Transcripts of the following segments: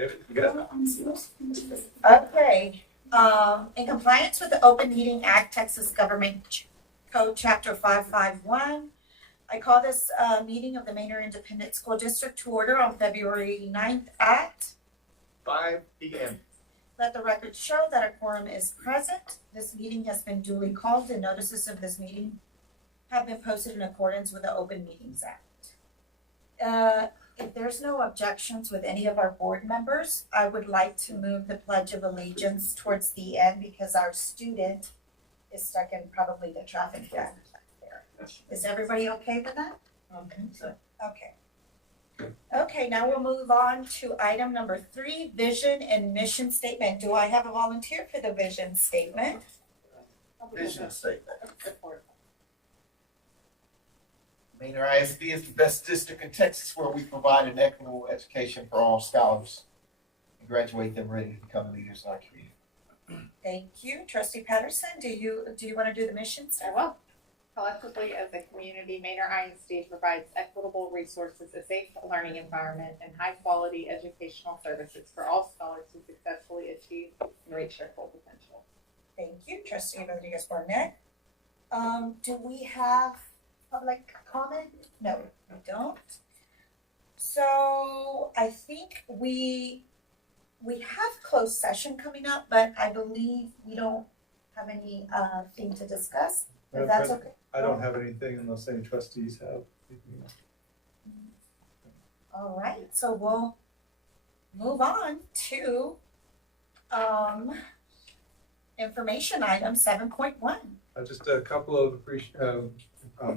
Okay. In compliance with the Open Meeting Act, Texas Government Code Chapter 551, I call this meeting of the Manor Independent School District to order on February 9th at 5 p.m. Let the record show that a quorum is present. This meeting has been duly called and notices of this meeting have been posted in accordance with the Open Meetings Act. If there's no objections with any of our board members, I would like to move the Pledge of Allegiance towards the end because our student is stuck in probably the traffic jam back there. Is everybody okay with that? Okay. Okay, now we'll move on to item number 3, vision and mission statement. Do I have a volunteer for the vision statement? Vision statement. Manor ISD is the best district in Texas where we provide an equitable education for all scholars and graduate them ready to become leaders in our community. Thank you. Trustee Patterson, do you want to do the mission statement? I will. Collectively, as a community, Manor ISD provides equitable resources, a safe learning environment, and high-quality educational services for all scholars to successfully achieve and reach their full potential. Thank you. Trustee Rodriguez-Barnett. Do we have public comment? No, we don't. So I think we have closed session coming up, but I believe we don't have any thing to discuss. If that's okay. I don't have anything unless any trustees have. All right, so we'll move on to information item 7.1. Just a couple of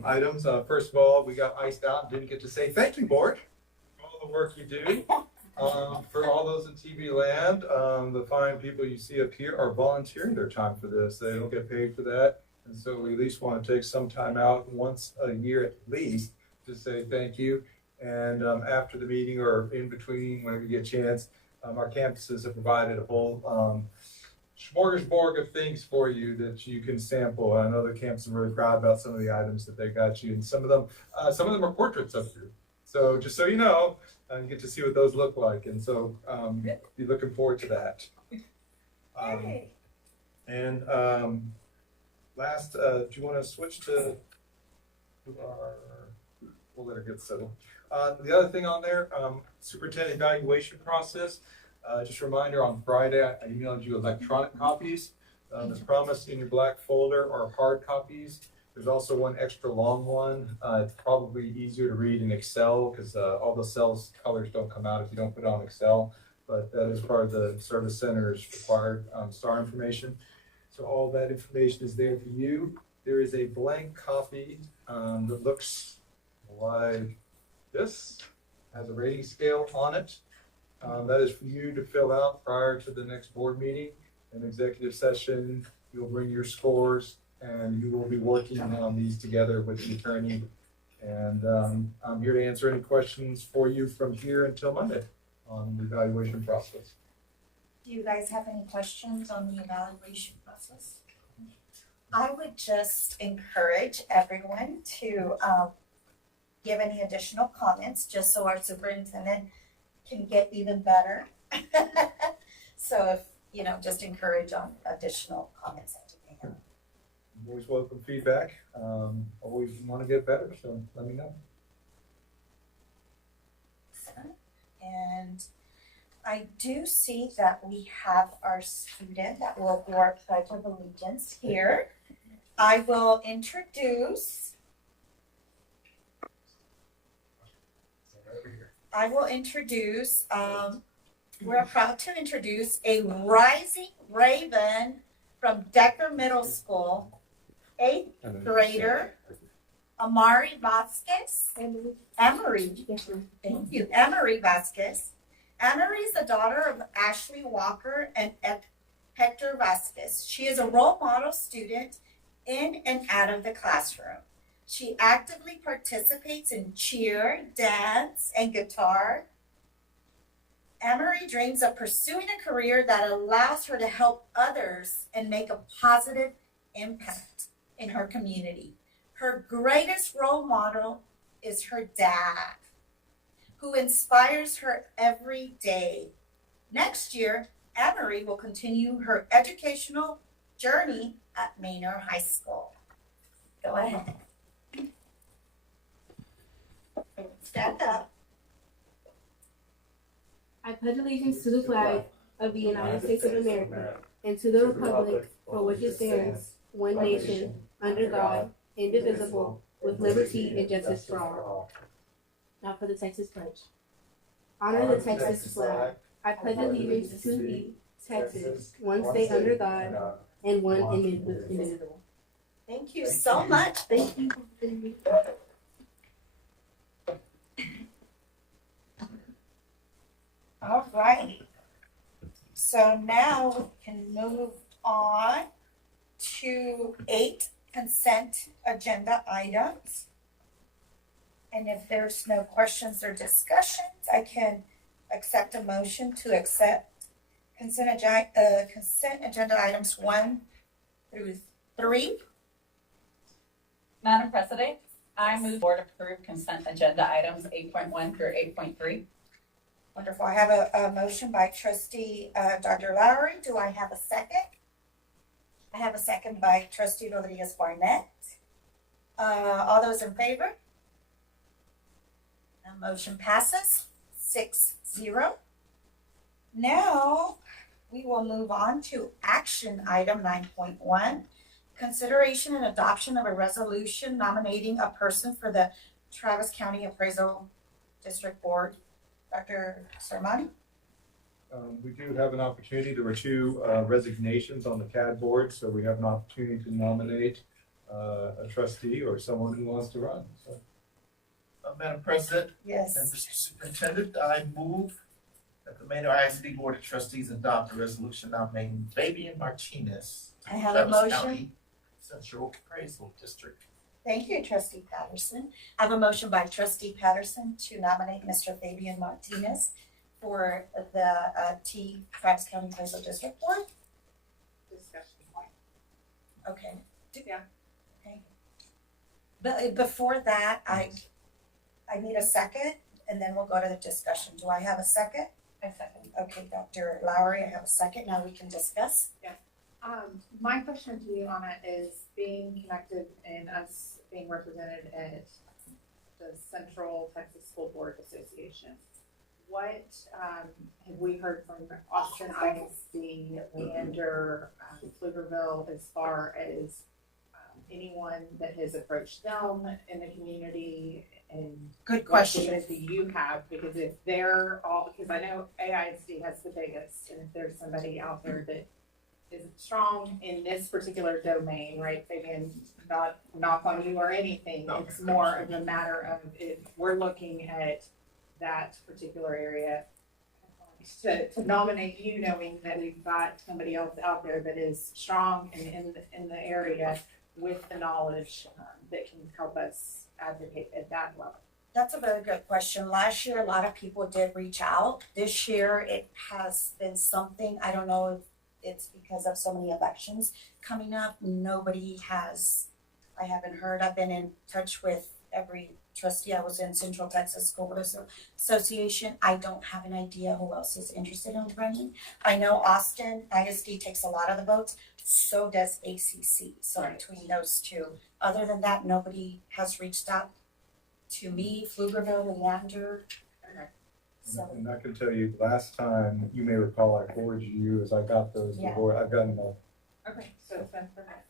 items. First of all, we got iced out and didn't get to say thank you, board, for all the work you do. For all those in TV land, the fine people you see up here are volunteering their time for this. They don't get paid for that. And so we at least want to take some time out once a year at least to say thank you. And after the meeting or in between, whenever you get a chance, our campuses have provided a whole smorgasbord of things for you that you can sample. I know the camps are really proud about some of the items that they got you, and some of them are portraits of you. So just so you know, you get to see what those look like, and so be looking forward to that. Last, do you want to switch to our? We'll let her get settled. The other thing on there, superintendent evaluation process. Just a reminder, on Friday, I emailed you electronic copies. As promised, in your black folder are hard copies. There's also one extra long one. It's probably easier to read in Excel because all the cells colors don't come out if you don't put it on Excel. But that is part of the service center's required STAR information. So all that information is there for you. There is a blank copy that looks like this, has a rating scale on it. That is for you to fill out prior to the next board meeting. In executive session, you'll bring your scores and you will be working on these together with the attorney. And I'm here to answer any questions for you from here until Monday on the evaluation process. Do you guys have any questions on the evaluation process? I would just encourage everyone to give any additional comments just so our superintendent can get even better. So if, just encourage on additional comments that you may have. Always welcome feedback. Always want to get better, so let me know. And I do see that we have our student that will do our Pledge of Allegiance here. I will introduce we're proud to introduce a rising raven from Decker Middle School, 8th grader, Emery Vasquez. Thank you, Emery Vasquez. Emery is the daughter of Ashley Walker and Hector Vasquez. She is a role model student in and out of the classroom. She actively participates in cheer, dance, and guitar. Emery dreams of pursuing a career that allows her to help others and make a positive impact in her community. Her greatest role model is her dad, who inspires her every day. Next year, Anne-Marie will continue her educational journey at Manor High School. Go ahead. Stand up. I pledge allegiance to the flag of the United States of America and to the republic for which it stands, one nation, under God, indivisible, with liberty and justice for all. Now for the Texas Pledge. Honor the Texas flag. I pledge allegiance to thee, Texas, one state under God, and one indivisible. Thank you so much. Thank you. All right. So now we can move on to 8 consent agenda items. And if there's no questions or discussions, I can accept a motion to accept consent agenda items 1 through 3. Madam President, I move board approve consent agenda items 8.1 through 8.3. Wonderful. I have a motion by trustee Dr. Lowry. Do I have a second? I have a second by trustee Rodriguez Barnett. All those in favor? The motion passes 6-0. Now we will move on to action item 9.1. Consideration and adoption of a resolution nominating a person for the Travis County Appraisal District Board. Dr. Sermani? We do have an opportunity. There were 2 resignations on the CAD board, so we have an opportunity to nominate a trustee or someone who wants to run. So, Madam President and Yes. Mr. Superintendent, I move that the Manor ISD Board of Trustees adopt a resolution nominating Fabian Martinez. I have a Travis motion. County Central Appraisal District. Thank you, trustee Patterson. I have a motion by trustee Patterson to nominate Mr. Fabian Martinez for the Travis County Appraisal District Board. Discussion point. Okay. Yeah. Okay. But before that, I need a second, and then we'll go to the discussion. Do I have a second? I second. Okay, Dr. Lowry, I have a second. Now we can discuss. My question to you on it is being connected and us being represented at the Central Texas School Board Association. What have we heard from Austin ISD, Leander, Pflugerville, as far as anyone that has approached them in the community, and Good what question. data do you have? Because if they're all, because I know AISD has the biggest, and if there's somebody out there that is strong in this particular domain, right, Fabian, not knock on you or anything, No. it's more of a matter of if we're looking at that particular area to nominate you, knowing that we've got somebody else out there that is strong and in the area with the knowledge that can help us advocate at that level. That's a very good question. Last year, a lot of people did reach out. This year, it has been something, I don't know if it's because of so many elections coming up. Nobody has, I haven't heard. I've been in touch with every trustee. I was in Central Texas School Board Association. I don't have an idea who else is interested in running. I know Austin ISD takes a lot of the votes. So does ACC. So Right. between those 2. Other than that, nobody has reached out to me, Pflugerville, Leander. So, and I can tell you, last time, you may recall, I forwarded you as I got those Yeah. before. I've gotten the Okay, so it's been for that.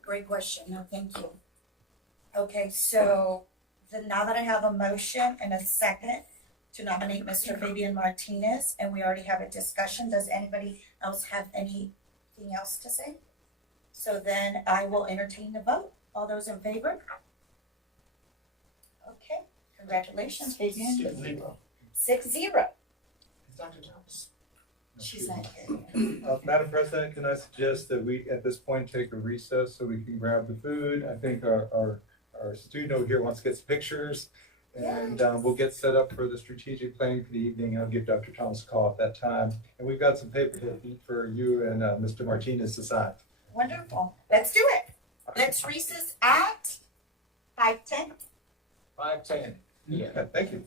great question. No, thank you. Okay, so then now that I have a motion and a second to nominate Mr. Fabian Martinez, and we already have a discussion, does anybody else have anything else to say? So then I will entertain the vote. All those in favor? Okay, congratulations, Fabian. 6-0. 6-0. Is Dr. Thomas? She's not here. Madam President, can I suggest that we, at this point, take a recess so we can grab the food? I think our student over here wants to get some pictures. And we'll get set up for the strategic planning for the evening. I'll give Dr. Thomas a call at that time. And we've got some paper for you and Mr. Martinez to sign. Wonderful. Let's do it. Let's recess at 5:10. 5:10. Yeah, thank you.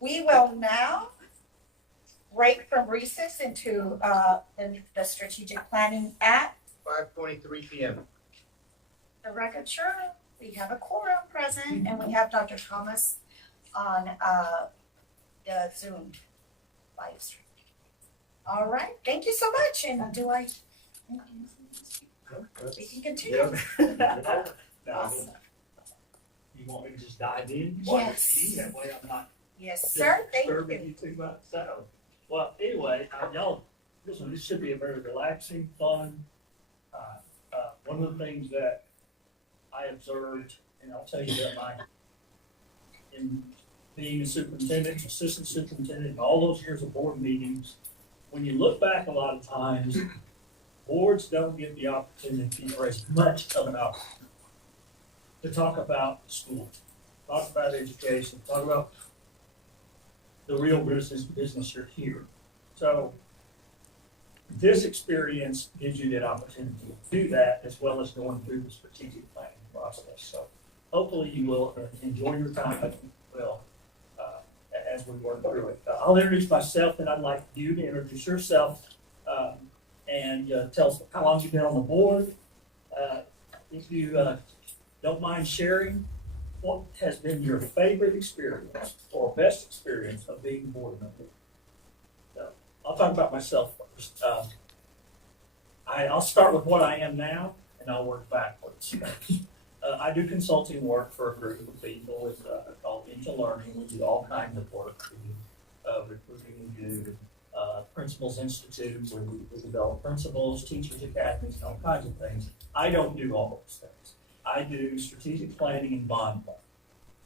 We will now break from recess into the strategic planning at 5:23 p.m. the record show. We have a quorum present and we have Dr. Thomas on the Zoom live stream. All right, thank you so much. And do I? We can continue. Awesome. You want me to just dive in? Yes. That way I'm not Yes, sir. Thank disturbing you. you too much. So, well, anyway, y'all, this should be a very relaxing, fun. One of the things that I observed, and I'll tell you that in being a superintendent, assistant superintendent, and all those years of board meetings, when you look back a lot of times, boards don't get the opportunity or as much of an opportunity to talk about school, talk about education, talk about the real business you're here. So this experience gives you that opportunity to do that as well as going through the strategic planning process. So hopefully you will enjoy your time as we work through it. I'll introduce myself and I'd like you to introduce yourself and tell us how long you've been on the board. If you don't mind sharing, what has been your favorite experience or best experience of being a board member? So, I'll talk about myself first. I'll start with what I am now, and I'll work backwards. I do consulting work for a group of people called Into Learning. We do all kinds of work. We do recruiting, we do Principals Institute, where we develop principals, teachers academies, and all kinds of things. I don't do all those things. I do strategic planning and bond planning.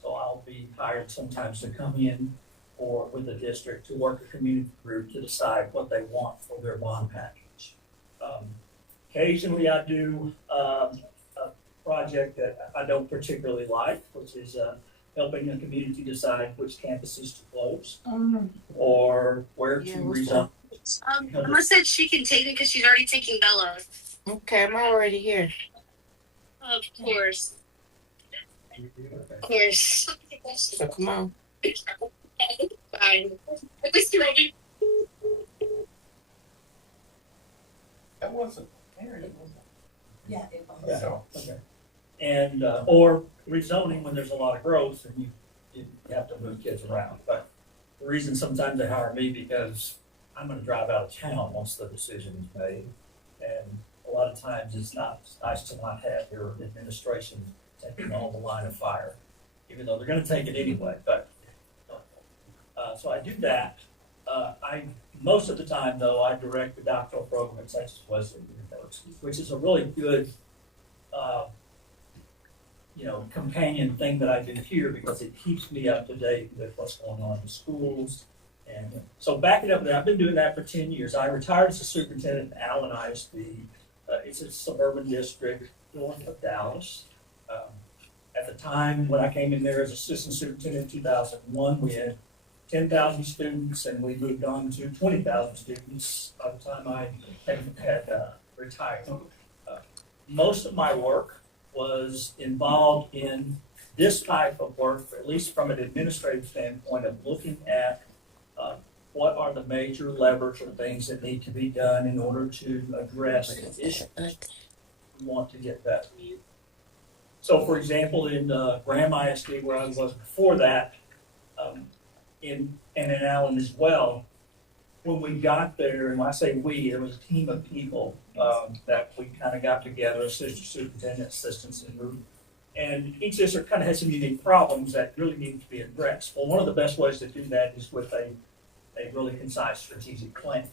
So I'll be hired sometimes to come in or with a district to work a community group to decide what they want for their bond package. Occasionally I do a project that I don't particularly like, which is helping the community decide which campuses to close or where to rezone. Emma said she can take it because she's already taking Bella. Okay, I'm already here. Of course. Of course. So come on. Fine. At least you're ready. That wasn't Mary, was it? Yeah, it was. Yeah. So, Okay. And, or rezoning when there's a lot of growth and you have to move kids around. But the reason sometimes they hire me because I'm gonna drive out of town once the decision is made. And a lot of times it's nice to not have your administration taking all the line of fire, even though they're gonna take it anyway, but. So I do that. Most of the time though, I direct the doctoral program at Texas Wesleyan University, which is a really good, companion thing that I do here because it keeps me up to date with what's going on in schools. And so backing up there, I've been doing that for 10 years. I retired as a superintendent in Manor ISD. It's a suburban district north of Dallas. At the time when I came in there as assistant superintendent in 2001, we had 10,000 students and we moved on to 20,000 students by the time I had retired. Most of my work was involved in this type of work, at least from an administrative standpoint of looking at what are the major levers or things that need to be done in order to address the issues we want to get better. So for example, in Graham ISD, where I was before that, and in Allen as well, when we got there, and when I say we, there was a team of people that we kind of got together, assistant superintendent, assistants, and group. And each district kind of has some unique problems that really need to be addressed. Well, one of the best ways to do that is with a really concise strategic plan.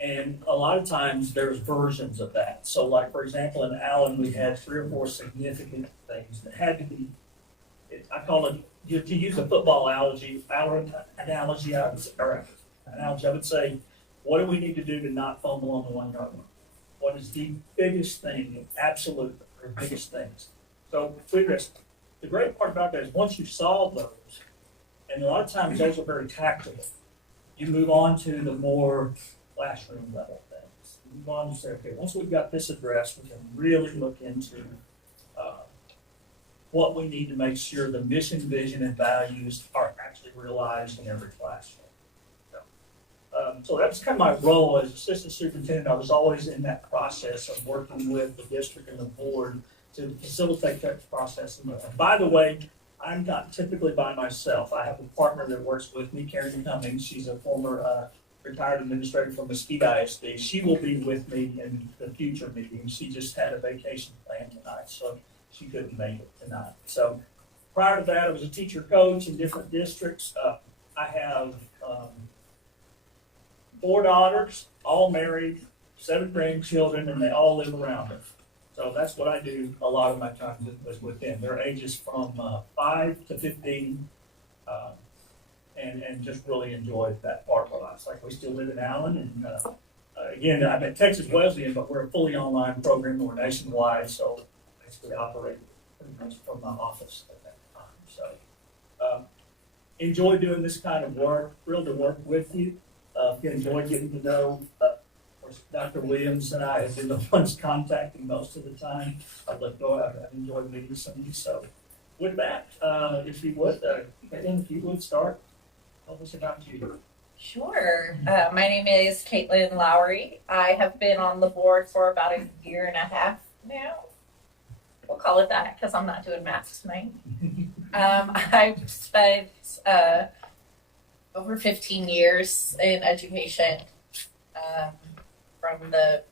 And a lot of times there's versions of that. So like, for example, in Allen, we had 3 or 4 significant things that had to be, I call it, to use a football analogy, I would say, what do we need to do to not fumble on the 1 yard line? What is the biggest thing, the absolute or biggest things? So the great part about that is once you solve those, and a lot of times those are very tactical, you move on to the more classroom level things. You move on to say, okay, once we've got this addressed, we can really look into what we need to make sure the mission, vision, and values are actually realized in every classroom. So that was kind of my role as assistant superintendent. I was always in that process of working with the district and the board to facilitate that process. And by the way, I'm not typically by myself. I have a partner that works with me, Karen Cummings. She's a former retired administrator from Manor ISD. She will be with me in the future meetings. She just had a vacation plan tonight, so she couldn't make it tonight. So prior to that, I was a teacher coach in different districts. I have 4 daughters, all married, 7 grandchildren, and they all live around us. So that's what I do a lot of my time with them. Their ages from 5 to 15, and just really enjoy that part of life. It's like we still live in Allen, and again, I'm at Texas Wesleyan, but we're a fully online program. We're nationwide, so basically operate pretty much from my office at that time. So enjoy doing this kind of work. Thrilled to work with you. Enjoy getting to know. Of course, Dr. Williams and I have been the ones contacting most of the time. I've enjoyed meeting some of you. So with that, if you would, Caitlin, if you would start, tell us about you. Sure. My name is Caitlin Lowry. I have been on the board for about a year and a half now. We'll call it that because I'm not doing math tonight. I've spent over 15 years in education, from the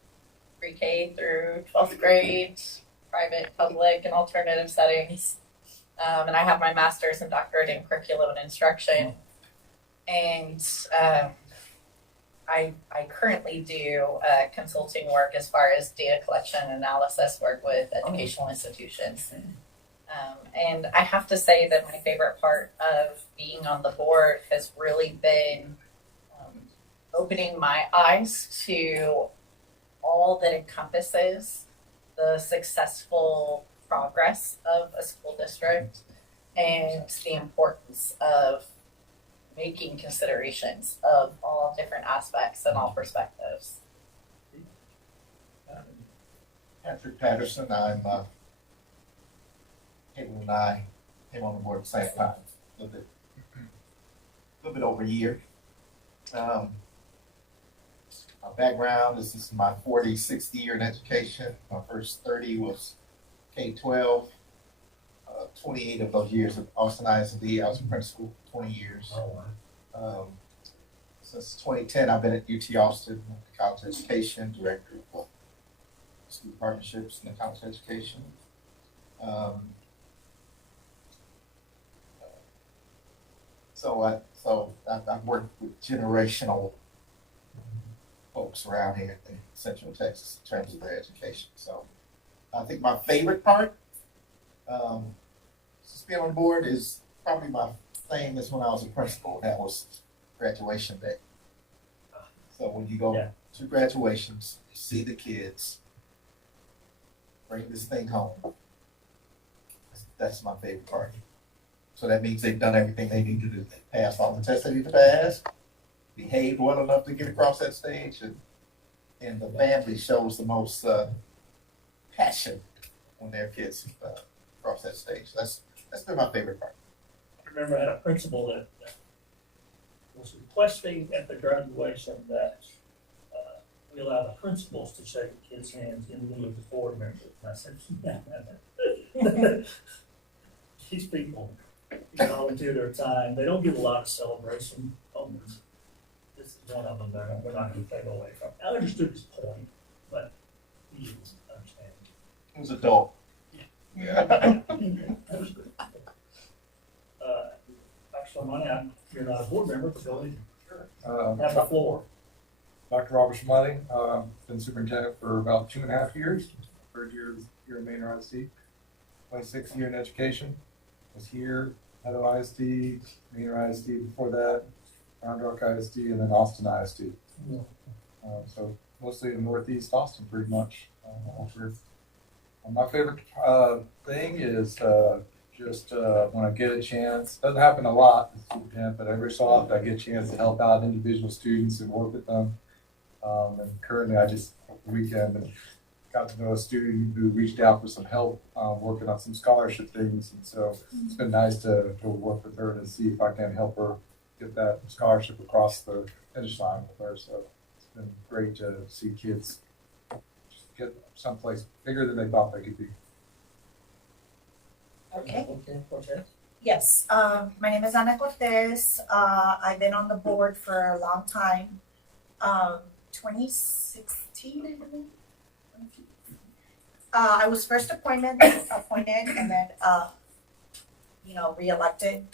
pre-K through 12th grade, private, public, and alternative settings. And I have my master's and doctorate in curriculum and instruction. And I currently do consulting work as far as data collection and analysis work with educational institutions. And I have to say that my favorite part of being on the board has really been opening my eyes to all that encompasses the successful progress of a school district and the importance of making considerations of all different aspects and all perspectives. Patrick Patterson, Caitlin and I came on the board at the same time, a little bit over a year. My background is this is my 40, 60 year in education. My first 30 was K-12. 28 of those years at Austin ISD. I was in principal for 20 years. Since 2010, I've been at UT Austin, college education, director of student partnerships in the college education. So I've worked with generational folks around here in Central Texas in terms of their education. So I think my favorite part, since being on board, is probably my same as when I was a principal. That was graduation day. So when you go to graduations, you see the kids, bring this thing home. That's my favorite part. So that means they've done everything they need to do. They passed all the tests they need to pass, behaved well enough to get across that stage, and the family shows the most passion when their kids cross that stage. That's been my favorite part. I remember I had a principal that was requesting at the graduation that we allow the principals to shake the kids' hands in lieu of the board members. And I said, these people volunteer their time. They don't get a lot of celebration moments. This is one of them that we're not going to take away from. I understood his point, but he didn't understand. He was adult. Yeah. Understood. Dr. Shomani, you're not a board member, but go ahead. Have the floor. Dr. Robert Shomani, been superintendent for about 2.5 years. Third year here in Manor ISD. 26 year in education. Was here at ISD, Manor ISD before that, Round Rock ISD, and then Austin ISD. So mostly in Northeast Austin, pretty much. My favorite thing is just when I get a chance. Doesn't happen a lot, but every so often I get a chance to help out individual students and work with them. And currently, I just weekend and got to know a student who reached out for some help working on some scholarship things. And so it's been nice to work with her to see if I can help her get that scholarship across the finish line with her. So it's been great to see kids just get someplace bigger than they thought they could be. Okay. Cortez. Yes, my name is Ana Cortez. I've been on the board for a long time. 2016, I believe. I was first appointed and then, reelected.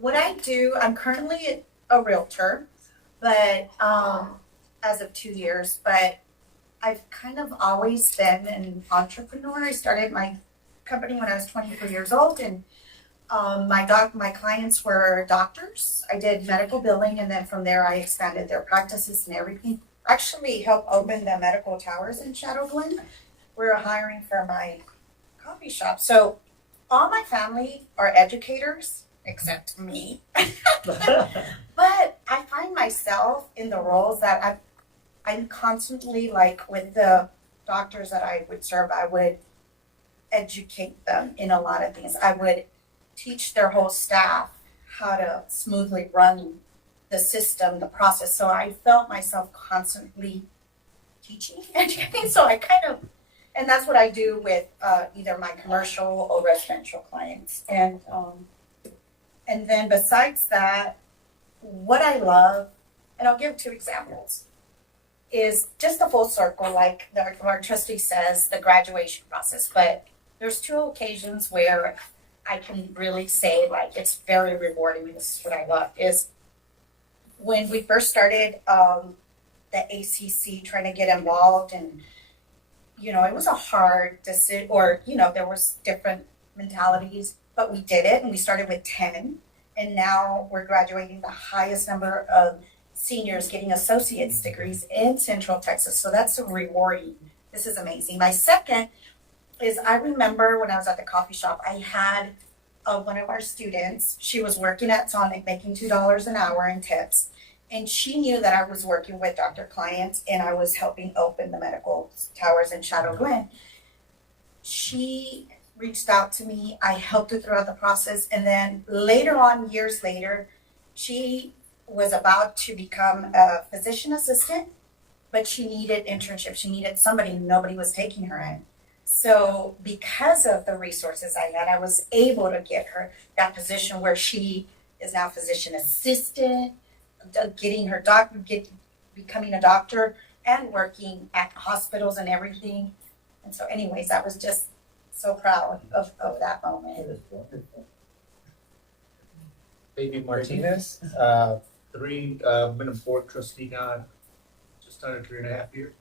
What I do, I'm currently a realtor, but, as of 2 years, but I've kind of always been an entrepreneur. I started my company when I was 24 years old, and my clients were doctors. I did medical billing, and then from there I expanded their practices and everything. Actually helped open the medical towers in Shadow Glen. We were hiring for my coffee shop. So all my family are educators except me. But I find myself in the roles that I'm constantly, like with the doctors that I would serve, I would educate them in a lot of things. I would teach their whole staff how to smoothly run the system, the process. So I felt myself constantly teaching, educating. So and that's what I do with either my commercial or residential clients. And then besides that, what I love, and I'll give 2 examples, is just a full circle, like our trustee says, the graduation process. But there's 2 occasions where I can really say, like, it's very rewarding. This is what I love, is when we first started the ACC, trying to get involved, and it was a hard decision, or there was different mentalities, but we did it, and we started with 10, and now we're graduating the highest number of seniors getting associate's degrees in Central Texas. So that's so rewarding. This is amazing. My second is, I remember when I was at the coffee shop, I had one of our students. She was working at Sonic making $2 an hour in tips. And she knew that I was working with doctor clients and I was helping open the medical towers in Shadow Glen. She reached out to me. I helped her throughout the process. And then later on, years later, she was about to become a physician assistant, but she needed internship. She needed somebody. Nobody was taking her in. So because of the resources I had, I was able to get her that position where she is now physician assistant, getting her becoming a doctor and working at hospitals and everything. And so anyways, I was just so proud of that moment. Baby Martinez, 3, been a board trustee now just under 3.5 years.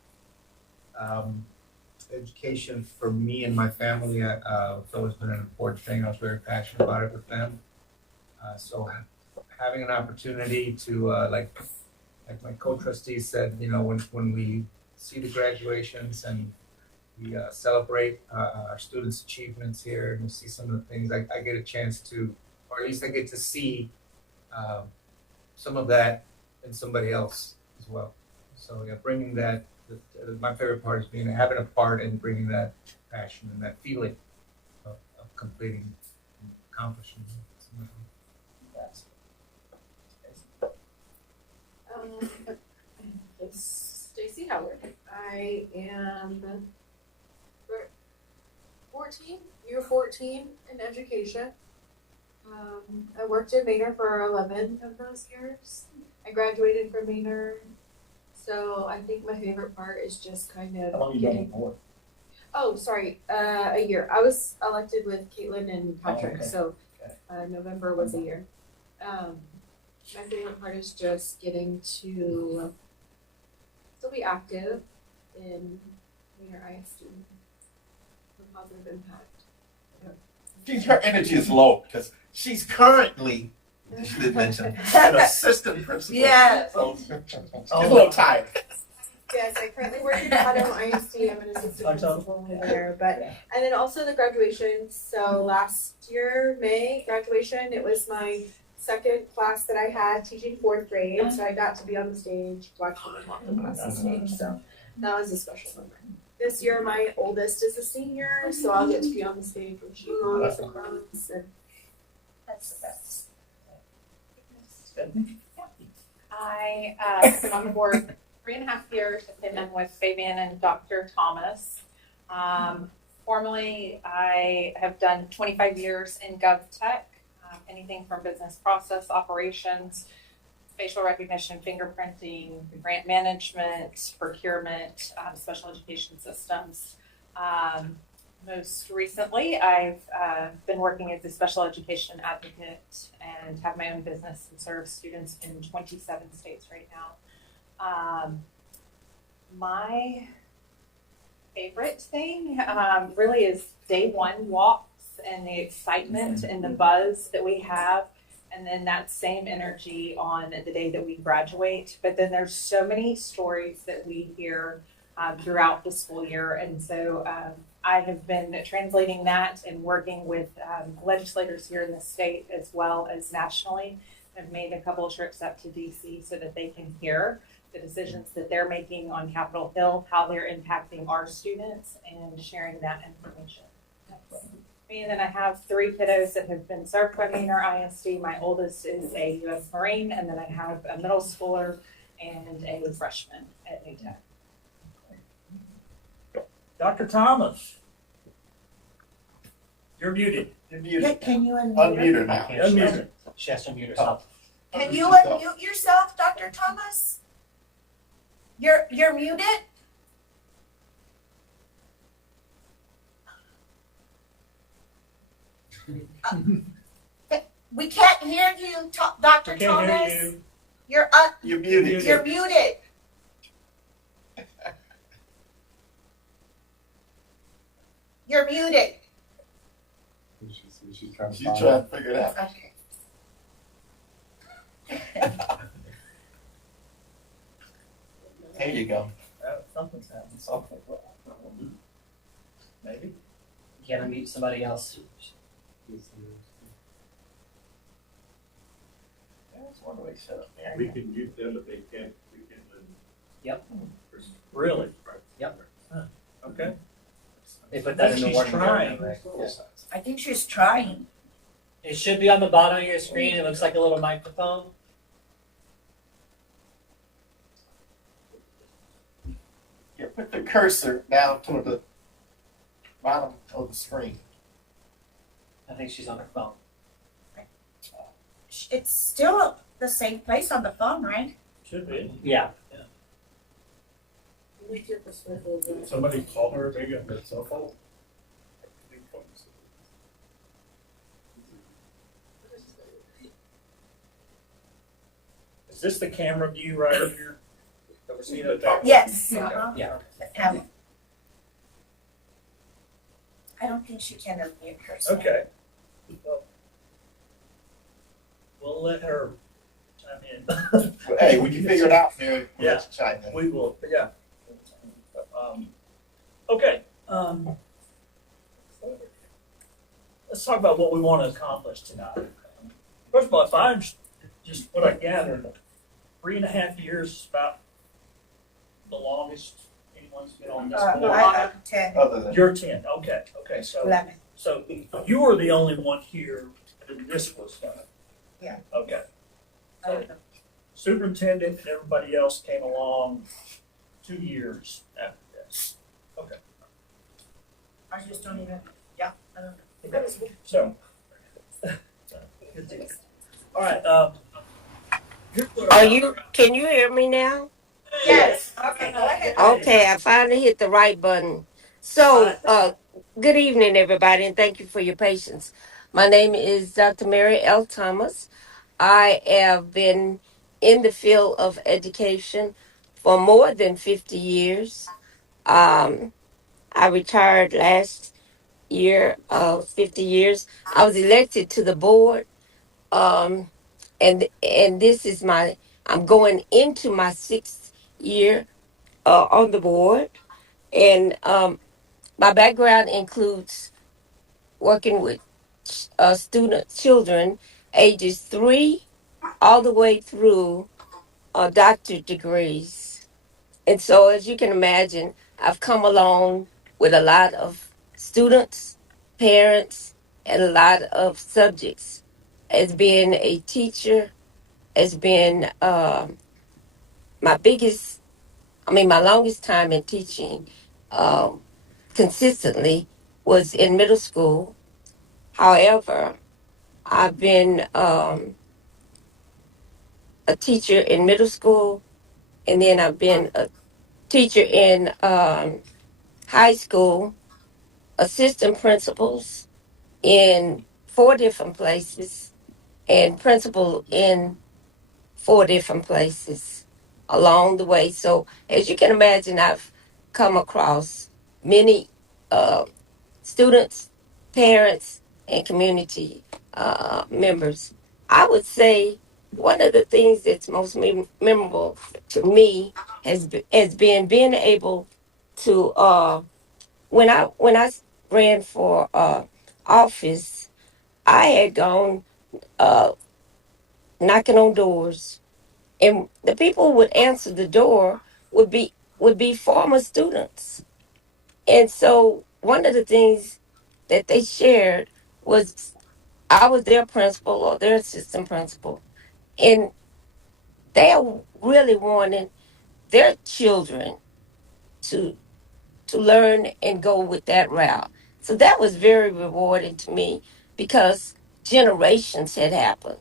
Education for me and my family, it's always been an important thing. I was very passionate about it with them. So having an opportunity to, like my co-trustee said, when we see the graduations and we celebrate our students' achievements here, and we see some of the things, I get a chance to, or at least I get to see some of that in somebody else as well. So yeah, bringing that, my favorite part is having a part in bringing that passion and that feeling of completing and accomplishing. It's Stacy Howard. I am year 14 in education. I worked at Manor for 11 of those years. I graduated from Manor, so I think my favorite part is just kind of How long you been on the board? Oh, sorry, a year. I was elected with Caitlin and Patrick, okay. so November was a year. My favorite part is just getting to still be active in Manor ISD, a positive impact. Her energy is low because she's currently, she did mention, an assistant principal. Yes. So she's a little tired. Yes, I currently work in Manor ISD. I'm an assistant principal there, and then also the graduation. So last year, May graduation, it was my second class that I had teaching 4th grade. So I got to be on the stage, watch them walk across the stage. So That was a special moment. This year, my oldest is a senior, so I'll get to be on the stage when she honors and crowns. And That's the best. I have been on the board 3.5 years. I've been with Fabian and Dr. Thomas. Formerly, I have done 25 years in GovTech, anything from business process operations, facial recognition, fingerprinting, grant management, procurement, special education systems. Most recently, I've been working as a special education advocate and have my own business and serve students in 27 states right now. My favorite thing really is day one walks and the excitement and the buzz that we have, and then that same energy on the day that we graduate. But then there's so many stories that we hear throughout the school year, and so I have been translating that and working with legislators here in the state as well as nationally. I've made a couple of trips up to DC so that they can hear the decisions that they're making on Capitol Hill, how they're impacting our students, and sharing that information. And then I have 3 kiddos that have been served by Manor ISD. My oldest is a U.S. Marine, and then I have a middle schooler and a freshman at New Tech. Dr. Thomas, you're muted. You're muted. Can you unmute? Unmute her now. Unmute her. She has to mute herself. Can you unmute yourself, Dr. Thomas? You're muted? We can't hear you, Dr. We can't Thomas. hear you. You're muted. You're muted. You're muted. She's trying to She's trying to figure it out. Okay. There you go. Something's happening. Something. Maybe. You gotta meet somebody else. That's one way set up there. We can mute them, but they can't, we can. Yep. Really? Yep. Okay. They put that in the She's warning. trying. Right? Yeah. I think she's trying. It should be on the bottom of your screen. It looks like a little microphone. Yeah, put the cursor down toward the bottom of the screen. I think she's on her phone. It's still the same place on the phone, right? Should be. Yeah. Did somebody call her maybe on their cell phone? Is this the camera view right here? That we're seeing at the top? Yes. Okay. Uh-huh. Yeah. I don't think she can unmute herself. Okay. We'll let her chime in. Well, hey, we can figure it out there. We'll Yeah. let you chime in. We will, yeah. Okay. Let's talk about what we want to accomplish tonight. First of all, if I'm just what I gathered, 3.5 years is about the longest anyone's been on this board. I'm 10, Other than, You're 10. Okay. 11. So you were the only one here when this was done. Yeah. Okay. Superintendent and everybody else came along 2 years after this. Okay. I just don't even, yeah, I don't know. So. Good deal. All right. Here's what Are you? Can you hear me now? Yes, okay, go ahead. Okay, I finally hit the right button. So, good evening, everybody, and thank you for your patience. My name is Dr. Mary L. Thomas. I have been in the field of education for more than 50 years. I retired last year of 50 years. I was elected to the board, and this is I'm going into my 6th year on the board, and my background includes working with children ages 3 all the way through doctorate degrees. And so, as you can imagine, I've come along with a lot of students, parents, and a lot of subjects. As being a teacher, as being my biggest, my longest time in teaching um, consistently was in middle school. However, I've been a teacher in middle school, and then I've been a teacher in high school, assistant principals in 4 different places, and principal in 4 different places along the way. So, as you can imagine, I've come across many students, parents, and community members. I would say one of the things that's most memorable to me has been being able to when I ran for office, I had gone uh, knocking on doors, and the people would answer the door would be former students. And so one of the things that they shared was I was their principal or their assistant principal, and they really wanted their children to to learn and go with that route. So that was very rewarding to me because generations had happened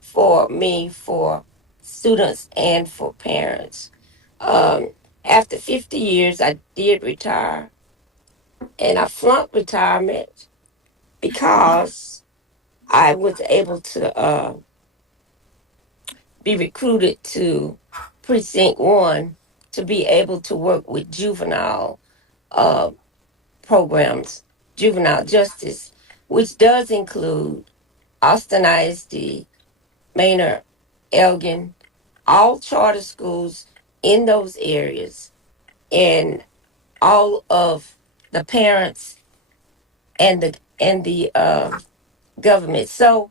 for me, for students, and for parents. Um, After 50 years, I did retire, and I flunked retirement because I was able to be recruited to Precinct 1 to be able to work with juvenile uh, programs, juvenile justice, which does include Austin ISD, Manor, Elgin, all charter schools in those areas, and all of the parents and the government. So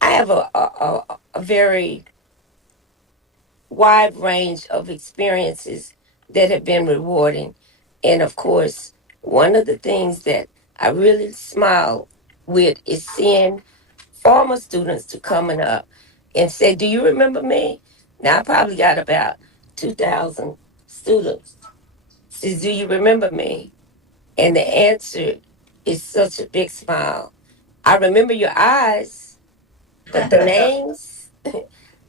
I have a very wide range of experiences that have been rewarding. And of course, one of the things that I really smile with is seeing former students to coming up and say, "Do you remember me?" Now I probably got about 2,000 students. Says, "Do you remember me?" And the answer is such a big smile. I remember your eyes, but the names,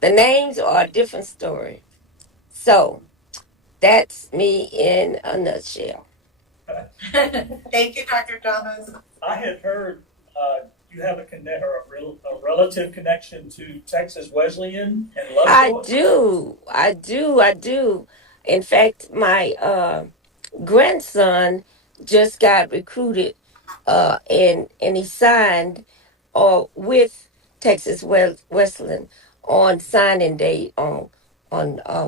the names are a different story. So that's me in a nutshell. Thank you, Dr. Thomas. I had heard you have a relative connection to Texas Wesleyan and I Lovejoy. do. In fact, my grandson just got recruited and he signed with Texas Wesleyan on signing day on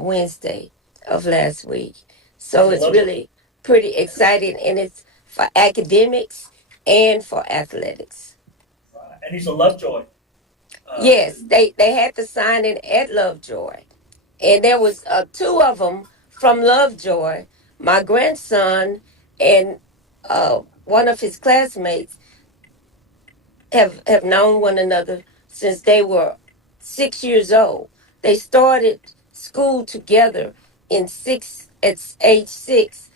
Wednesday of last week. So it's really pretty exciting, and it's for academics and for athletics. And he's a Lovejoy. Yes, they had to sign in at Lovejoy, and there was two of them from Lovejoy. My grandson and one of his classmates have known one another since they were 6 years old. They started school together at age 6,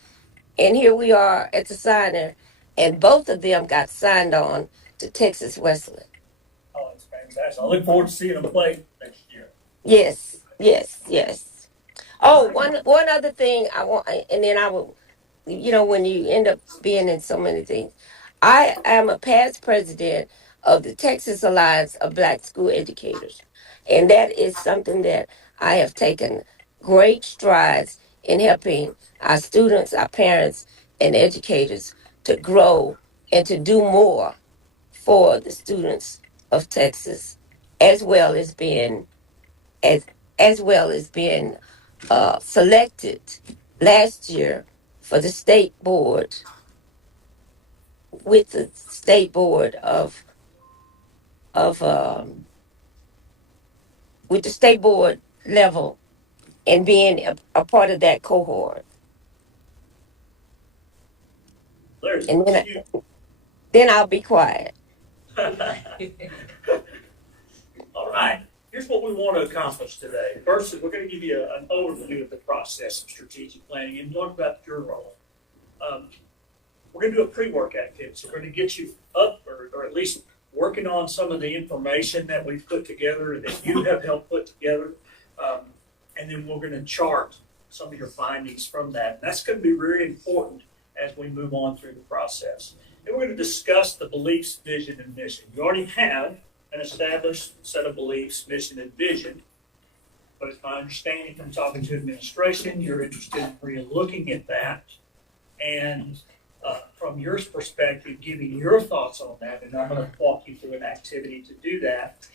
and here we are at the signer, and both of them got signed on to Texas Wesleyan. Oh, it's fantastic. I look forward to seeing him play next year. Yes. Oh, one other thing I want, and then I will, when you end up being in so many things, I am a past president of the Texas Alliance of Black School Educators, and that is something that I have taken great strides in helping our students, our parents, and educators to grow and to do more for the students of Texas, as well as being as as well as being selected last year for the state board with the state board of with the state board level and being a part of that cohort. There's And then, you. then I'll be quiet. All right. Here's what we want to accomplish today. First, we're going to give you an overview of the process of strategic planning and talk about your role. We're going to do a pre-work activity. So we're going to get you up or at least working on some of the information that we've put together that you have helped put together. And then we're going to chart some of your findings from that. And that's going to be very important as we move on through the process. And we're going to discuss the beliefs, vision, and mission. You already have an established set of beliefs, mission, and vision. But it's my understanding from talking to administration, you're interested in re-looking at that. And from your perspective, giving your thoughts on that. And I'm going to walk you through an activity to do that.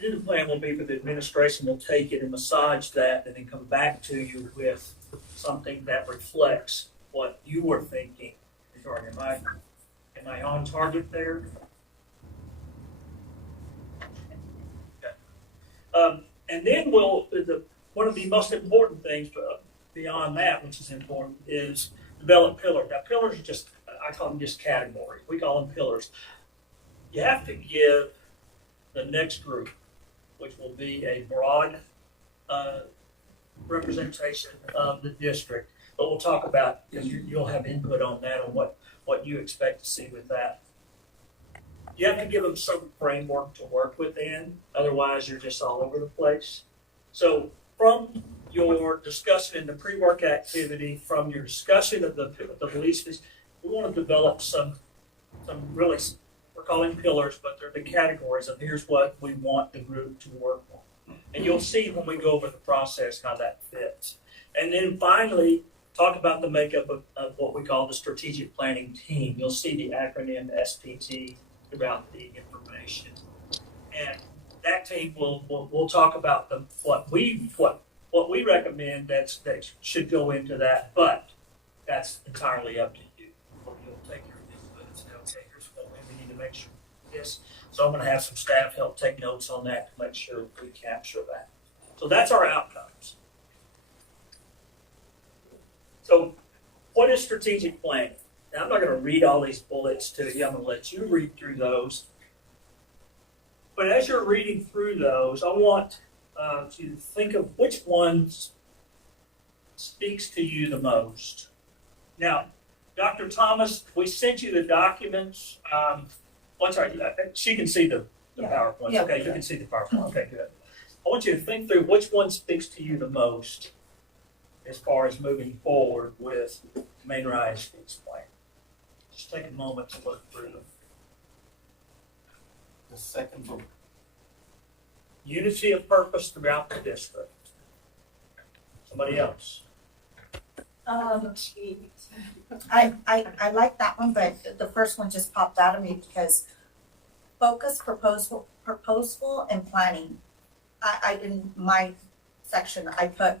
And the plan will be for the administration will take it and massage that and then come back to you with something that reflects what you were thinking regarding, am I on target there? Okay. And then one of the most important things beyond that, which is important, is develop pillars. Now, pillars are just, I call them just categories. We call them pillars. You have to give the next group, which will be a broad representation of the district, but we'll talk about, because you'll have input on that, on what you expect to see with that. You have to give them some framework to work within, otherwise you're just all over the place. So from your discussion in the pre-work activity, from your discussion of the beliefs, we want to develop some really, we're calling pillars, but they're the categories of here's what we want the group to work on. And you'll see when we go over the process how that fits. And then finally, talk about the makeup of what we call the strategic planning team. You'll see the acronym SPT throughout the information. And that team will talk about what we recommend that should go into that, but that's entirely up to you. You'll take your input and say, okay, here's what we need to make sure this. So I'm going to have some staff help take notes on that to make sure we capture that. So that's our outcomes. So what is strategic planning? Now, I'm not going to read all these bullets to you. I'm going to let you read through those. But as you're reading through those, I want you to think of which ones speaks to you the most. Now, Dr. Thomas, we sent you the documents. Sorry, she can see the PowerPoint. Yeah. Okay, you can see the PowerPoint. Okay, good. I want you to think through which one speaks to you the most as far as moving forward with Manor ISD's plan. Just take a moment to look through them. The second book. Unity of purpose throughout the district. Somebody else. I like that one, but the first one just popped out of me because focus, proposal, and planning. I in my section I put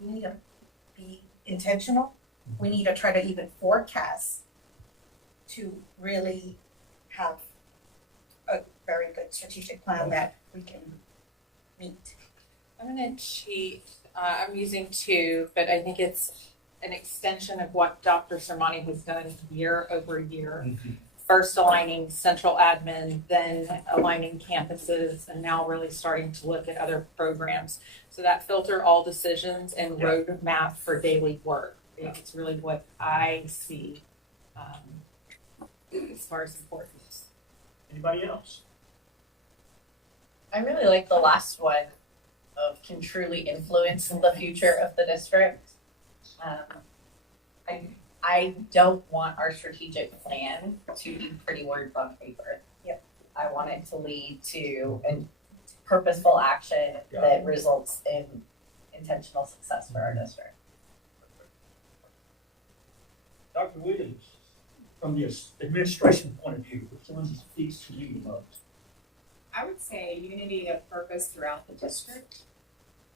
we need to be intentional. We need to try to even forecast to really have a very good strategic plan that we can meet. I'm going to cheat. I'm using two, but I think it's an extension of what Dr. Sermani has done year over year. Mm-hmm. First aligning central admin, then aligning campuses, and now really starting to look at other programs. So that filter all decisions and roadmap for daily work. I think it's really what I see as far as importance. Anybody else? I really like the last one of can truly influence the future of the district. I don't want our strategic plan to be pretty words on paper. Yep. I want it to lead to a purposeful action that results in intentional success for our district. Dr. Williams, from the administration point of view, which one speaks to you the most? I would say unity of purpose throughout the district.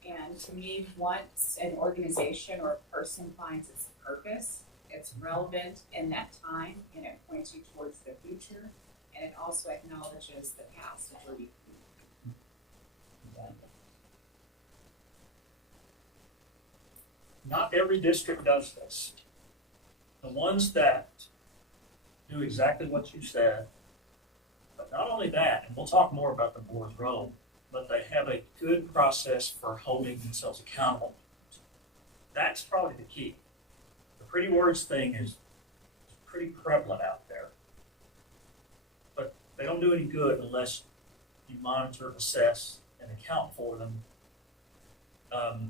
And to me, once an organization or a person finds its purpose, it's relevant in that time and it points you towards the future, and it also acknowledges the past of where you've been. Not every district does this. The ones that do exactly what you said, but not only that, and we'll talk more about the board's role, but they have a good process for holding themselves accountable. That's probably the key. The pretty words thing is pretty prevalent out there, but they don't do any good unless you monitor, assess, and account for them.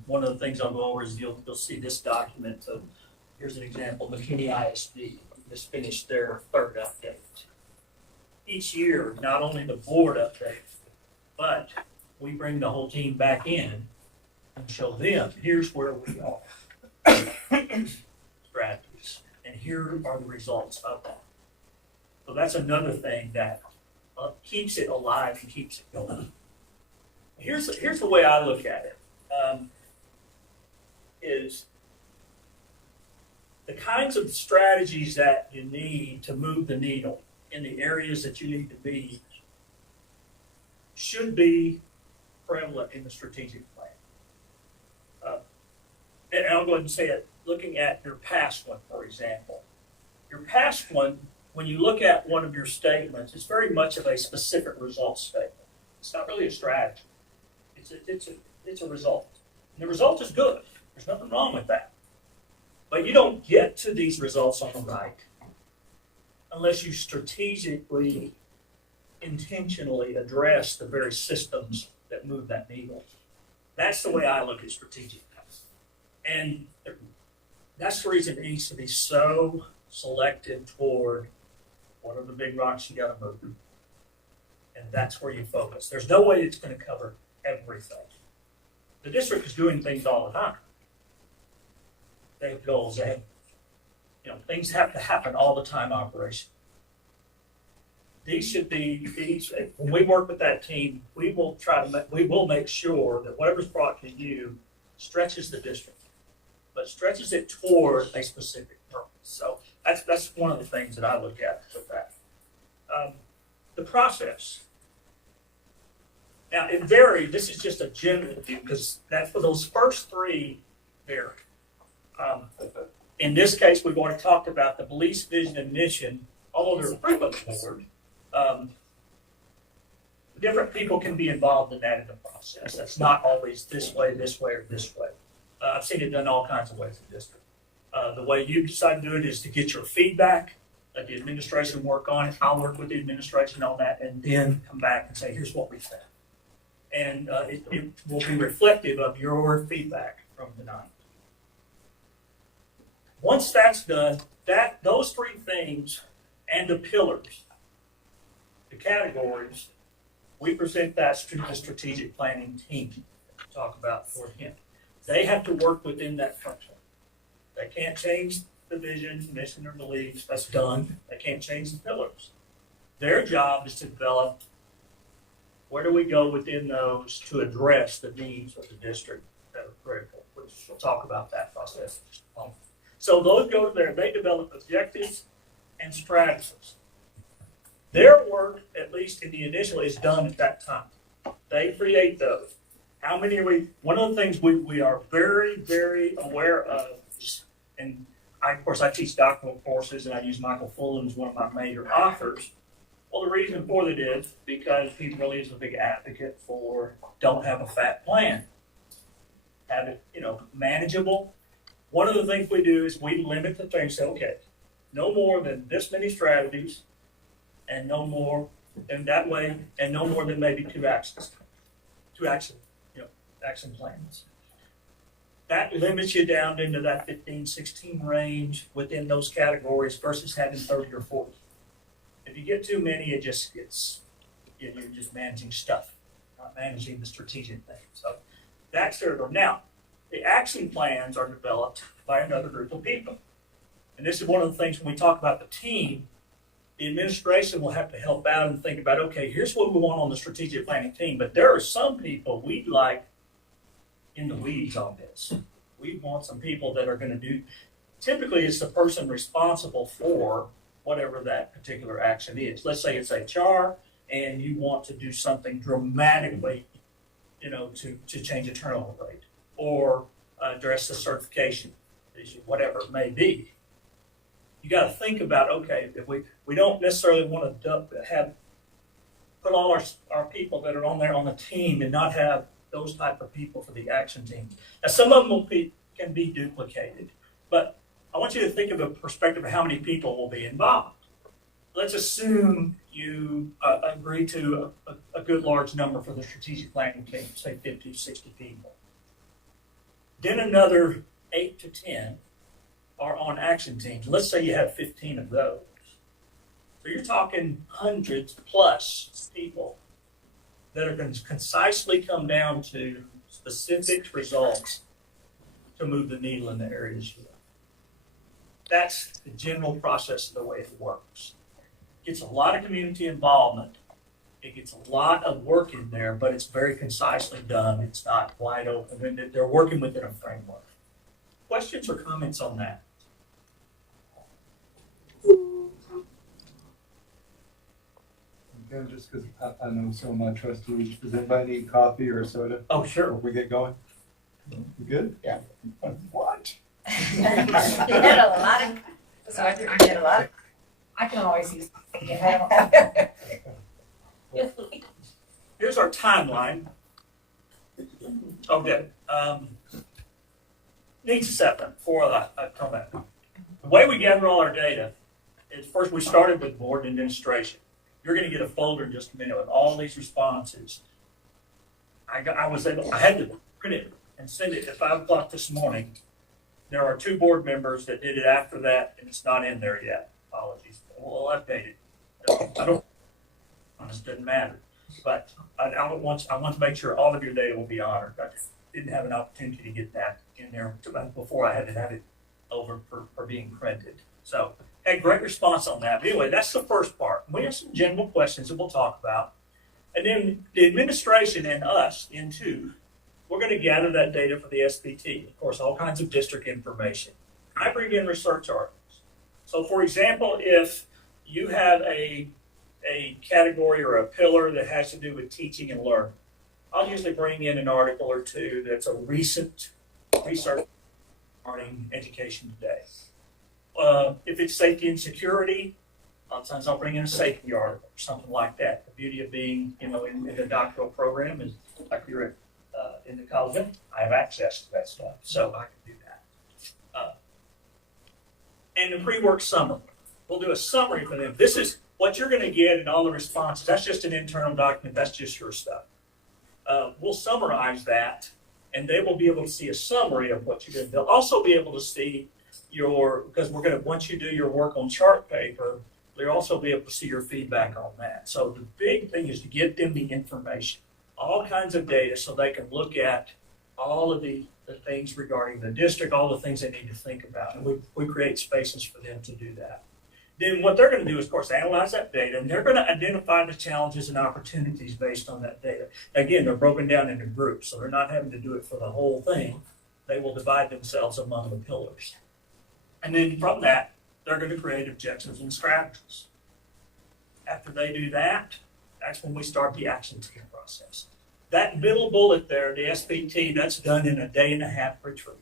One of the things I'll go over is you'll see this document. So here's an example: McKinney ISD just finished their third update. Each year, not only the board updates, but we bring the whole team back in and show them here's where we are, strategies, and here are the results of that. So that's another thing that keeps it alive and keeps it going. Here's the way I look at it. Is the kinds of strategies that you need to move the needle in the areas that you need to be should be prevalent in the strategic plan. And I'll go ahead and say it, looking at your past one, for example. Your past one, when you look at one of your statements, it's very much of a specific result statement. It's not really a strategy. It's a result. And the result is good. There's nothing wrong with that. But you don't get to these results on the right unless you strategically, intentionally address the very systems that move that needle. That's the way I look at strategic. And that's the reason it needs to be so selected toward what are the big rocks you got to move. And that's where you focus. There's no way it's going to cover everything. The district is doing things all the time. They have goals. Things have to happen all the time. Operation. These. When we work with that team, we will make sure that whatever's brought to you stretches the district, but stretches it toward a specific purpose. So that's one of the things that I look at with that. The process. Now it varied. This is just a general view because that for those first three vary. In this case, we've already talked about the beliefs, vision, and mission. Although they're frequent board, different people can be involved in that in the process. That's not always this way, or this way. I've seen it done all kinds of ways in district. The way you decide to do it is to get your feedback. Let the administration work on it. I'll work with the administration on that, and then come back and say, here's what we found. And it will be reflective of your feedback from the night. Once that's done, those three things and the pillars, the categories, we present that to the strategic planning team to talk about for him. They have to work within that function. They can't change the vision, mission, or beliefs. That's done. They can't change the pillars. Their job is to develop where do we go within those to address the needs of the district that are critical, which we'll talk about that process. So those go to there. They develop objectives and strategies. Their work, at least in the initial, is done at that time. They create those. How many are we? One of the things we are very, very aware of, and of course I teach doctoral courses and I use Michael Fulham as one of my major authors. Well, the reason for that is because he really is a big advocate for don't have a fat plan. Have it, manageable. One of the things we do is we limit the things. Say, okay, no more than this many strategies, and no more, and that way, and no more than maybe two action plans. That limits you down into that 15, 16 range within those categories versus having 30 or 40. If you get too many, it just gets, you're just managing stuff, not managing the strategic things. So that's their goal. Now, the action plans are developed by another group of people. And this is one of the things when we talk about the team, the administration will have to help out and think about, okay, here's what we want on the strategic planning team. But there are some people we'd like in the weeds on this. We want some people that are going to do, typically it's the person responsible for whatever that particular action is. Let's say it's HR and you want to do something dramatically, to change a turnover rate. Or address the certification issue, whatever it may be. You got to think about, okay, if we don't necessarily want to put all our people that are on there on the team and not have those type of people for the action team. Now, some of them can be duplicated, but I want you to think of a perspective of how many people will be involved. Let's assume you agree to a good large number for the strategic planning team, say 50, 60 people. Then another 8 to 10 are on action teams. Let's say you have 15 of those. So you're talking hundreds plus people that are going to concisely come down to specific results to move the needle in the areas you want. That's the general process of the way it works. It gets a lot of community involvement. It gets a lot of work in there, but it's very concisely done. It's not wide open, and they're working within a framework. Questions or comments on that? Again, just because I know some of my trustees, does anybody need coffee or a soda Oh, sure. before we get going? You good? Yeah. What? You had a lot of, so I had a lot of, I can always use, if I don't have it. Here's our timeline. Okay. Needs assessment for I tell that. The way we gather all our data is first we started with board administration. You're going to get a folder in just a minute with all these responses. I had to print it and send it at 5 o'clock this morning. There are 2 board members that did it after that, and it's not in there yet. Apologies. We'll update it. It doesn't matter. But I want to make sure all of your data will be honored. I just didn't have an opportunity to get that in there before I had to have it over for being printed. So, had great response on that. But anyway, that's the first part. We have some general questions that we'll talk about. And then the administration and us, in two, we're going to gather that data for the SPT. Of course, all kinds of district information. I bring in research articles. So, for example, if you have a category or a pillar that has to do with teaching and learning, I'll usually bring in an article or two that's a recent research regarding education today. If it's safety and security, a lot of times I'll bring in a safety article or something like that. The beauty of being, in the doctoral program is like you're at, in the college, I have access to that stuff, so I can do that. And the pre-work summary. We'll do a summary for them. This is what you're going to get in all the responses. That's just an internal document. That's just your stuff. We'll summarize that, and they will be able to see a summary of what you did. They'll also be able to see because once you do your work on chart paper, they'll also be able to see your feedback on that. So the big thing is to get them the information, all kinds of data, so they can look at all of the things regarding the district, all the things they need to think about. And we create spaces for them to do that. Then what they're going to do is, of course, analyze that data, and they're going to identify the challenges and opportunities based on that data. Again, they're broken down into groups, so they're not having to do it for the whole thing. They will divide themselves among the pillars. And then from that, they're going to create objectives and strategies. After they do that, that's when we start the action team process. That middle bullet there, the SPT, that's done in a 1.5-day retreat.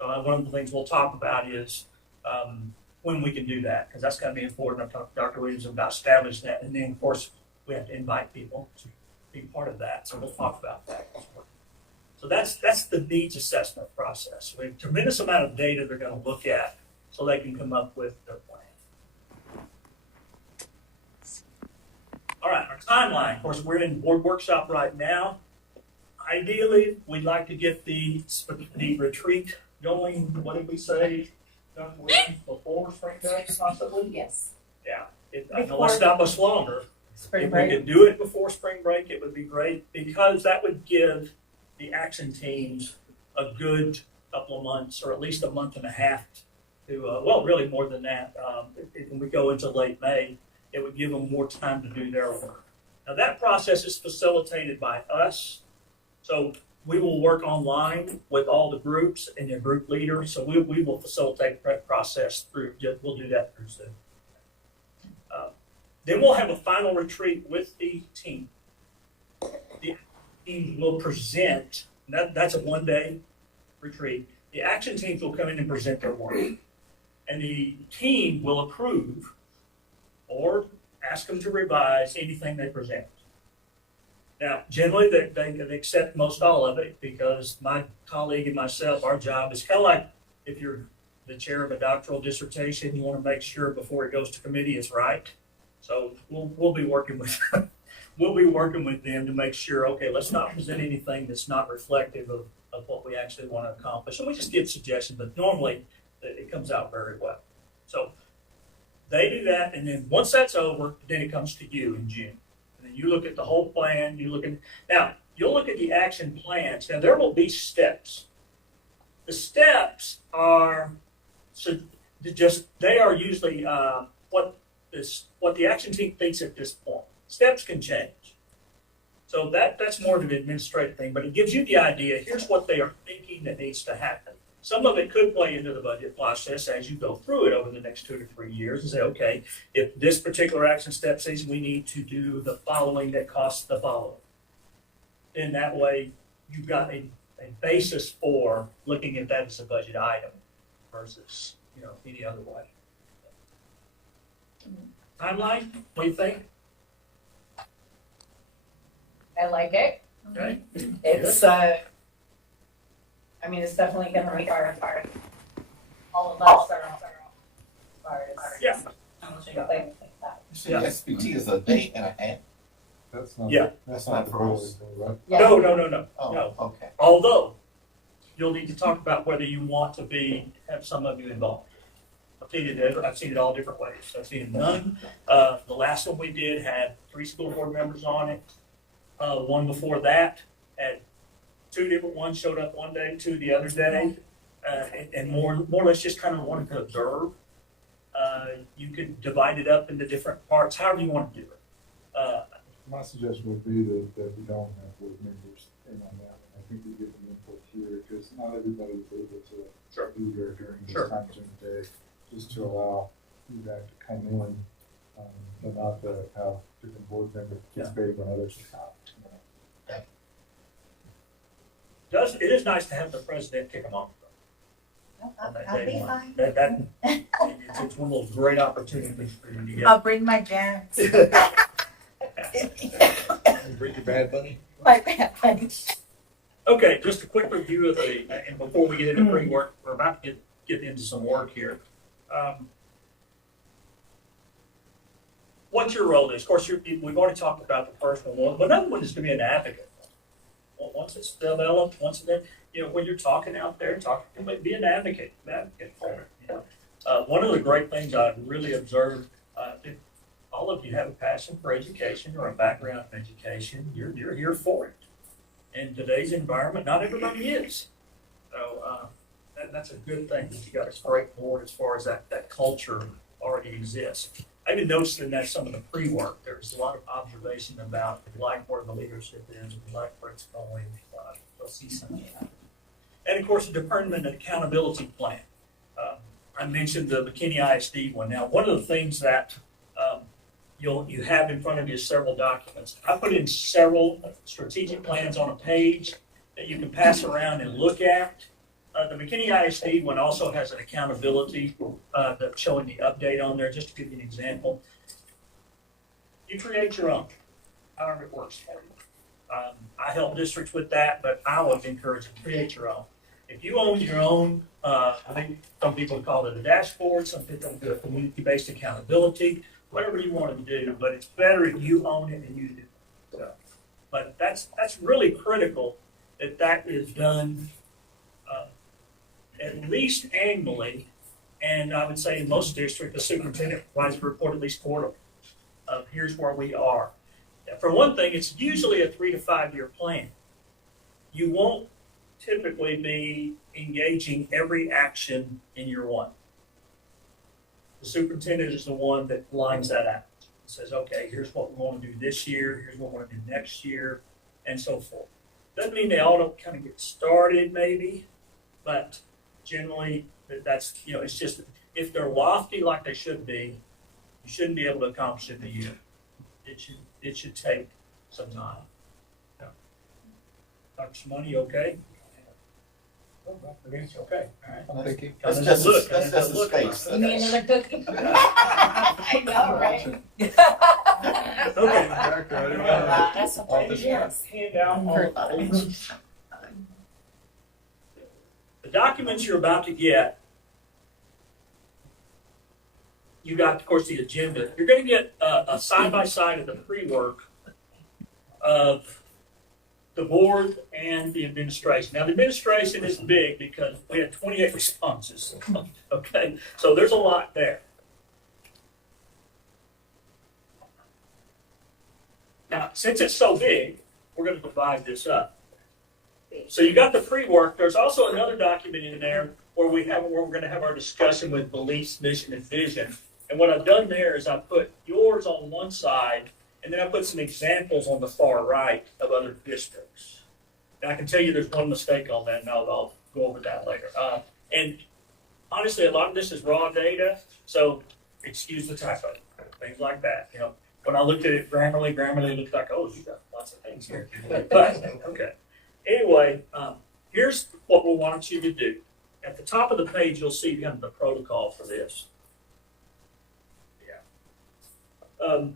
So one of the things we'll talk about is when we can do that, because that's going to be important. I've talked to Dr. Williams about establishing that. And then, of course, we have to invite people to be part of that. So we'll talk about that. So that's the needs assessment process. We have a tremendous amount of data they're going to look at so they can come up with their plan. All right, our timeline. Of course, we're in board workshop right now. Ideally, we'd like to get the retreat going, what did we say? Before spring break, possibly? Yes. Yeah. I know it's not much longer. Spring If break. we could do it before spring break, it would be great, because that would give the action teams a good couple of months, or at least a month and a half to, really more than that. If we go into late May, it would give them more time to do their work. Now that process is facilitated by us. So we will work online with all the groups and their group leaders. So we will facilitate that process through, we'll do that through Zoom. Then we'll have a final retreat with the team. The team will present, that's a 1-day retreat, the action teams will come in and present their work. And the team will approve or ask them to revise anything they present. Now, generally, they accept most all of it because my colleague and myself, our job is kind of like if you're the chair of a doctoral dissertation, you want to make sure before it goes to committee it's right. So we'll be working with we'll be working with them to make sure, okay, let's not present anything that's not reflective of what we actually want to accomplish. And we just give suggestions, but normally it comes out very well. So they do that, and then once that's over, then it comes to you in June. And then you look at the whole plan, you'll look at the action plans. Now there will be steps. The steps are they are usually what the action team thinks at this point. Steps can change. So that's more of an administrative thing, but it gives you the idea, here's what they are thinking that needs to happen. Some of it could play into the budget process as you go through it over the next 2 to 3 years and say, okay, if this particular action step says we need to do the following that costs the following, then that way you've got a basis for looking at that as a budget item versus, any other way. Timeline, what do you think? I like it. Okay. It's it's definitely going to require all of us are Yeah. challenging things like that. So SPT is a day and a half? That's not, Yeah. that's Not not the for goal, us. right? Yeah. No. Oh, okay. Although, you'll need to talk about whether you want to have some of you involved. I've seen it all different ways. I've seen none. The last one we did had 3 school board members on it. One before that had 2 different ones showed up one day, 2 the other day, and more or less just kind of wanted to observe. You could divide it up into different parts, however you want to do it. My suggestion would be that we don't have board members in on that. I think we give them input here, because not everybody is able to be here during this time during the day, just to allow feedback to come in, and not to have different board members participate when others are not. It is nice to have the president kick them off. I'll be fine. It's one of those great opportunities for you to get. I'll bring my jams. Bring your bad bunny? My bad bunny. Okay, just a quick review of and before we get into pre-work, we're about to get into some work here. What your role is? Of course, we've already talked about the first one. But another one is to be an advocate. Once it's developed, when you're talking out there, be an advocate for it. One of the great things I really observed, if all of you have a passion for education or a background in education, you're here for it. In today's environment, not everybody is. So that's a good thing that you got a great board as far as that culture already exists. I've been noticing that some of the pre-work, there's a lot of observation about like where the leadership is, like where it's going. You'll see some of that. And of course, the Department and Accountability Plan. I mentioned the McKinney ISD one. Now, one of the things that you have in front of you is several documents. I put in several strategic plans on a page that you can pass around and look at. The McKinney ISD one also has an accountability that's showing the update on there. Just to give you an example, you create your own, however it works for you. I help districts with that, but I always encourage you to create your own. If you own your own, I think some people call it a dashboard, some people do a community-based accountability, whatever you want to do, but it's better if you own it and you do it. So, but that's really critical that is done at least annually, and I would say in most districts, the superintendent provides a report at least quarterly of here's where we are. For one thing, it's usually a 3 to 5 year plan. You won't typically be engaging every action in year 1. The superintendent is the one that lines that out. Says, okay, here's what we want to do this year, here's what we want to do next year, and so forth. Doesn't mean they all don't kind of get started, maybe, but generally, that's, it's just, if they're lofty like they should be, you shouldn't be able to accomplish it in a year. It should take some time. Dr. Shimoni, okay? Okay, all right. Thank you. Come That's and just, look, that's come and just a look. space. Give me another cookie. I know, right? Okay. That's All this handout on the page. The documents you're about to get, you got, of course, the agenda. You're going to get a side-by-side of the pre-work of the board and the administration. Now, the administration is big because we had 28 responses. Okay, so there's a lot there. Now, since it's so big, we're going to divide this up. So you got the pre-work. There's also another document in there where we're going to have our discussion with beliefs, mission, and vision. And what I've done there is I put yours on one side, and then I put some examples on the far right of other districts. And I can tell you there's one mistake on that, and I'll go over that later. And honestly, a lot of this is raw data, so excuse the typo, things like that. You know, when I looked at it Grammarly looked like, oh, you got lots of things here. But okay. Anyway, here's what we want you to do. At the top of the page, you'll see kind of the protocol for this. Yeah.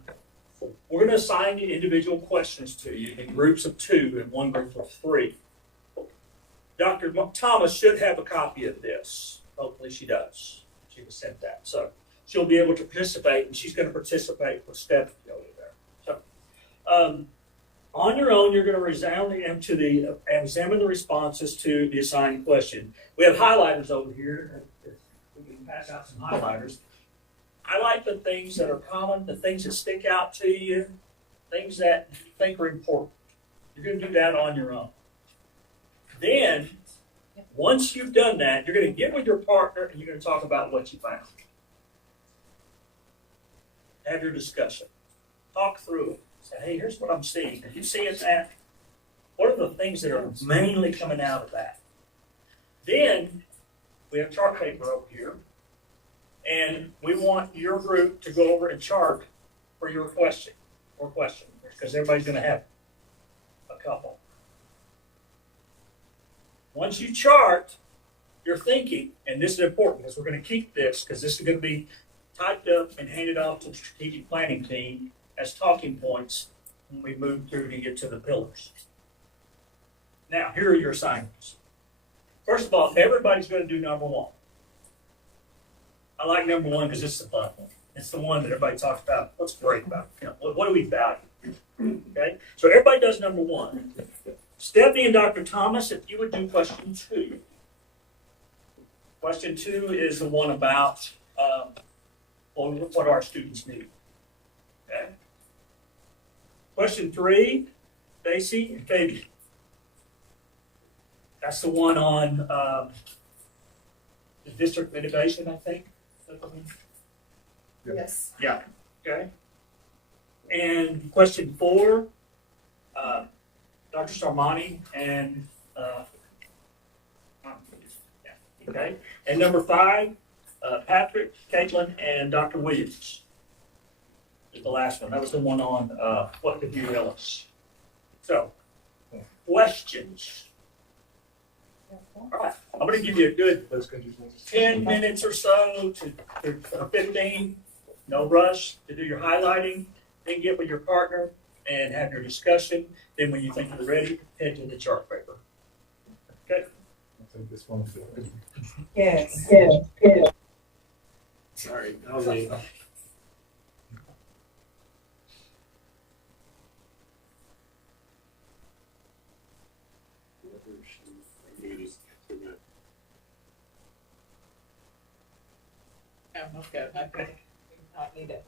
We're going to assign you individual questions to you in groups of 2 and one group of 3. Dr. Thomas should have a copy of this. Hopefully she does. She was sent that. So she'll be able to participate, and she's going to participate with Stephanie over there. So on your own, you're going to examine the responses to the assigned question. We have highlighters over here. We can pass out some highlighters. Highlight the things that are common, the things that stick out to you, things that you think are important. You're going to do that on your own. Then, once you've done that, you're going to get with your partner and you're going to talk about what you found. Have your discussion. Talk through it. Say, hey, here's what I'm seeing. Are you seeing that? What are the things that are mainly coming out of that? Then, we have chart paper over here. And we want your group to go over and chart for your question or questions, because everybody's going to have a couple. Once you chart your thinking, and this is important because we're going to keep this, because this is going to be typed up and handed off to the strategic planning team as talking points when we move through to get to the pillars. Now, here are your assignments. First of all, everybody's going to do number 1. I like number 1 because it's the fun one. It's the one that everybody talks about. What's great about it? You know, what do we value? Okay, so everybody does number 1. Stephanie and Dr. Thomas, if you would do question 2. Question 2 is the one about what our students need. Okay. Question 3, Stacy and Fabian. That's the one on the district of innovation, I think. Yes. Yeah. Okay. And question 4, Dr. Sarmani and okay. And number 5, Patrick, Caitlin, and Dr. Williams. Is the last one. That was the one on what could you tell us? So, questions. All right. I'm going to give you a good 10 minutes or so to 15. No rush to do your highlighting. Then get with your partner and have your discussion. Then when you think you're ready, head to the chart paper. Okay? I'll take this one. Yes. Sorry. I'm good. I think I need it.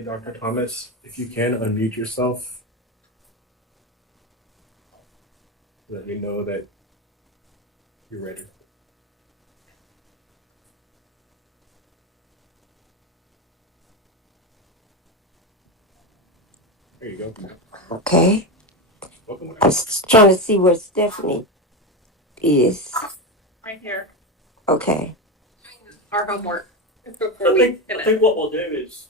Hey, Dr. Thomas, if you can unmute yourself, let me know that you're ready. There you go. Okay. Welcome. I'm trying to see where Stephanie is. Right here, Okay. our homework. I think what we'll do is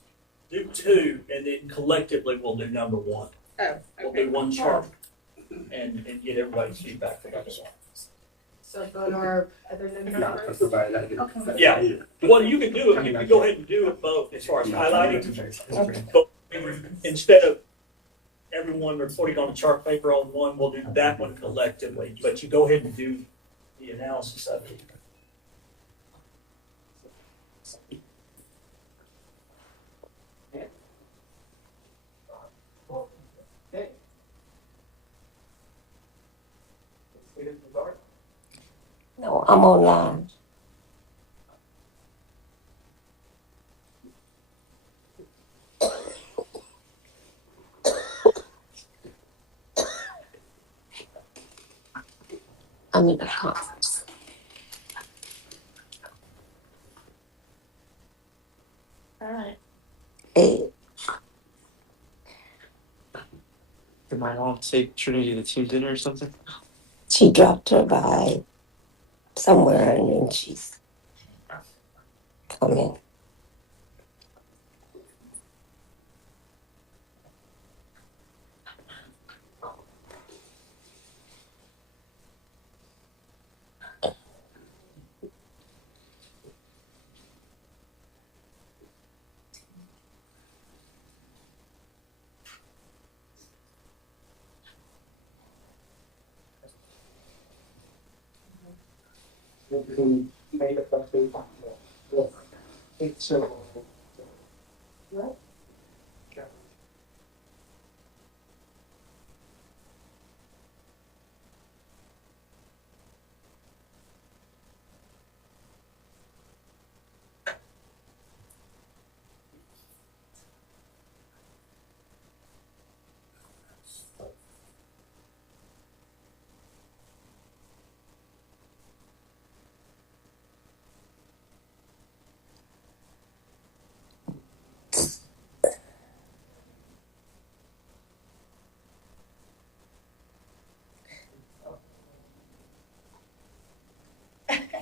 do two, and then collectively we'll do number one. Oh, We'll do one chart and get everybody's feedback for that as well. So go to our other numbers. Yeah, well, you can do it, you can go ahead and do it both as far as highlighting, but instead of everyone reporting on a chart paper on one, we'll do that one collectively, but you go ahead and do the analysis of it. No, I'm online. I'm in the conference. All right. Hey, Did my mom take Trinity to team dinner or something? she dropped her by somewhere and then she's coming.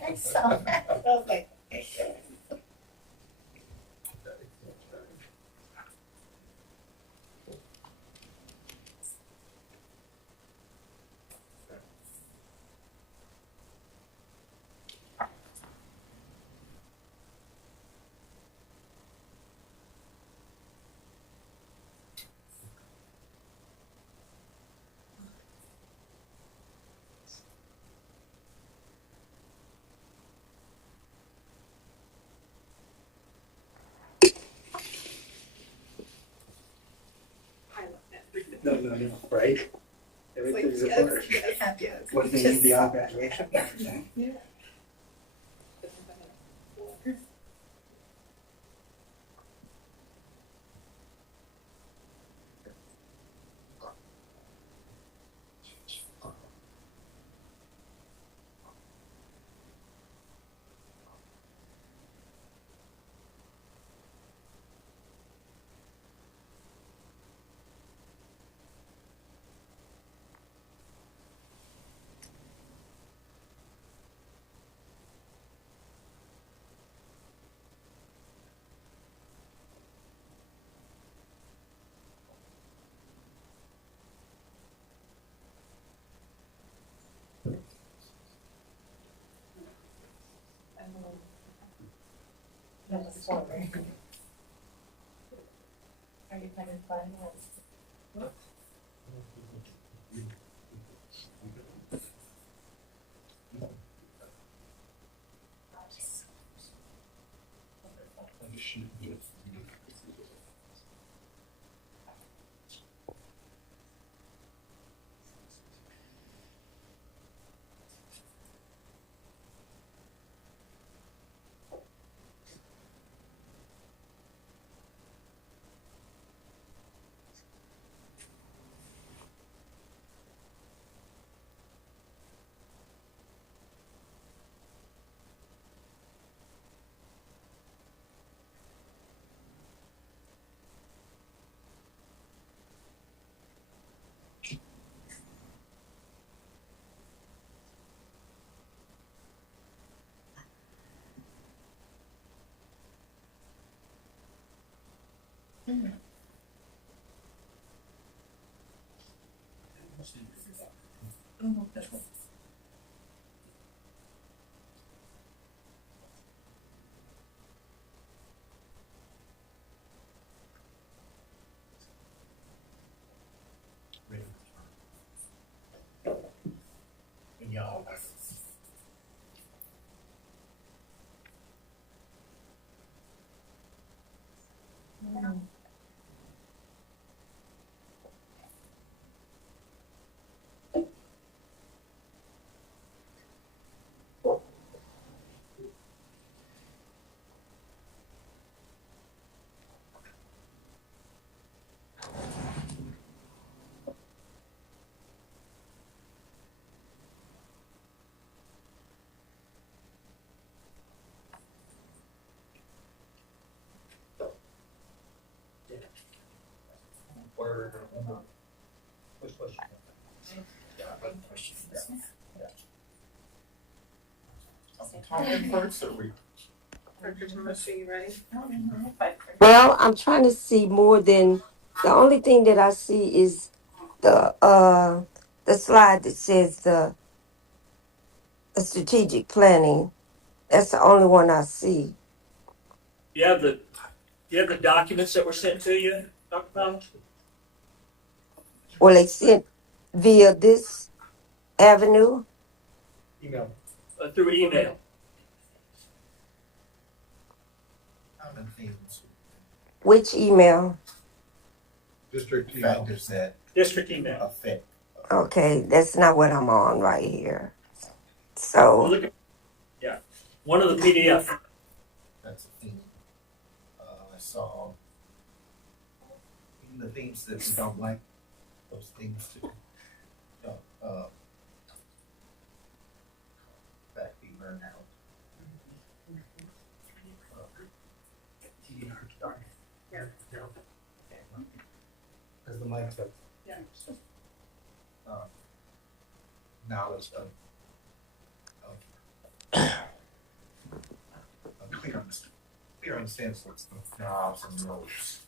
I saw that. I was like, No, right? Everything's a first. One thing beyond graduation. Are you having fun? Y'all. Which question? Talking first, or we? Dr. Thomas, are you ready? Well, I'm trying to see more than the only thing that I see is the slide that says the strategic planning. That's the only one I see. You have the documents that were sent to you, Dr. Thomas? Well, they sent via this avenue. Email. Through email. Which email? District email. Factors that District email. affect. Okay, that's not what I'm on right here. Well, So look at, yeah, one of the PDF. That's a theme. I saw even the themes that we don't like, those themes too. Back be burned out. Because the mic's up. Knowledge of clear understanding what's the jobs and roles.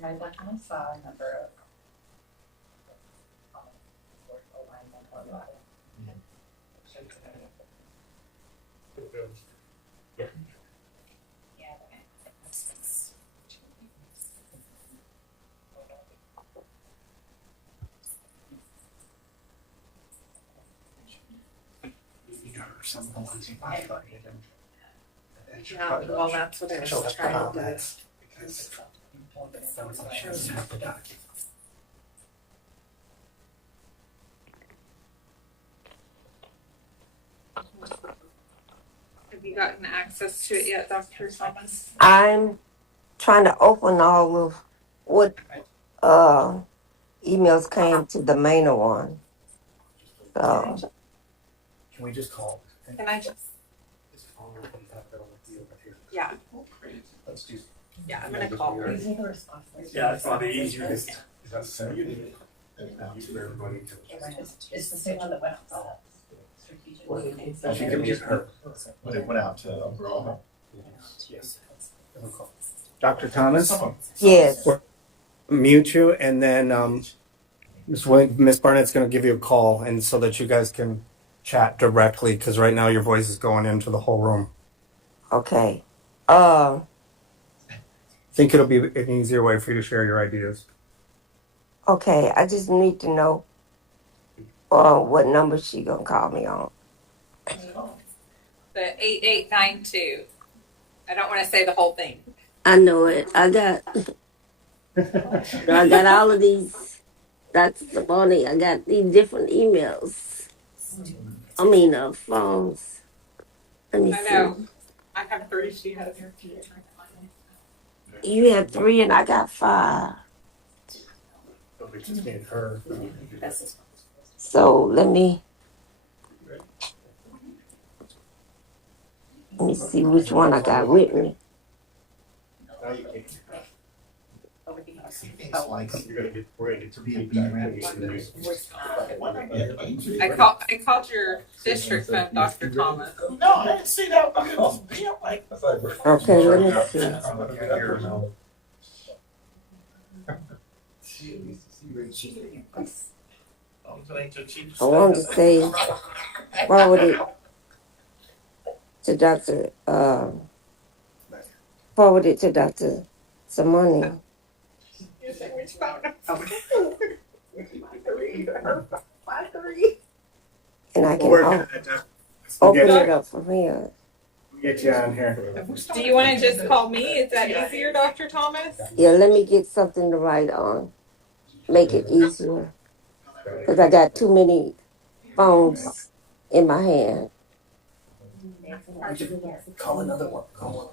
Right, that kind of saw a number of. Alignment on that. Yeah. Yeah, well, that's what I was trying to. Have you gotten access to it yet, Dr. Thomas? I'm trying to open all of what emails came to the Manor one. So Can we just call? Can I just? Yeah, Let's do. yeah, I'm gonna call her. Yeah, it's probably easier. Is that the same? It's the same one that went out. She can use her. But it went out to abroad. Yes. Dr. Thomas, yes, mute you, and then Miss Barnett's going to give you a call, and so that you guys can chat directly, because right now your voice is going into the whole room. okay. I think it'll be an easier way for you to share your ideas. Okay, I just need to know what number she gonna call me on. The 8892. I don't wanna say the whole thing. I know it. I got all of these. That's the morning. I got these different emails. I mean, phones. Let me I see. know. I have 3, she has her 2. You have 3 and I got 5. We just need her. So let me see which one I got with me. I see things like you're gonna get ready to be a B-rap. I called your district phone, Dr. Thomas. No, I didn't see that. I'm like, Okay, let me see. I wanted to say forward it to forward it to Dr. Simone. You're saying which phone? My three. And I can We're working on that, Doc. open it up from here. We'll get you on here. Do you want to just call me? Is that easier, Dr. Thomas? Yeah, let me get something to write on. Make it easier. Because I got too many phones in my hand. Call another one. Call one.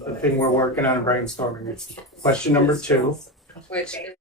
The thing we're working on brainstorming is question number 2. Which is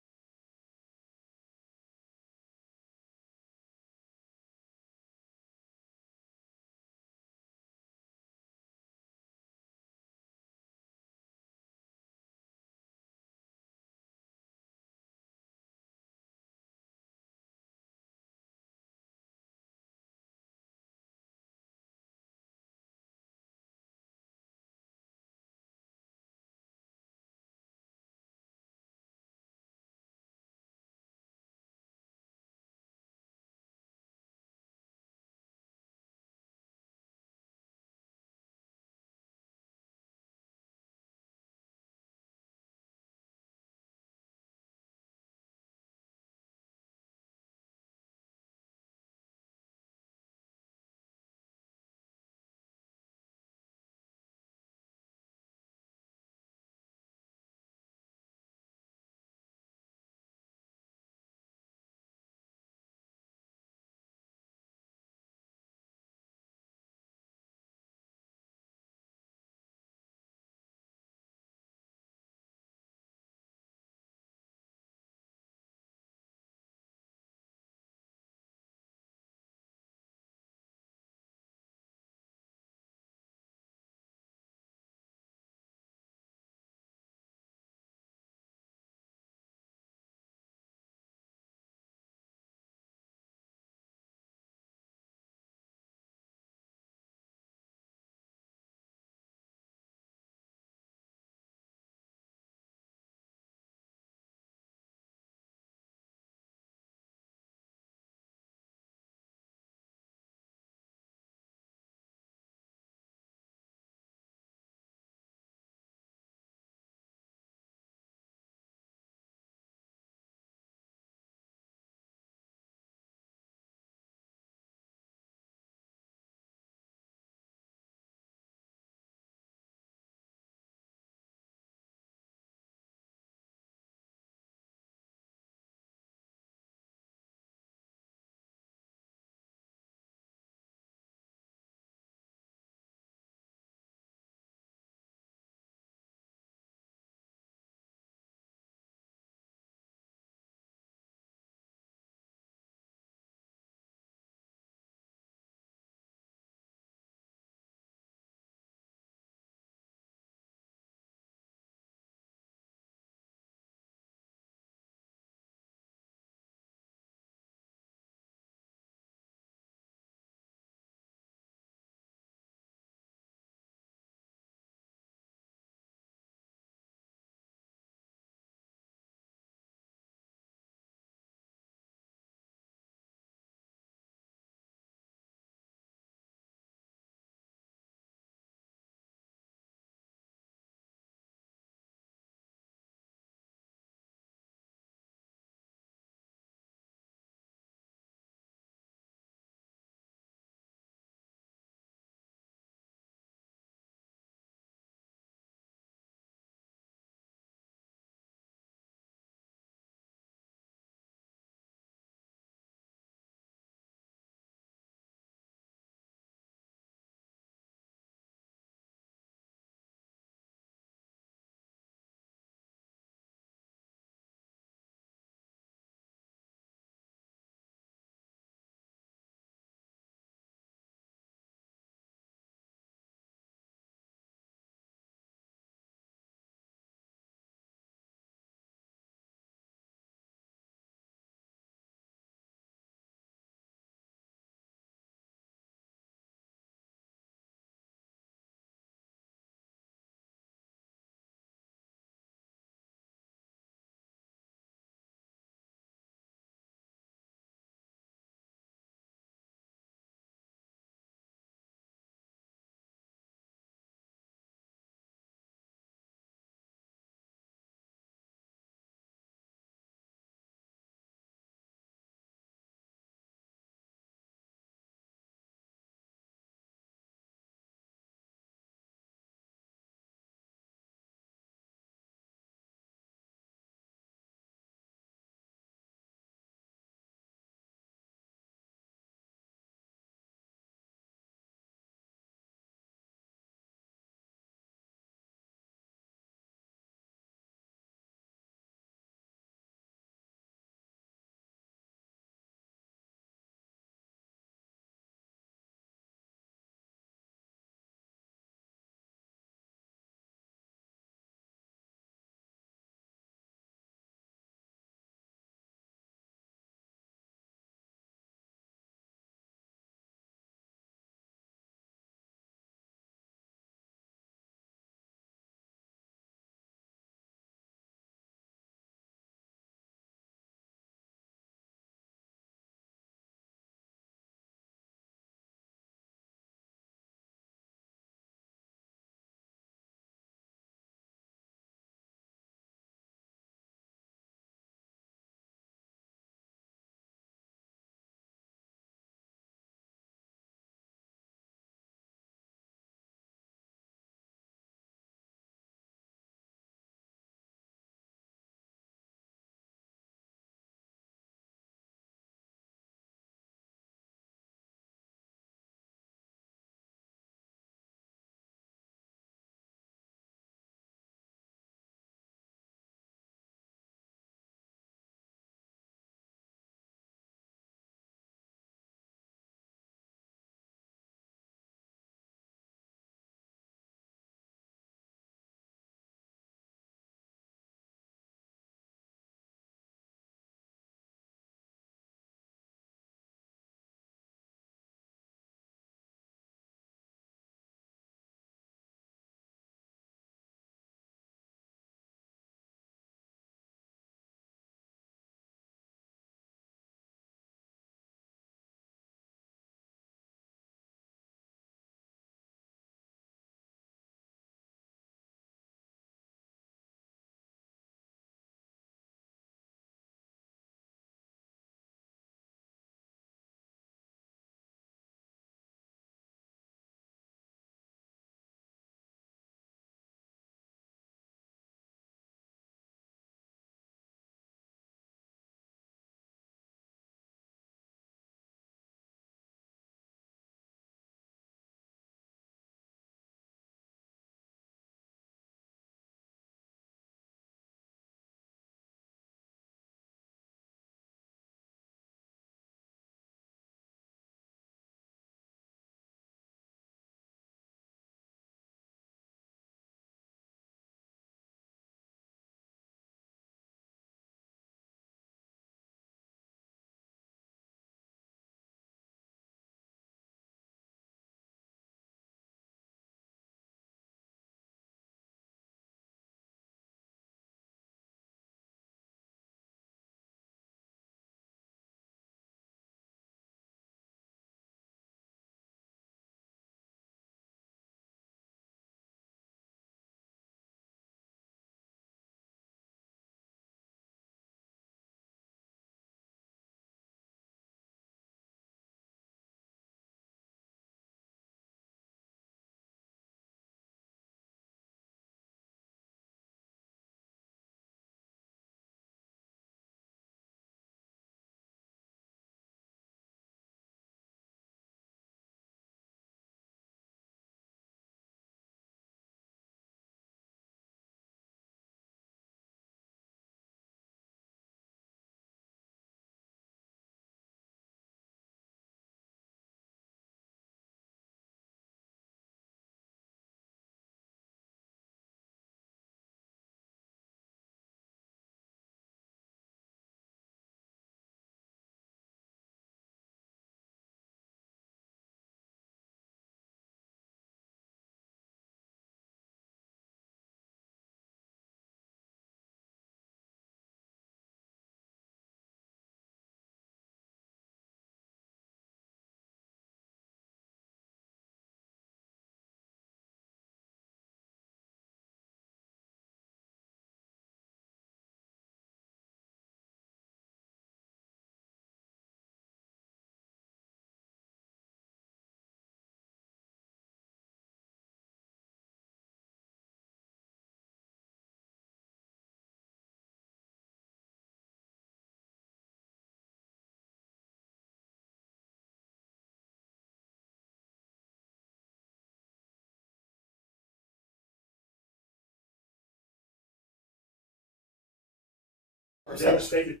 Devastated.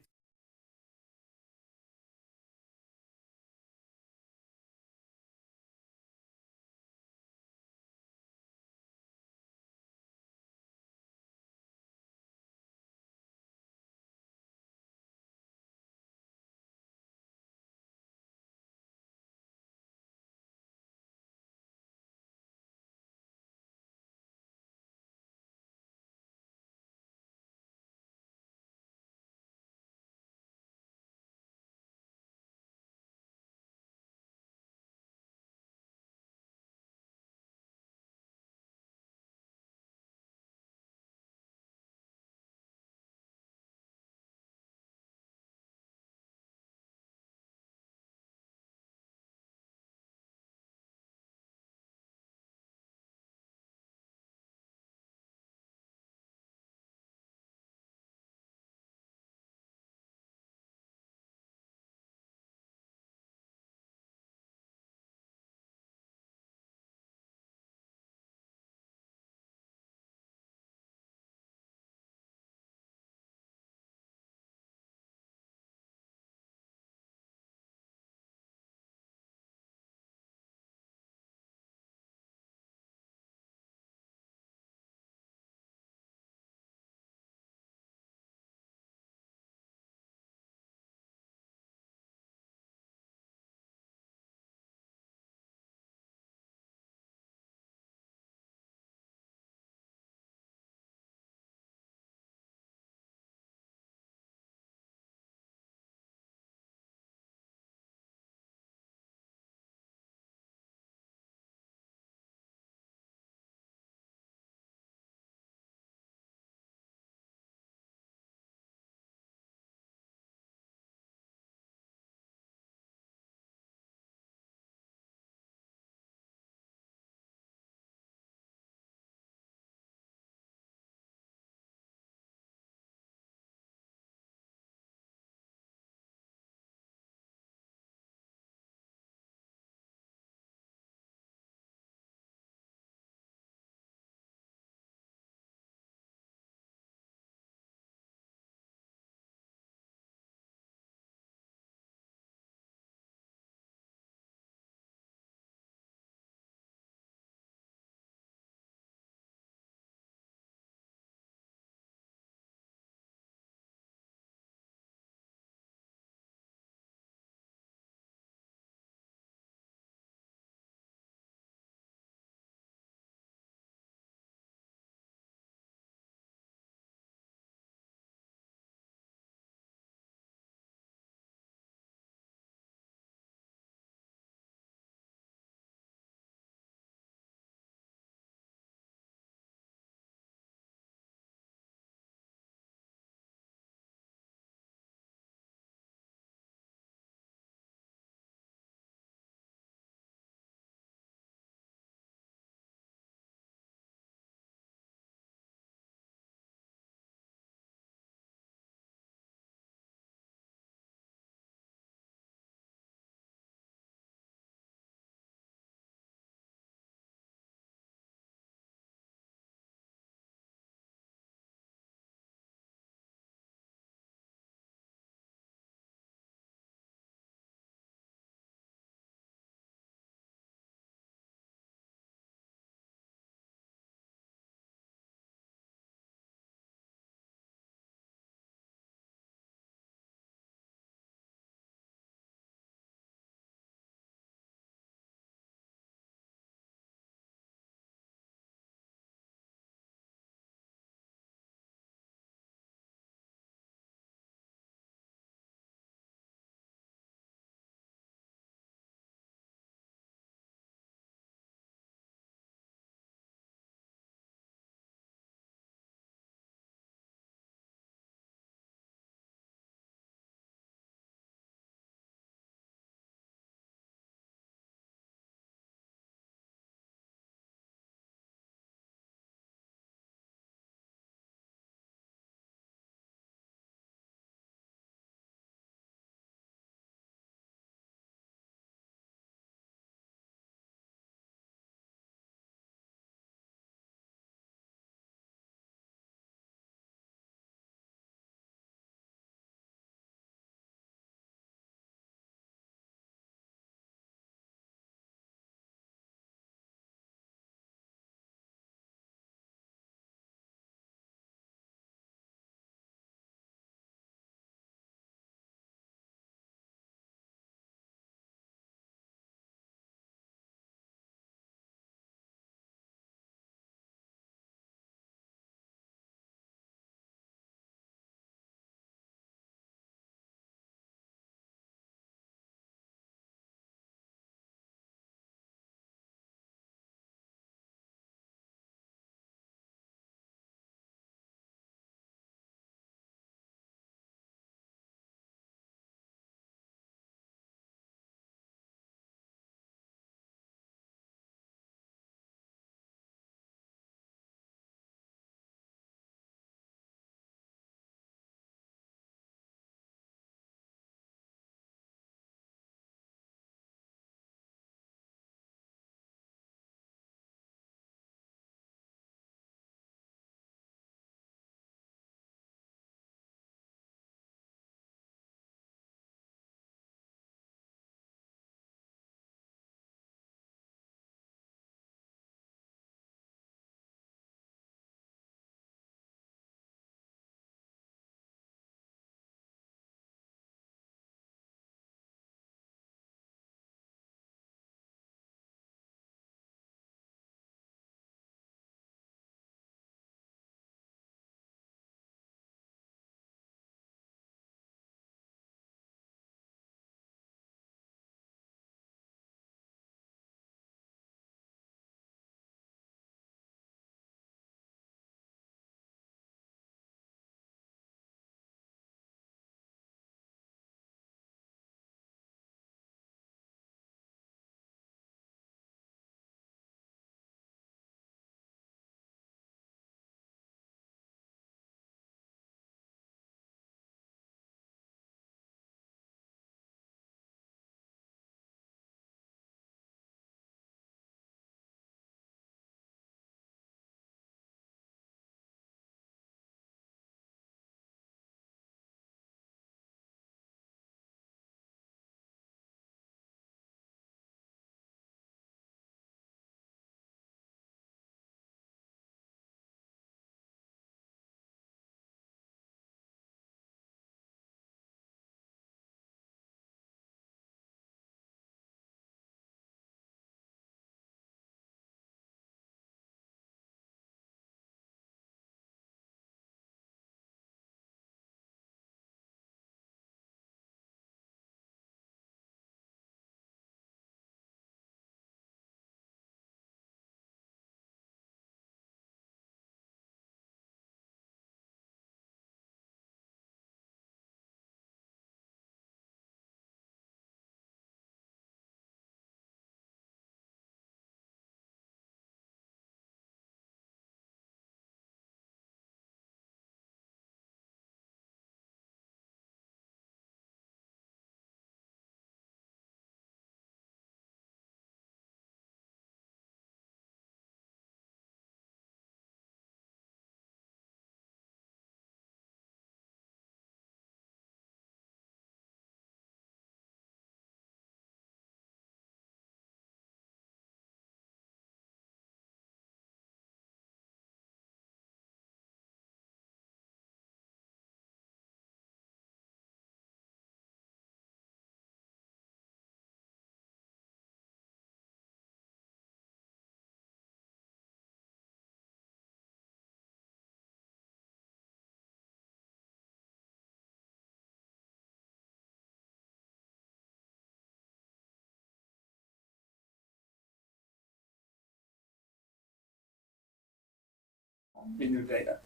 in your data.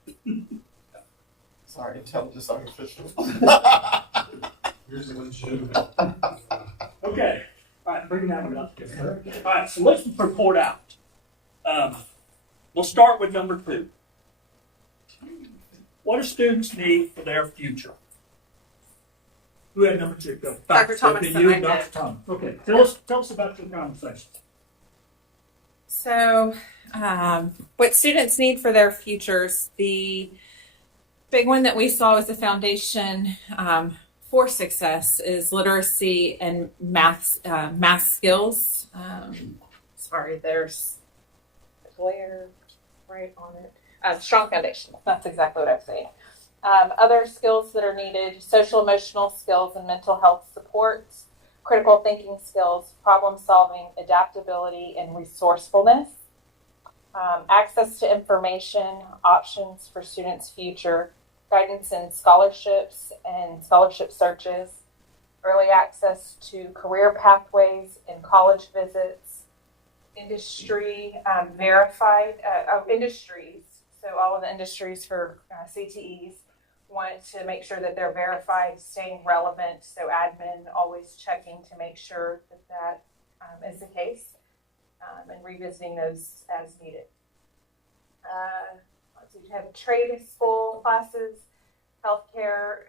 Sorry, intelligence artificial. Here's the one shoe. Okay, all right, bring that one up. All right, so let's report out. We'll start with number 2. What do students need for their future? Who had number 2? Go. Dr. Thomas, Okay, you I and did. Dr. Thomas. Okay, tell us about your conversation. So, what students need for their futures, the big one that we saw as the foundation for success is literacy and math skills. Sorry, there's a glare right on it. Strong foundation. That's exactly what I'm saying. Other skills that are needed: social emotional skills and mental health supports, critical thinking skills, problem solving, adaptability, and resourcefulness. Access to information, options for students' future, guidance in scholarships and scholarship searches, early access to career pathways and college visits, industry verified industries. So all of the industries for CTEs want to make sure that they're verified, staying relevant. So admin always checking to make sure that that is the case, and revisiting those as needed. We have trade school classes. Healthcare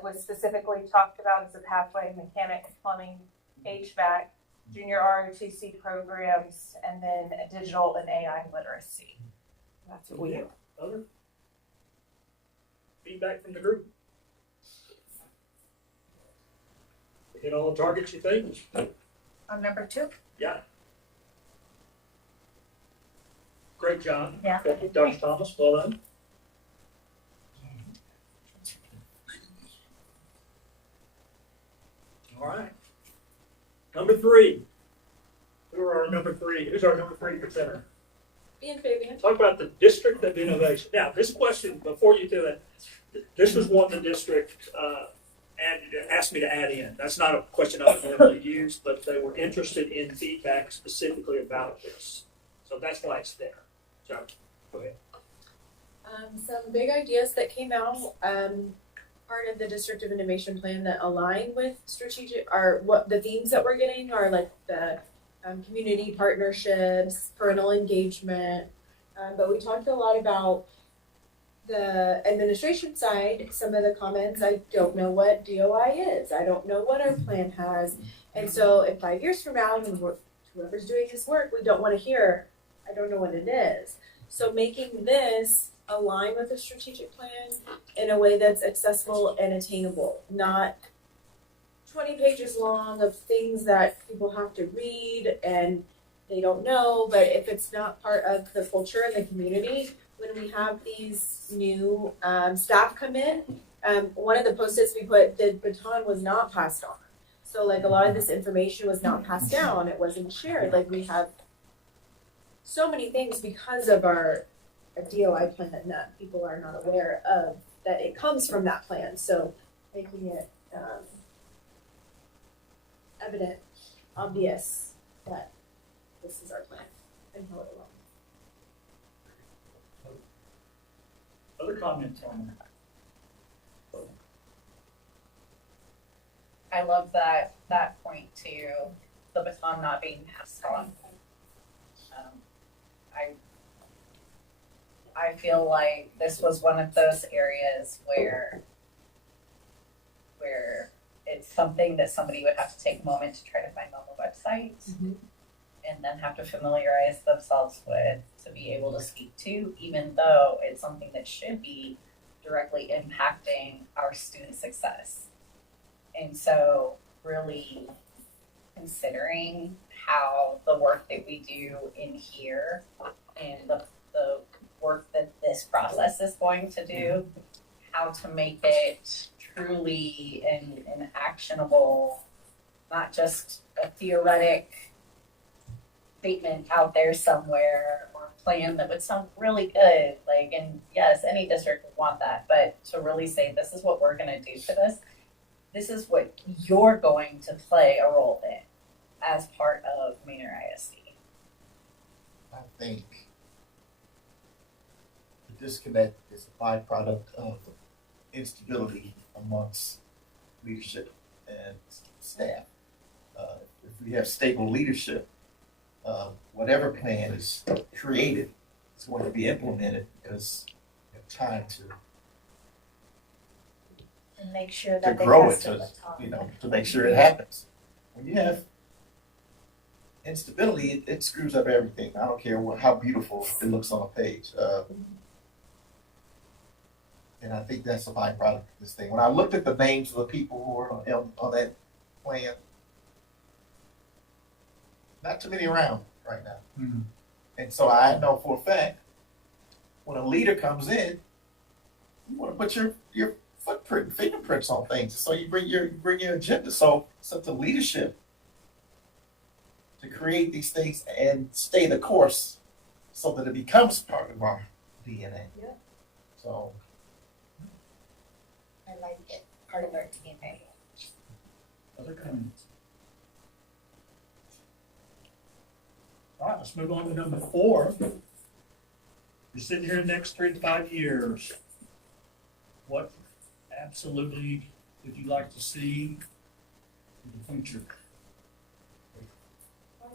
was specifically talked about as a pathway: mechanic, plumbing, HVAC, junior ROTC programs, and then digital and AI literacy. That's what we have. Other feedback from the group? Hit all the targets you think? On number 2? Yeah. Great job. Yeah. Thank you, Dr. Thomas. Well done. All right. Number 3. Who's our number 3 presenter? Ian Fabian. Talk about the district of innovation. Now, this question, before you do that, this was one the district asked me to add in. That's not a question I would normally use, but they were interested in feedback specifically about this. So that's why it's there. So, go ahead. Some big ideas that came out, part of the District of Innovation Plan that align with strategic, are what the themes that we're getting are like the community partnerships, parental engagement, but we talked a lot about the administration side. Some of the comments, I don't know what DOI is, I don't know what our plan has, and so if 5 years from now, and whoever's doing this work, we don't want to hear, I don't know what it is. So making this align with the strategic plan in a way that's accessible and attainable, not 20 pages long of things that people have to read and they don't know. But if it's not part of the culture and the community, when we have these new staff come in, one of the post-its we put, the baton was not passed on. So like a lot of this information was not passed down, it wasn't shared. Like we have so many things because of our DOI plan that people are not aware of, that it comes from that plan. So making it evident, obvious that this is our plan and how it will. Other comments on that? I love that point too, the baton not being passed on. I feel like this was one of those areas where it's something that somebody would have to take a moment to try to find on the website, and then have to familiarize themselves with to be able to speak to, even though it's something that should be directly impacting our student success. And so really considering how the work that we do in here and the work that this process is going to do, how to make it truly and actionable, not just a theoretic statement out there somewhere or a plan that would sound really good. Like, and yes, any district would want that, but to really say, this is what we're going to do for this. This is what you're going to play a role in as part of Manor ISD. I think the disconnect is a byproduct of instability amongst leadership and staff. If we have stable leadership, whatever plan is created is going to be implemented because you have time And make sure to that they grow it, test it to, with time. you know, to make sure it happens. When you have instability, it screws up everything. I don't care how beautiful it looks on a page. And I think that's a byproduct of this thing. When I looked at the names of the people who were on that plan, not too many around right now. Hmm. And so I know for a fact, when a leader comes in, you want to put your footprint, fingerprints on things. So you bring your agenda. So it's up to leadership to create these things and stay the course so that it becomes part of our DNA. Yeah. So I like it, part of our DNA. Other comments? All right, let's move on to number 4. You're sitting here in the next 3 to 5 years. What absolutely would you like to see in the future?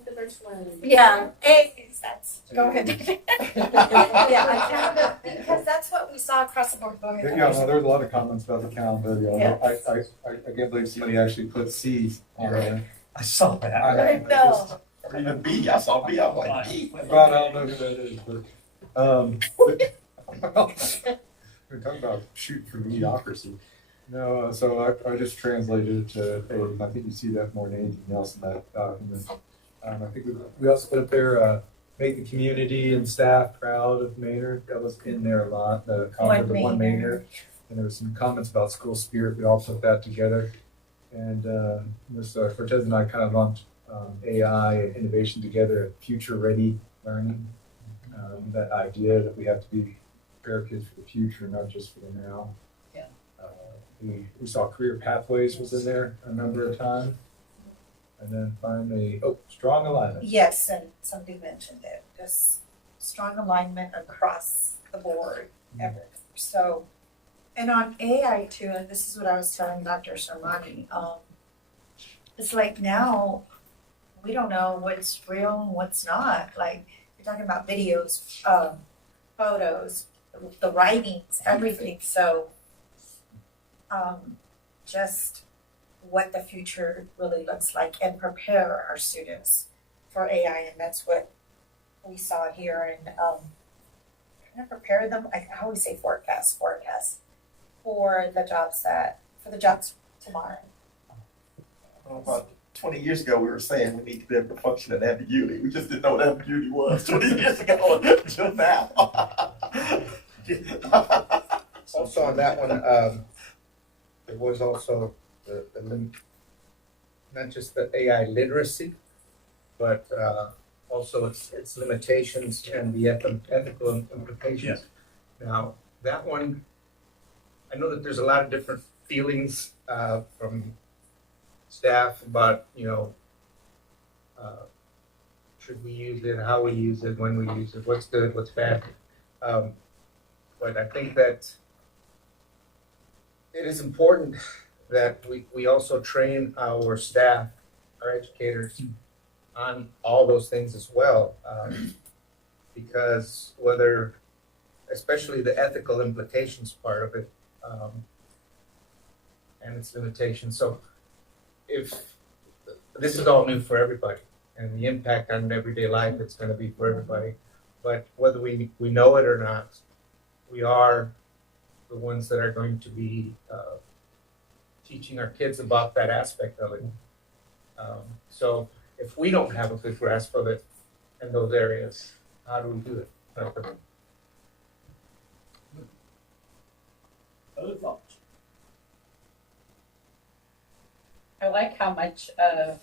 The first one. Yeah, that's, go ahead. Yeah, because that's what we saw across the board. Go ahead. Yeah, no, there was a lot of comments about the accountability. Yeah. I can't believe somebody actually put C's on there. I saw that. I know. or even B. I saw B. I was like B. Ron, I don't know who that is, but we're talking about shoot for mediocrity. No, so I just translated it to, I think you see that more than anything else in that document. I think we also put up there, make the community and staff proud of Manor. That was in there a lot, the comment of one Manor. And there was some comments about school spirit. We all put that together. And Ms. Cortez and I kind of lumped AI and innovation together at future-ready learning. That idea that we have to be prepare kids for the future, not just for the now. Yeah. We saw career pathways was in there a number of times. And then finally, strong alignment. Yes, and somebody mentioned it, just strong alignment across the board, everywhere. So, and on AI too, and this is what I was telling Dr. Sharmani, it's like now we don't know what's real and what's not. Like you're talking about videos, photos, the writings, everything. So, just what the future really looks like and prepare our students for AI, and that's what we saw here. And kind of prepare them. I always say forecast for the jobs tomorrow. Well, about 20 years ago, we were saying we need to be able to function in ambiguity. We just didn't know what ambiguity was 20 years ago until now. Also on that one, there was also not just the AI literacy, but also its limitations and the ethical implications. Now, that one, I know that there's a lot of different feelings from staff about, should we use it, how we use it, when we use it, what's good, what's bad. But I think that it is important that we also train our staff, our educators, on all those things as well. Because especially the ethical implications part of it, and its limitations. So if this is all new for everybody, and the impact on everyday life, it's going to be for everybody. But whether we know it or not, we are the ones that are going to be teaching our kids about that aspect of it. So if we don't have a good grasp of it in those areas, how do we do it? Other thoughts? I like how much of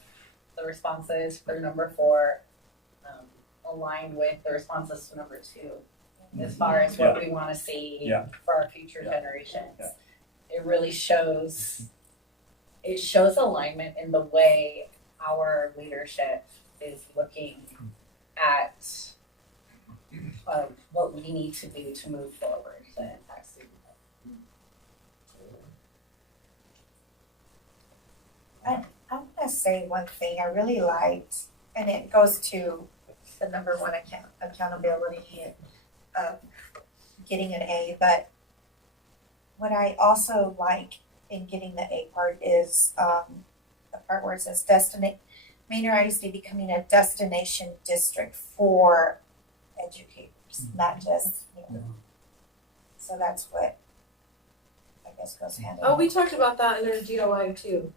the responses for number 4 align with the responses to number 2, as far as what we want to see for our future generations. It really shows alignment in the way our leadership is looking at what we need to do to move forward. wanna say one thing I really liked, and it goes to the number one accountability and, getting an A, but what I also like in getting the A part is, the part where it says Manor ISD becoming a destination district for educators, not just, so that's what I guess goes hand in hand. Oh, we talked about that in our GOI too.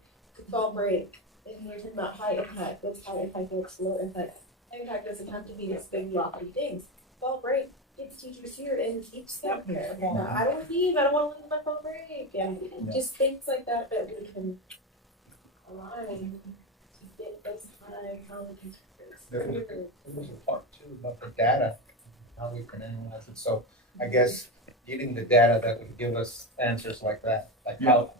Fall break. And we were talking about high impact. What's high impact? What's low impact? Impact doesn't have to be this big lofty things. Fall break gets teachers here and keeps them here. I don't leave. I don't want to leave my fall break. And just things like that that we can align to get those high quality teachers. There was a part too about the data, how we can analyze it. So I guess getting the data that would give us answers like that, like how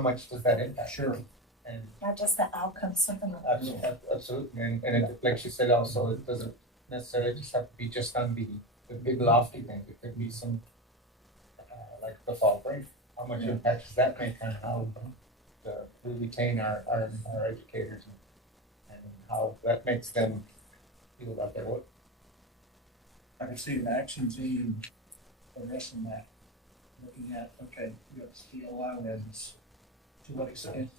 much does that impact? Sure. And Not just the outcome, something like that. absolutely, and it, like she said, also it doesn't necessarily just have to be just on the big lofty thing. It could be some like the fall break. How much impact does that make on how we retain our educators and how that makes them feel about their work? I can see an action team addressing that, looking at, okay, you have CLI wins, to what extent,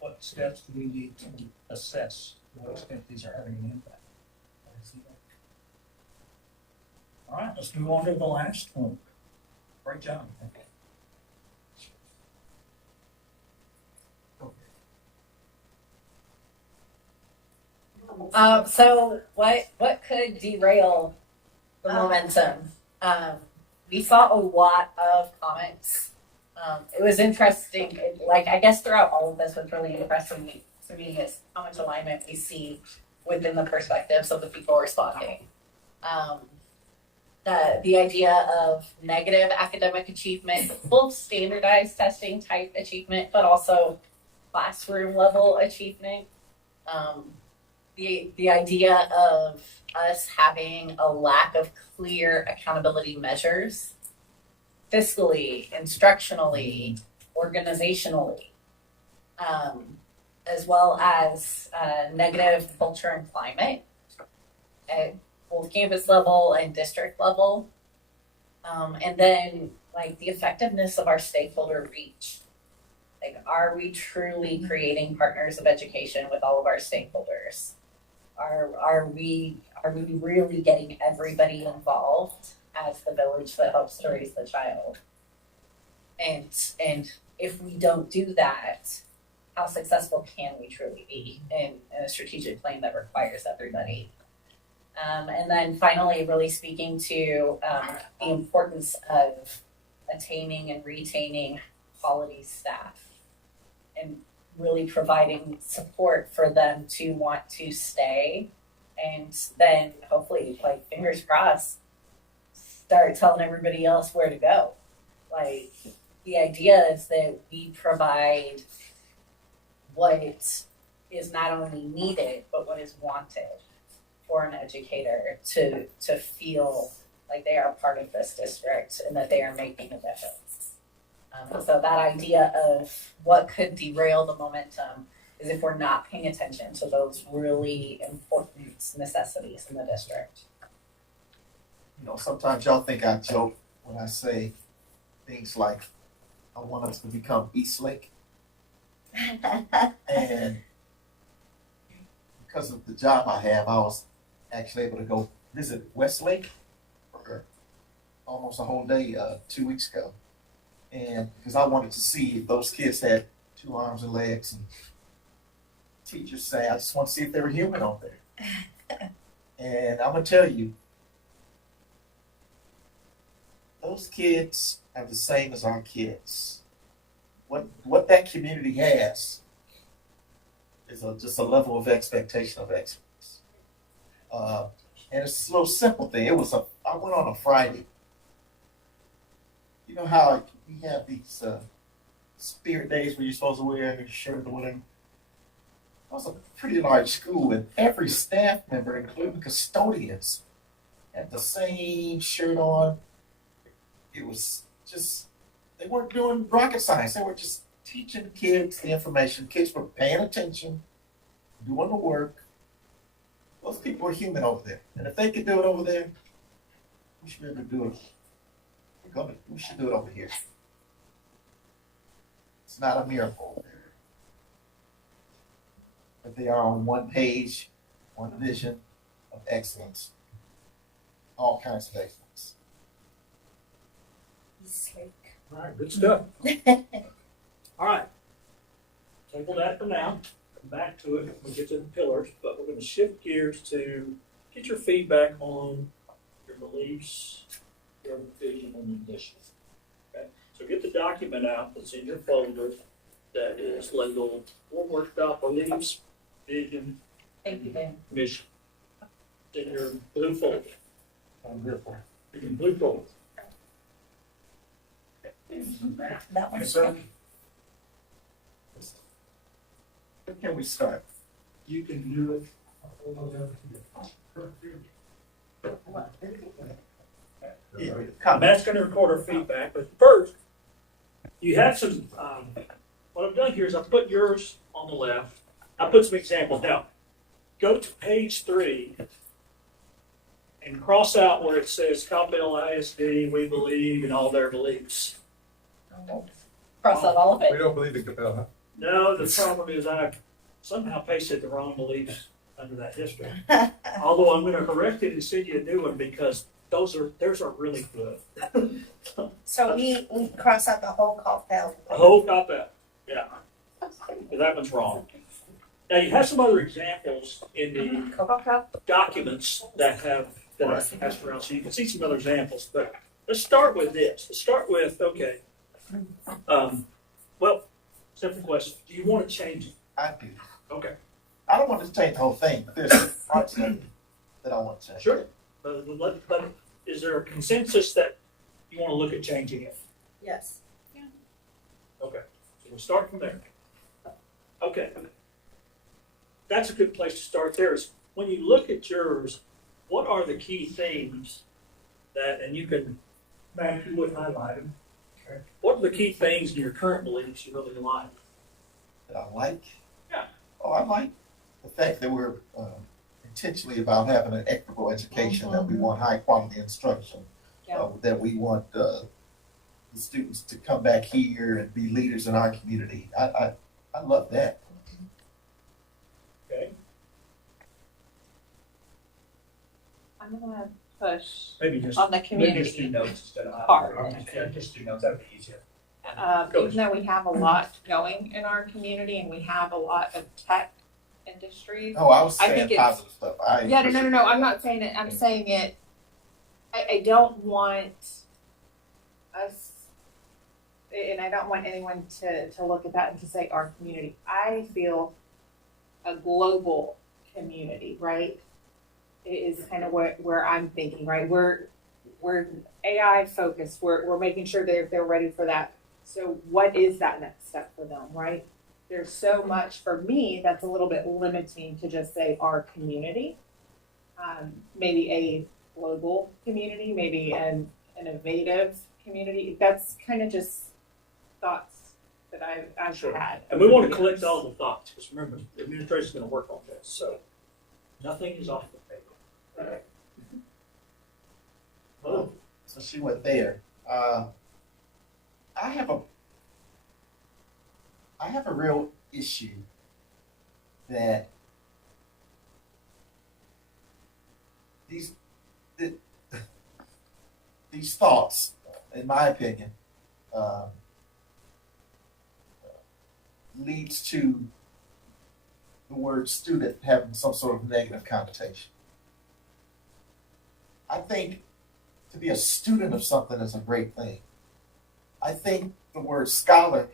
what steps do we need to assess to what extent these are having an impact? I see that. All right, let's move on to the last one. Great job. So what could derail the momentum? We saw a lot of comments. It was interesting. Like, I guess throughout all of this, what's really impressing to me is how much alignment we see within the perspectives of the people responding. The idea of negative academic achievement, both standardized testing type achievement, but also classroom level achievement. The idea of us having a lack of clear accountability measures, fiscally, instructionally, organizationally, as well as negative culture and climate at both campus level and district level. And then like the effectiveness of our stakeholder reach. Like, are we truly creating partners of education with all of our stakeholders? Are we really getting everybody involved as the village that helps to raise the child? And if we don't do that, how successful can we truly be in a strategic plan that requires everybody? And then finally, really speaking to the importance of attaining and retaining quality staff and really providing support for them to want to stay, and then hopefully, like, fingers crossed, start telling everybody else where to go. Like, the idea is that we provide what is not only needed, but what is wanted for an educator to feel like they are part of this district and that they are making a difference. So that idea of what could derail the momentum is if we're not paying attention to those really important necessities in the district. You know, sometimes y'all think I joke when I say things like, I want us to become Eastlake. And because of the job I have, I was actually able to go visit Westlake for almost a whole day 2 weeks ago. And because I wanted to see if those kids had 2 arms and legs, and teachers say, I just want to see if they were human on there. And I'm going to tell you, those kids are the same as our kids. What that community has is just a level of expectation of excellence. And it's a little simple thing. I went on a Friday. You know how we have these spirit days where you're supposed to wear your shirt or whatever? It was a pretty large school, and every staff member, including custodians, had the same shirt on. It was just, they weren't doing rocket science. They were just teaching kids the information, kids were paying attention, doing the work. Those people are human over there. And if they can do it over there, we should be able to do it. We should do it over here. It's not a miracle. But they are on one page, one vision of excellence. All kinds of excellence. He's slick. All right, good stuff. All right. Table that for now. Come back to it. We'll get to the pillars, but we're going to shift gears to get your feedback on your beliefs, your vision, and mission. Okay. So get the document out that's in your folder that is labeled One Workshop Beliefs, Vision, Thank you, Dan. Mission. It's in your blue folder. In your blue folder. That one's Yes, sir. Where can we start? You can do it. Yeah, I'm comment. asking to record our feedback, but first, you have some, what I've done here is I've put yours on the left. I put some examples. Now, go to page 3 and cross out where it says Manor ISD, we believe, and all their beliefs. Cross out all of We it. don't believe in Capel, huh? No, the problem is I somehow pasted the wrong beliefs under that history. Although I'm going to correct it and send you a new one because those are really good. So we cross out the whole Capel. A whole cop out, yeah. That one's wrong. Now you have some other examples in the documents that I passed around, so you can see some other examples. But let's start with this. Let's start with okay. Well, simple question: do you want to change it? I do. Okay, I don't want to change the whole thing, but there's some parts of it that I want to change. sure. But is there a consensus that you want to look at changing it? Yes. Okay, so we'll start from there. Okay. That's a good place to start there is when you look at yours, what are the key themes that, and you can, Matt, if you would highlight them. Okay. What are the key things in your current beliefs you really like? That I like. Yeah. Oh, I like the fact that we're intentionally about having an equitable education, that we want high quality instruction, Yeah. that we want the students to come back here and be leaders in our community. I love that. Okay. I'm gonna push Maybe just on the maybe just do community notes instead of part. Yeah, just do notes. That'd be easier. Even though we have a lot going in our community and we have a lot of tech industries. Oh, I was I saying think it's- positive stuff. Yeah, no, I'm not saying it, I'm saying it, I don't want us, and I don't want anyone to look at that and to say our community. I feel a global community, right? Is kind of where I'm thinking, right? We're AI focused. We're making sure they're ready for that. So what is that next step for them, right? There's so much for me that's a little bit limiting to just say our community. Maybe a global community, maybe an innovative community. That's kind of just thoughts that I've Sure. had. And we want to collect all the thoughts because remember, the administration's going to work on this, so nothing is off the table. Oh, so she went there. I have a real issue that these thoughts, in my opinion, leads to the word student having some sort of negative connotation. I think to be a student of something is a great thing. I think the word scholar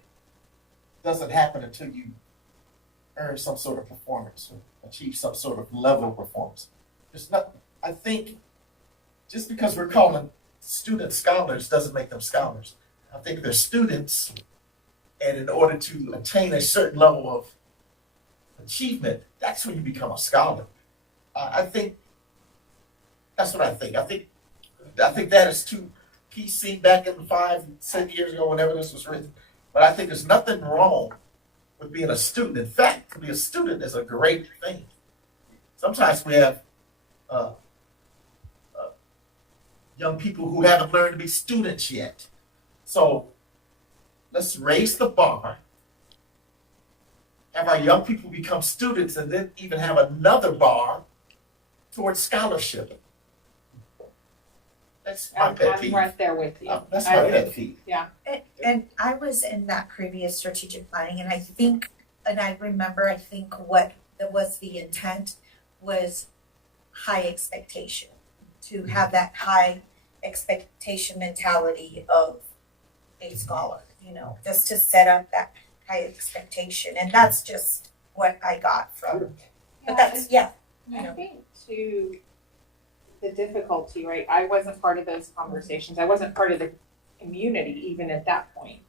doesn't happen until you earn some sort of performance or achieve some sort of level of performance. It's not, I think just because we're calling students scholars doesn't make them scholars. I think they're students, and in order to attain a certain level of achievement, that's when you become a scholar. I think that's what I think. I think that is too PC back in 5, 7 years ago, whenever this was written. But I think there's nothing wrong with being a student. In fact, to be a student is a great thing. Sometimes we have young people who haven't learned to be students yet. So let's raise the bar, have our young people become students, and then even have another bar towards scholarship. That's my pet I'm peeve. right there with you. That's my pet peeve. Yeah. And I was in that previous strategic planning, and I think what was the intent was high expectation, to have that high expectation mentality of a scholar, just to set up that high expectation, and that's just what I got from. But that's I think too, the difficulty, right? I wasn't part of those conversations. I wasn't part of the community even at that point.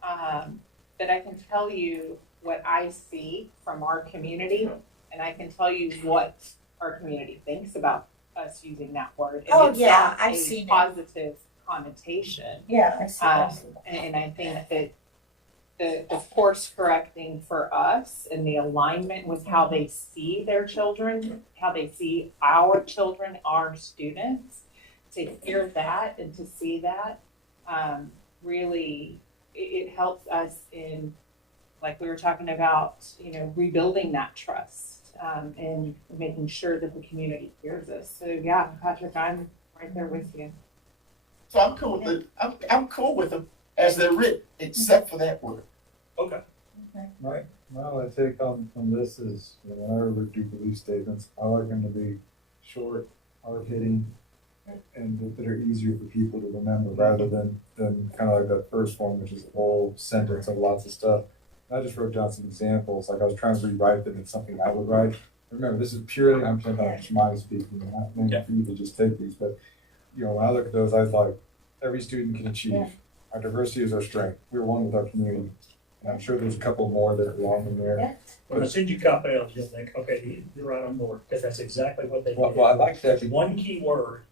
But I can tell you what I see from our community, and I can tell you what our community thinks about us using that word. And it's not I've a seen it. positive connotation. Yeah, I see that. And I think that the course correcting for us and the alignment with how they see their children, how they see our children, our students, to hear that and to see that, really, it helps us in, like we were talking about, rebuilding that trust, and making sure that the community hears us. So yeah, Patrick, I'm right there with you. So I'm cool with it. I'm cool with them as they're written, except for that word. Okay. My only take on this is, when I ever do belief statements, I like them to be short, hard hitting, and that are easier for people to remember rather than kind of like that first one, which is a whole sentence of lots of stuff. I just wrote down some examples, like I was trying to rewrite them in something I would write. Remember, this is purely, I'm saying Dr. Shmai speaking, not meant for you to just take these, but when I look at those, I was like, every student can achieve. Our diversity is our strength. We're one with our community. And I'm sure there's a couple more that belong in there. When I send you copy of it, you'll think, okay, you're right on board, because that's exactly what they did. Well, I like that. One key word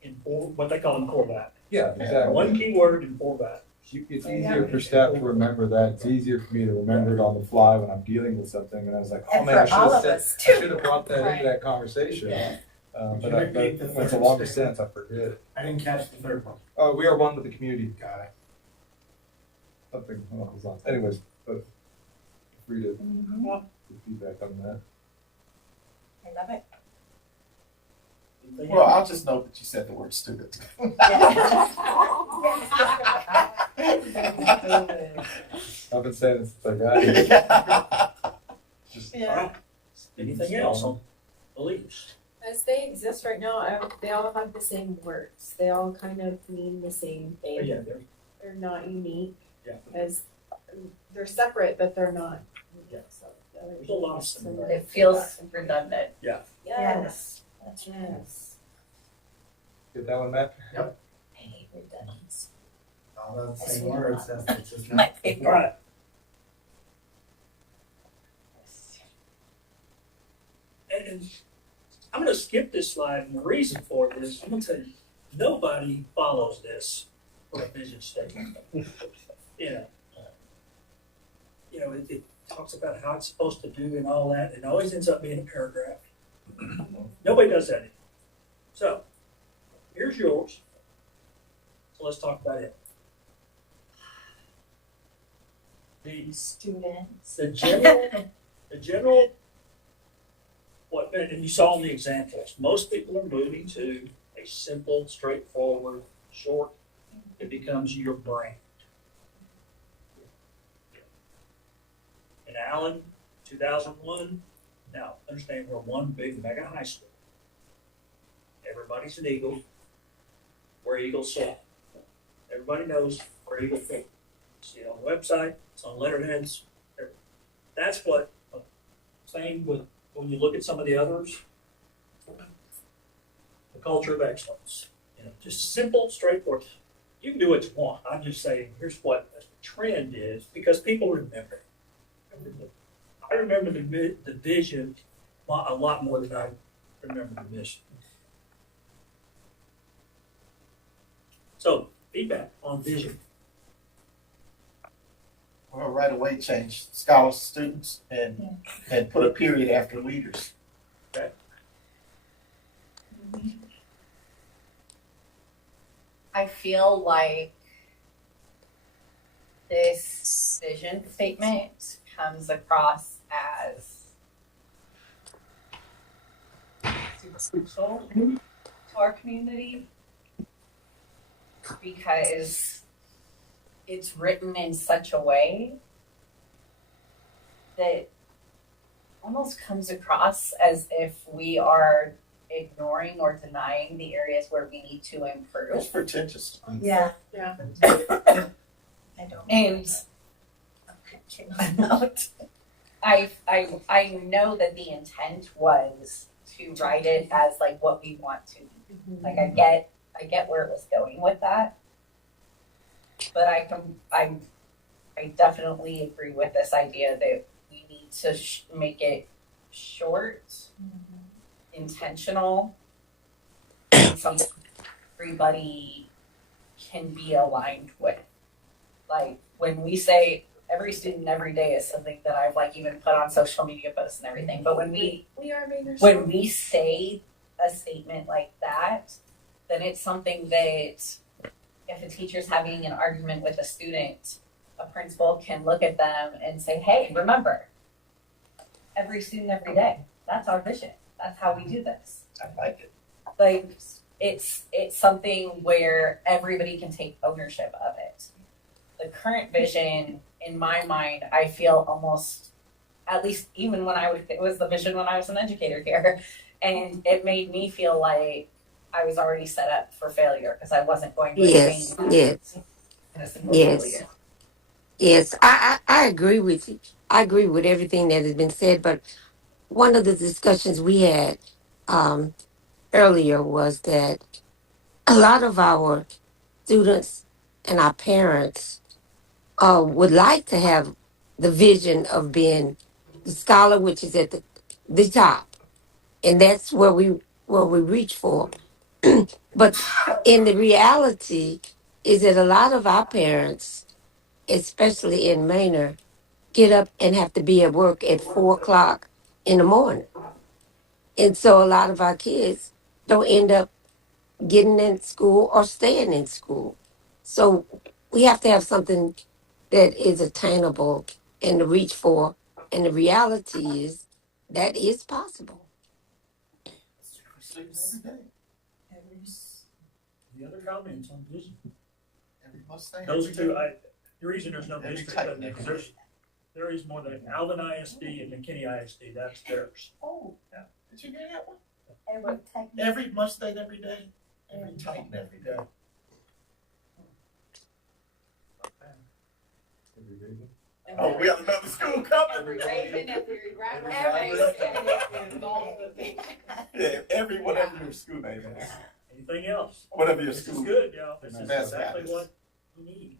in what they call in core back. Yeah, exactly. One key word in core back. It's easier for staff to remember that. It's easier for me to remember it on the fly when I'm dealing with something. And I was like, oh And man, I for all of should us, too. have brought that into that conversation. But when it's a longer sentence, I forget. I didn't catch the third one. We are one with the community, guy. Something along those lines. Anyways, but free to give feedback on that. I love it. Well, I'll just know that you said the word student. I've been saying it since I got here. Just, Anything else on beliefs? As they exist right now, they all have the same words. They all kind of mean the same thing. Yeah, They're not unique. Yeah. As they're separate, but they're not. Yeah. So, There's a lot of similarities. It feels redundant. Yes. That's right. Yes. get that one, Matt? I hate redundancy. All those same words, that's just My not. favorite. Right. And I'm going to skip this slide, and the reason for it is I'm going to tell you, nobody follows this for a vision statement. It talks about how it's supposed to do and all that, and it always ends up being a paragraph. Nobody does that anymore. So, here's yours. So let's talk about it. The Students. the general, what, and you saw in the examples, most people are moving to a simple, straightforward, short, it becomes your brand. In Allen, 2001, now understand we're one big mega high school. Everybody's an Eagle. We're Eagle Soft. Everybody knows where Eagle fit. See it on the website, it's on letterheads. That's what, same with when you look at some of the others, the culture of excellence. Just simple, straightforward. You can do what you want. I'm just saying, here's what the trend is, because people remember. I remember the vision a lot more than I remember the mission. So, feedback on vision. Or right away change scholars, students, and put a period after leaders. I feel like this vision statement comes across as superficial to our community because it's written in such a way that almost comes across as if we are ignoring or denying the areas where we need to improve. It's pretentious. Yeah. Yeah. I don't. And I know that the intent was to write it as like what we want to. Like I get where it was going with that. But I definitely agree with this idea that we need to make it short, intentional, and something everybody can be aligned with. Like when we say every student every day is something that I've like even put on social media posts and everything. But when we say a statement like that, then it's something that if a teacher's having an argument with a student, a principal can look at them and say, hey, remember, every student every day. That's our vision. That's how we do this. I like it. Like it's something where everybody can take ownership of it. The current vision, in my mind, I feel almost, at least even when it was the vision when I was an educator here, and it made me feel like I was already set up for failure because I wasn't going to Yes, change yes, in a single yes, year. yes. I agree with you. I agree with everything that has been said, but one of the discussions we had um, earlier was that a lot of our students and our parents would like to have the vision of being the scholar, which is at the top, and that's where we reach for. But in the reality, is that a lot of our parents, especially in Manor, get up and have to be at work at 4 o'clock in the morning, and so a lot of our kids don't end up getting in school or staying in school. So we have to have something that is attainable and to reach for. And the reality is that is possible. Every day. The other comments on vision? Every Mustang. Those every two, day. the reason there's no Every district, type, doesn't make every sense. There is more than Alvin ISD and McKinney ISD, that's theirs. Oh, yeah. Did you hear that one? Every type. Every Mustang every day. Every Titan every day. Oh, we have another school coming. Yeah, every whatever your school name is. Anything else? Whatever your This is school. good, y'all. This is That's exactly fabulous. what we need.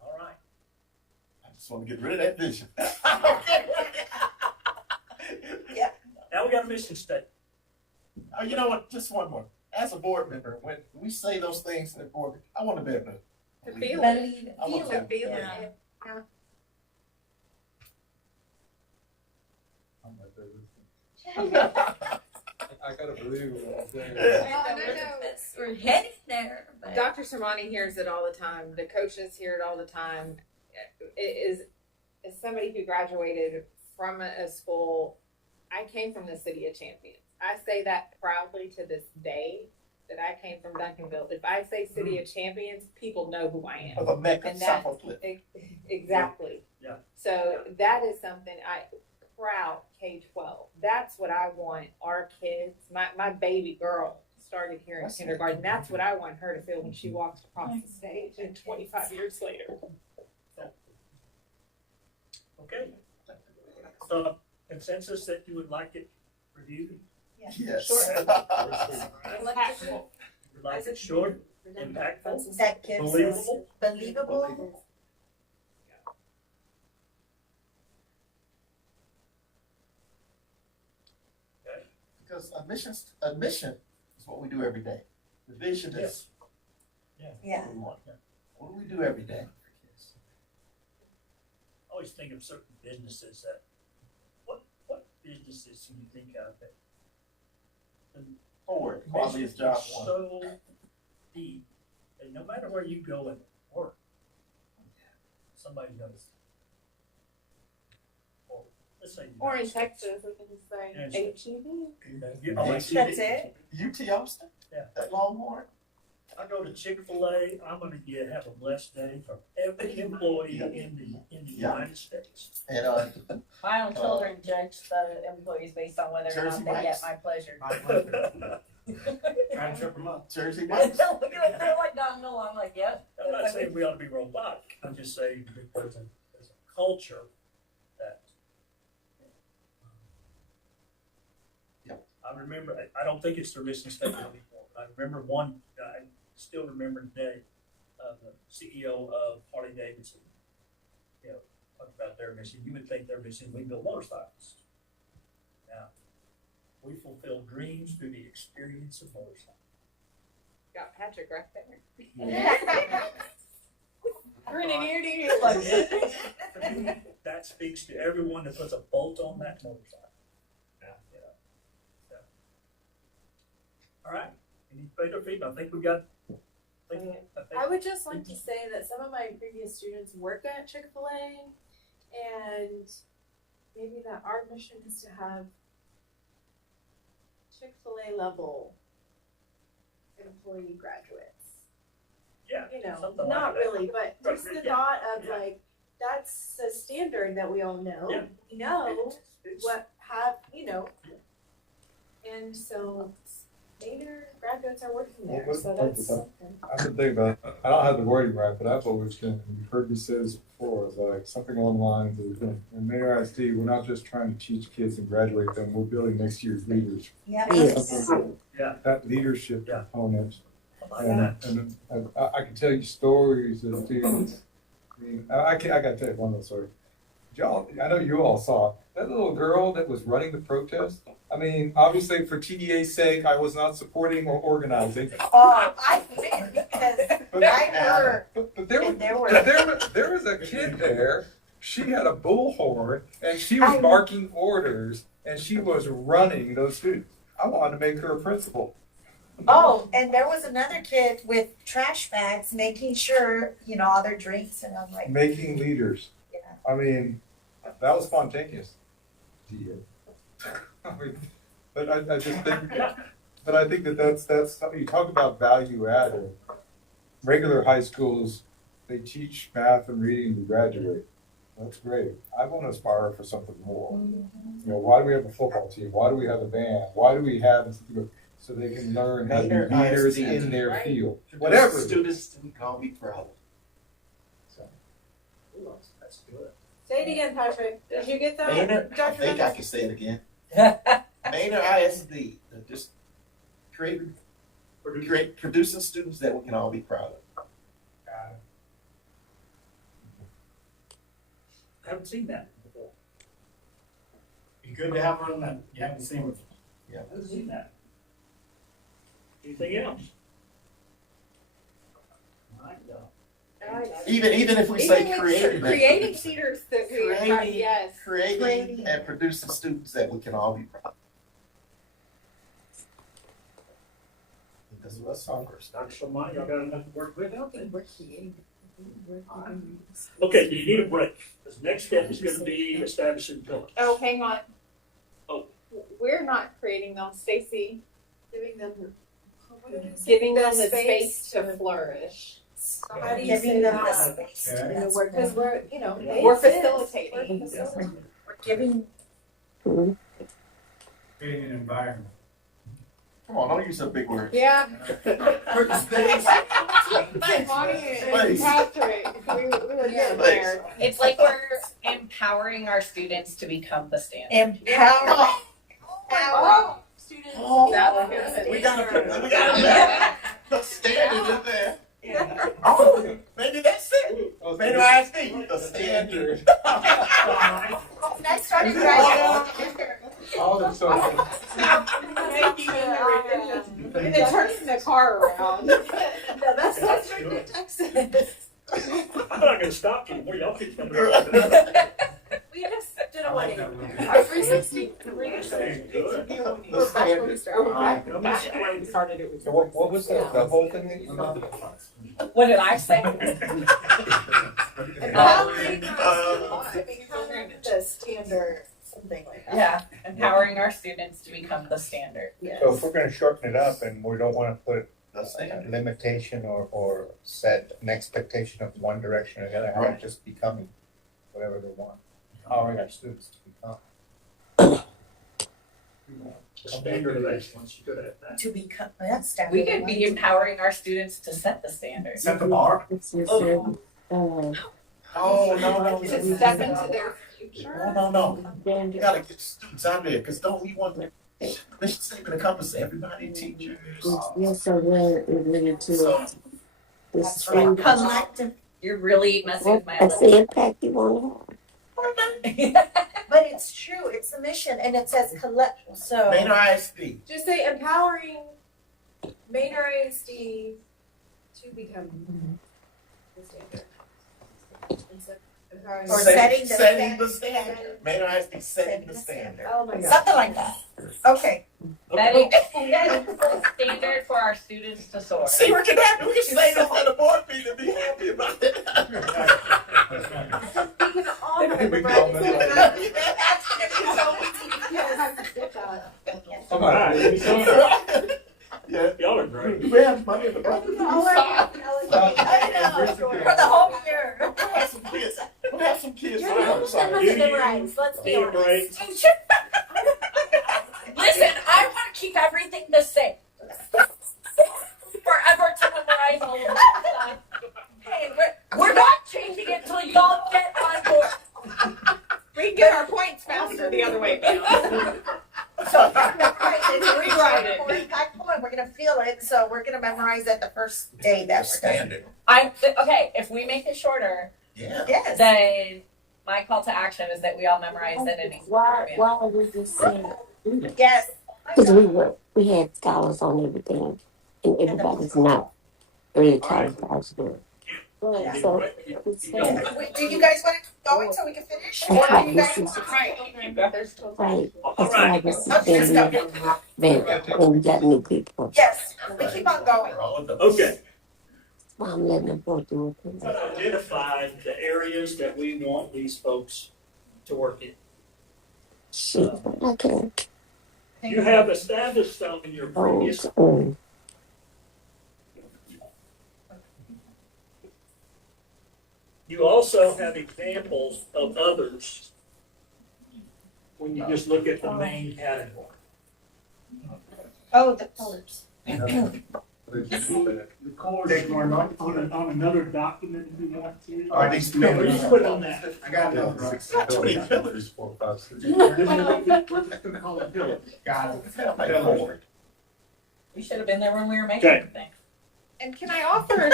All right. I just want to get rid of that vision. Yeah. Now we got a mission statement. Oh, you know what? Just one more. As a board member, when we say those things in the board, I want to be able to feel Believe it. I want to feel Yeah. it. I'm not there. I gotta believe what I'm saying. We're heading there. Dr. Sermani hears it all the time. The coaches hear it all the time. It is somebody who graduated from a school. I came from the city of champions. I say that proudly to this day that I came from Duncanville. If I say city of champions, people know who I am. Of a Mecca, And that- South Cliff. Exactly. Yeah. So that is something proud K-12. That's what I want our kids. My baby girl started here in kindergarten. That's what I want her to feel when she walks across the stage and 25 years later. Okay. So consensus that you would like it reviewed? Yes. Sure. You would like it short, impactful, That gives us believable? believable. Because a mission is what we do every day. The vision is Yeah. what we want. What do we do every day? always think of certain businesses that, what businesses can you think of that? the Forward, quality is job mission is one. so deep, and no matter where you go and work, somebody knows. Or, let's say. Or in Texas, we can just say And- HEB. Oh, That's it? UT Austin? Yeah. That Longhorn? I go to Chick-fil-A, I'm gonna have a blessed day for every employee in the United States. And, My own children judge the employees based on whether or Jersey not they get Mike's. my pleasure. Trying to trip them up. Jersey They're Mike's. like, no, I'm like, yep. I'm not saying we ought to be robotic, I'm just saying that there's a culture that. Yep. I remember, I don't think it's the mission statement anymore, but I remember one, I still remember today, the CEO of Harley Davidson, you know, talking about their mission. You would think their mission, we build motorcycles. Now, we fulfill dreams through the experience of motorcycles. Got Patrick right there. Grinning ear to ear. To me, that speaks to everyone that puts a bolt on that motorcycle. Yeah. You know, so. All right, any further feedback? I think we got. I would just like to say that some of my previous students work at Chick-fil-A, and maybe that our mission is to have Chick-fil-A level employee graduates. Yeah, You know, something not like that. really, but just the Yeah. thought of Yeah. like, that's a standard that we all know. Yeah. We know It's- what have, you know. And so Manor graduates are working there, Well, so what- that's something. I've been thinking about, I don't have the wording right, but I've always been, you've heard me say this before, it's like something along the lines of, in Manor ISD, we're not just trying to teach kids and graduate them, we're building next year's leaders. Yeah. Yes. Yeah. That leadership Yeah. component, I like that. and I can tell you stories of students. I mean, I gotta tell you one little story. Y'all, I know you all saw it. That little girl that was running the protest. I mean, obviously for TDA's sake, I was not supporting or organizing. Oh, I did because But, I heard, but there, and there there was a kid there. She had a bullhorn and she was barking orders and she was running those students. I wanted to make her a principal. oh, and there was another kid with trash bags making sure, you know, all their drinks, and I'm like, Making leaders. yeah. I mean, that was spontaneous. I mean, but I just think, but I think that's you talk about value added. Regular high schools, they teach math and reading to graduate. That's great. I want to aspire for something more. You know, why do we have a football team? Why do we have a band? Why do we have, so they can learn how to be Manor leaders ISD. in their field, whatever. Students can call me proud. That's good. Say it again, Patrick. Did you get that? Manor, I Dr. think I Memphis? can say it again. Manor ISD, just producing students that we can all be proud of. I haven't seen that before. Be good to have one that you haven't seen before. I haven't seen that. Anything else? Even if we say Even with creative. creating leaders that we attract, Creating, yes. creating and producing students that we can all be proud of. Because of us suffers. Dr. Shamani, y'all got enough to work with out there? Okay, do you need a break? This next step is gonna be establishing pillars. Oh, hang on. Oh. We're not creating them, Stacy. Giving them the Space to flourish. How do you Giving say them the that? space. Okay. In the work, because we're, you know, We're it is. facilitating. We're facilitating. We're giving, Creating an environment. Come on, don't use some big words. Yeah. Space. Bonnie and Patrick, we were getting there. It's like we're empowering our students to become the standard. empower. Power. Students. Oh, That's good. we gotta the standard in there. Oh, maybe that's it. Manor ISD, the standard. That started right there. All that's so good. And then turning the car around. No, that's right there, Texas. I'm not gonna stop. stopped anymore. Y'all keep coming up. We just did a wedding. Our Our 360. Good. That's when we started. Back when we started, it was. So what was the whole thing? What did I say? The standard, something like that. Yeah, empowering our students to become the standard. So if we're gonna shorten it up and we don't wanna put That's a it. limitation or set an expectation of one direction or the other, how about just becoming whatever they want? Empowering our students to become. Standard of excellence, you could have that. To become, that's standard. We could be empowering our students to set the standard. Set the bar. Oh, no. To step into their future. No. You gotta get students out there, cause don't we want the mission statement to encompass everybody, teachers? Yes, so we're related to So, That's right, collective, You're really messing with my that's the impact you want but it's true, it's the mission, and it says collect, so. Manor ISD. Just say empowering Manor ISD to become the standard. Instead of empowering. Or setting the Setting the standard. standard. Manor ISD setting the standard. Oh my God. Something like that, okay. Setting the standard for our students to soar. See what can happen, we can say this at the board meeting and be happy about it. We can honor the We can right honor standard. All right. Yeah. Y'all are great. Do we have money in the budget? I know, for the whole year. We'll have some kids. We'll have some kids. You're the one that has to memorize, let's be Take a honest. break. Listen, I want to keep everything the same. Forever to memorize all of that stuff. Hey, we're not changing it till y'all get on board. We get our points faster the other way around. So, rewrite it. 45 point, we're gonna feel it, so we're gonna memorize it the first day The that we're done. standard. Okay, if we make it shorter, Yeah. Yes. then my call to action is that we all memorize it in Why are we just saying? Yes. Because we had scholars on everything, and everybody's not really college good. So, it's Do you guys want to keep going so we can finish? That's Or right, do you guys? this is- right. right. That's why I was Okay, let's go. when we got new people. Yes, we keep on going. Okay. Well, I'm letting them go through it. Identify the areas that we want these folks to work in. Shit, okay. You have established some in your previous. You also have examples of others when you just look at the main category. Oh, the colors. Record it on another document if you want to. Are these No, pillars? just put it on that. I got it. Not too many pillars. God, it's like four. We should have been there when we were making Okay. everything. And can I offer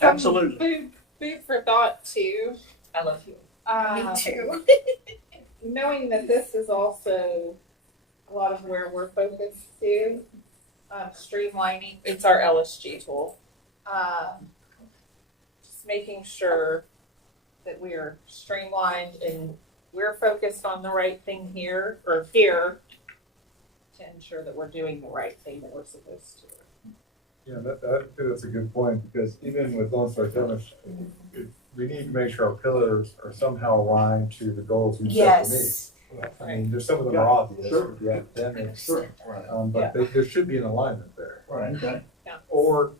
Absolutely. food for thought too? I love you. Me too. Knowing that this is also a lot of where we're focused too, streamlining, it's our LSG tool. Just making sure that we are streamlined and we're focused on the right thing here, or here, to ensure that we're doing the right thing that we're supposed to. Yeah, that's a good point, because even with Lone Star Chemist, we need to make sure our pillars are somehow aligned to the goals we set to meet. Yes. I mean, there's some of them are obvious, Sure. with the academics, Sure. but there should be an alignment there. Right. Okay. Or,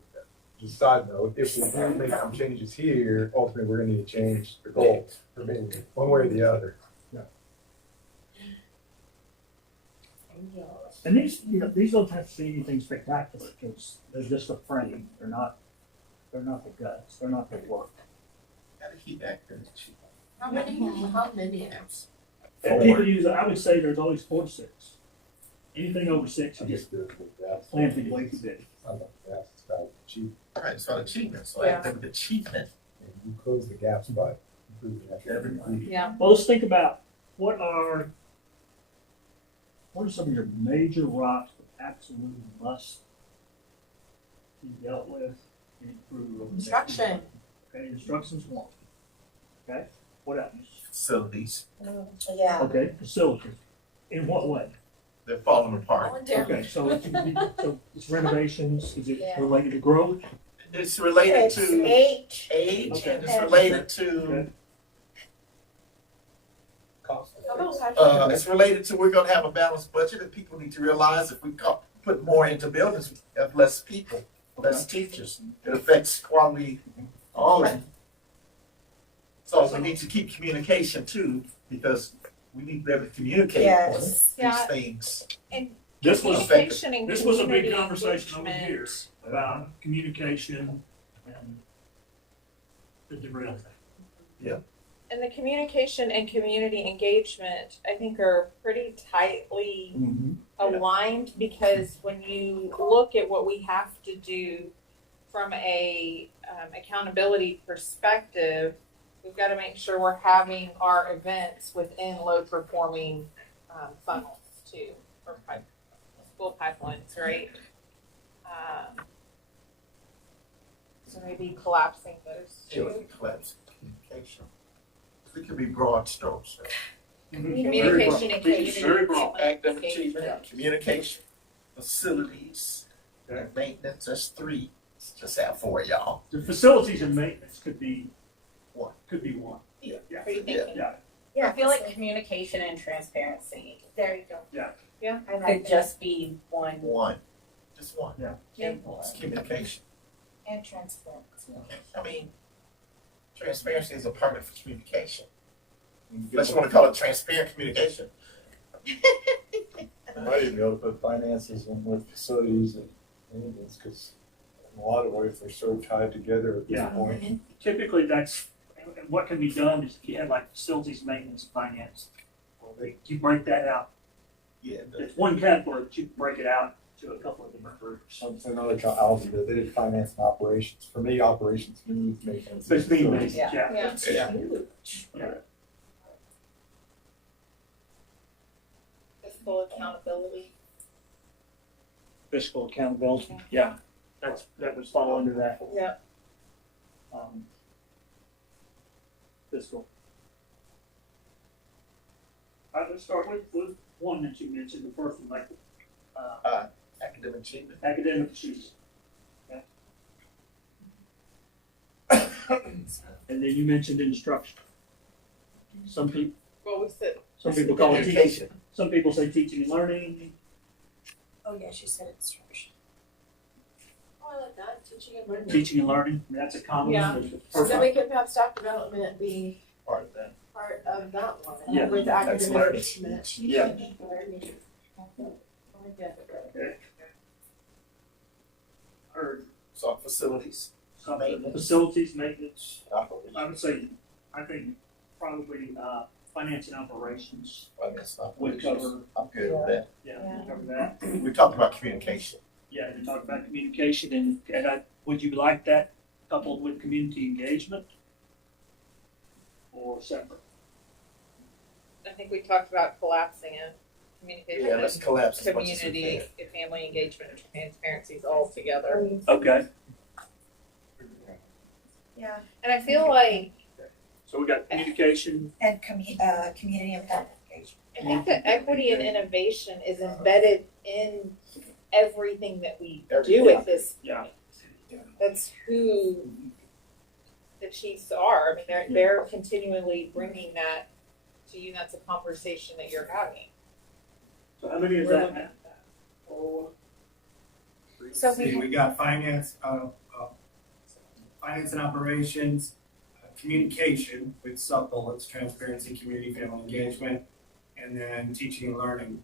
just side note, if we do make some changes here, ultimately, we're gonna need to change the goals, for me, one way or the other. And these don't have to be anything spectacular because they're just a frame. They're not the guts. They're not the work. Gotta keep actors cheap. How many apps? And people use, I would say there's always 4 to 6. Anything over 6 is planted way too big. It's about cheap, Alright, so achievement, so academic achievement. and you close the gaps by improving academic. Yeah. Well, let's think about what are some of your major rocks that absolutely must be dealt with and improved over the next Instruction. year? Okay, instruction's one. Okay, what else? Facilities, Yeah. Okay, facilities. In what way? they're falling apart. Okay, so it's renovations, is it Yeah. related to growth? It's related It's to age. age, Okay. and it's related to, Okay. Cost. it's related to, we're gonna have a balanced budget, and people need to realize if we put more into buildings, we have less people, less teachers. It affects quality, all that. So we need to keep communication too, because we need to be able to communicate Yes. these things. And This was, communication and this was a big community conversation over here engagement. about communication and the derail. And the communication and community engagement, I think, are pretty tightly aligned, because when you look at what we have to do from a accountability perspective, we've got to make sure we're having our events within low performing funnels too, or school pipelines, right? So maybe collapsing those It would two. be collapse communication. It could be broad strokes. Communication and Very broad. Academic achievement, communication, facilities, Okay. maintenance, that's three. Just have four, y'all. The facilities and maintenance could be One. Could be one. Yeah. Yeah. Are you thinking? Yeah. I feel like communication and transparency There you go. Yeah. Yeah. could just be one. One, just one. Yeah. It's communication. And transparency. I mean, transparency is a part of communication. Unless you want to call it transparent communication. Might even be able to put finances in with facilities and maintenance, because in a lot of ways they're sort of tied together at this Yeah. point. Typically, that's, and what can be done is if you have like facilities, maintenance, finance, well, you break that out. Yeah. It's one category, but you can break it out to a couple of different groups. Something another Alvin did, they did finance and operations. For me, operations means maintenance. So it's being facilities. based, yeah. Yeah. Yeah. Fiscal accountability. Fiscal accountability, yeah, that would fall under that. Yeah. Fiscal. Let's start with one that you mentioned, the first one, like, Academic achievement. academic achievement. And then you mentioned instruction. Some people, Well, we said some people call it teaching, Communication. some people say teaching and learning. Oh, yeah, she said instruction. Oh, I like that, teaching and learning. Teaching and learning, that's a common Yeah. one. So then we could have staff development be Part of that. part of that one. Yeah. With That's academic learning. achievement. Yeah. Learning. I like that. Or So facilities. something, facilities, maintenance, Operations. I would say, I think probably, finance and operations Finance, would operations. cover, I'm good with that. yeah, would cover that. We talked about communication. Yeah, you talked about communication and would you like that coupled with community engagement? Or separate? I think we talked about collapsing it. Communication Yeah, let's and collapse as much as we community, can. family engagement, and transparencies all together. Okay, Yeah, And I feel like so we got communication, and community impact engagement. I think that equity and innovation is embedded in everything that we do at this. yeah, That's who the chiefs are. I mean, they're continually bringing that to you. That's a conversation that you're having. so how many is We're that looking now? at that. So See, we got finance, finance and operations, communication with sub-bullets, transparency, community, family engagement, and then teaching and learning,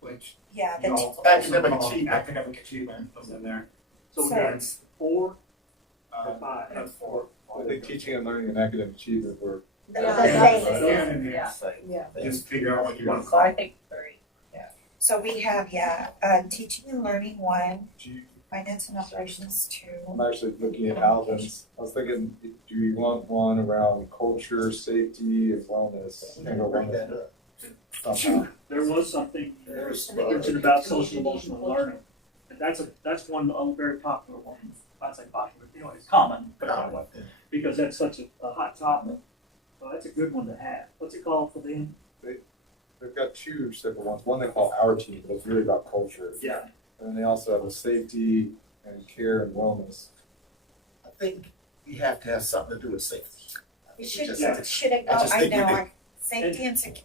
which Yeah, you the also Academic call achievement. academic achievement was in there. So we So- got 4 Uh, or 5? that's four. I think teaching and learning and academic achievement were. the Yeah. same. Yeah. Just figure out what you want. So I think 3. So we have, teaching and learning one, finance and operations two. I'm actually looking at Alvin's. I was thinking, do you want one around culture, safety, and wellness? And go Bring one that up. somehow. There was something mentioned about social emotional learning. And that's one very popular one. I'd say popular, it's common, but not one, because that's such a hot topic. So that's a good one to have. What's it called for them? They've got two separate ones. One they call Our Team, but it's really about culture. Yeah. And then they also have a safety and care and wellness. I think we have to have something to do with safety. It should, Yeah. should it go, I just I think we know, do. like, safety and security.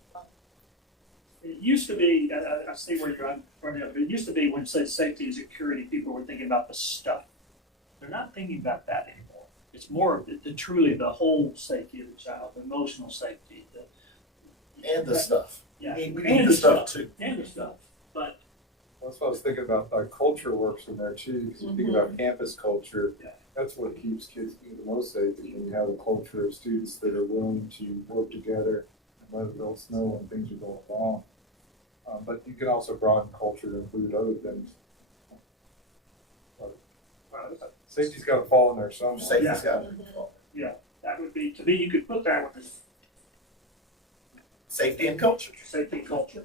It used to be, I see where you're running up, but it used to be when it said safety and security, people were thinking about the stuff. They're not thinking about that anymore. It's more of truly the whole safety of the child, the emotional safety, And the stuff. yeah, We and need the stuff too. And the stuff, but That's what I was thinking about, like culture works in there too, because you think about campus culture, Yeah. that's what keeps kids the most safe, is when you have a culture of students that are willing to work together and let adults know when things are going wrong. But you can also broaden culture to include other things. But safety's gotta fall in there somewhere. Safety's got to be involved. that would be, to me, you could put that one as Safety and culture. safety and culture.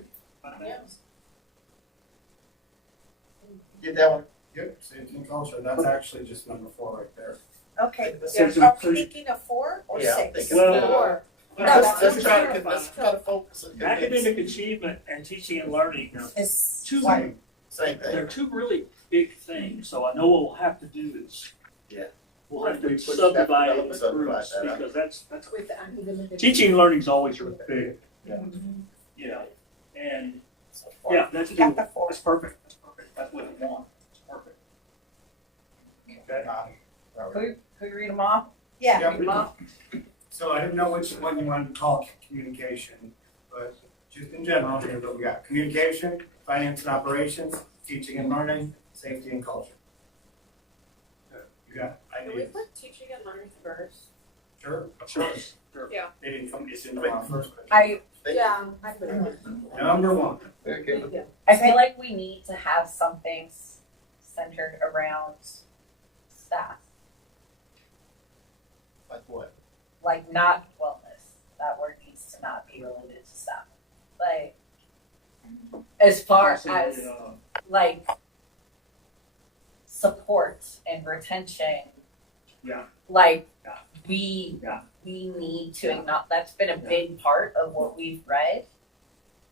Get that one? Yep, safety and culture, that's actually just number 4 right there. Okay, Yeah. are we thinking of 4 or Yeah, I'm 6? thinking Well, Four. No, Let's that's try to focus on Academic achievement and teaching and learning are It's two, one. same thing. they're two really big things, so I know what we'll have to do is. Yeah. We'll have We to put that subdivide it development, into subdivide groups, that out. because that's, With the academic. teaching and learning is always really big. Yeah. You know, and, So 4. yeah, that's You got good. the 4. That's perfect, that's what we want, it's perfect. Okay. Could we read them off? Yeah. Yeah. Read them off? So I didn't know which one you wanted to call communication, but just in general, here, but we got communication, finance and operations, teaching and learning, safety and culture. You got, I Can we did, put teaching and learning first? sure, Sure. they didn't come, it's in the wrong first. Yeah, I put it. Number 1. Okay. I feel like we need to have some things centered around staff, Like what? like not wellness. That word needs to not be related to staff. Like, as far as like support and retention. Yeah. Like Yeah. we need to acknowledge that's been a big part of what we've read.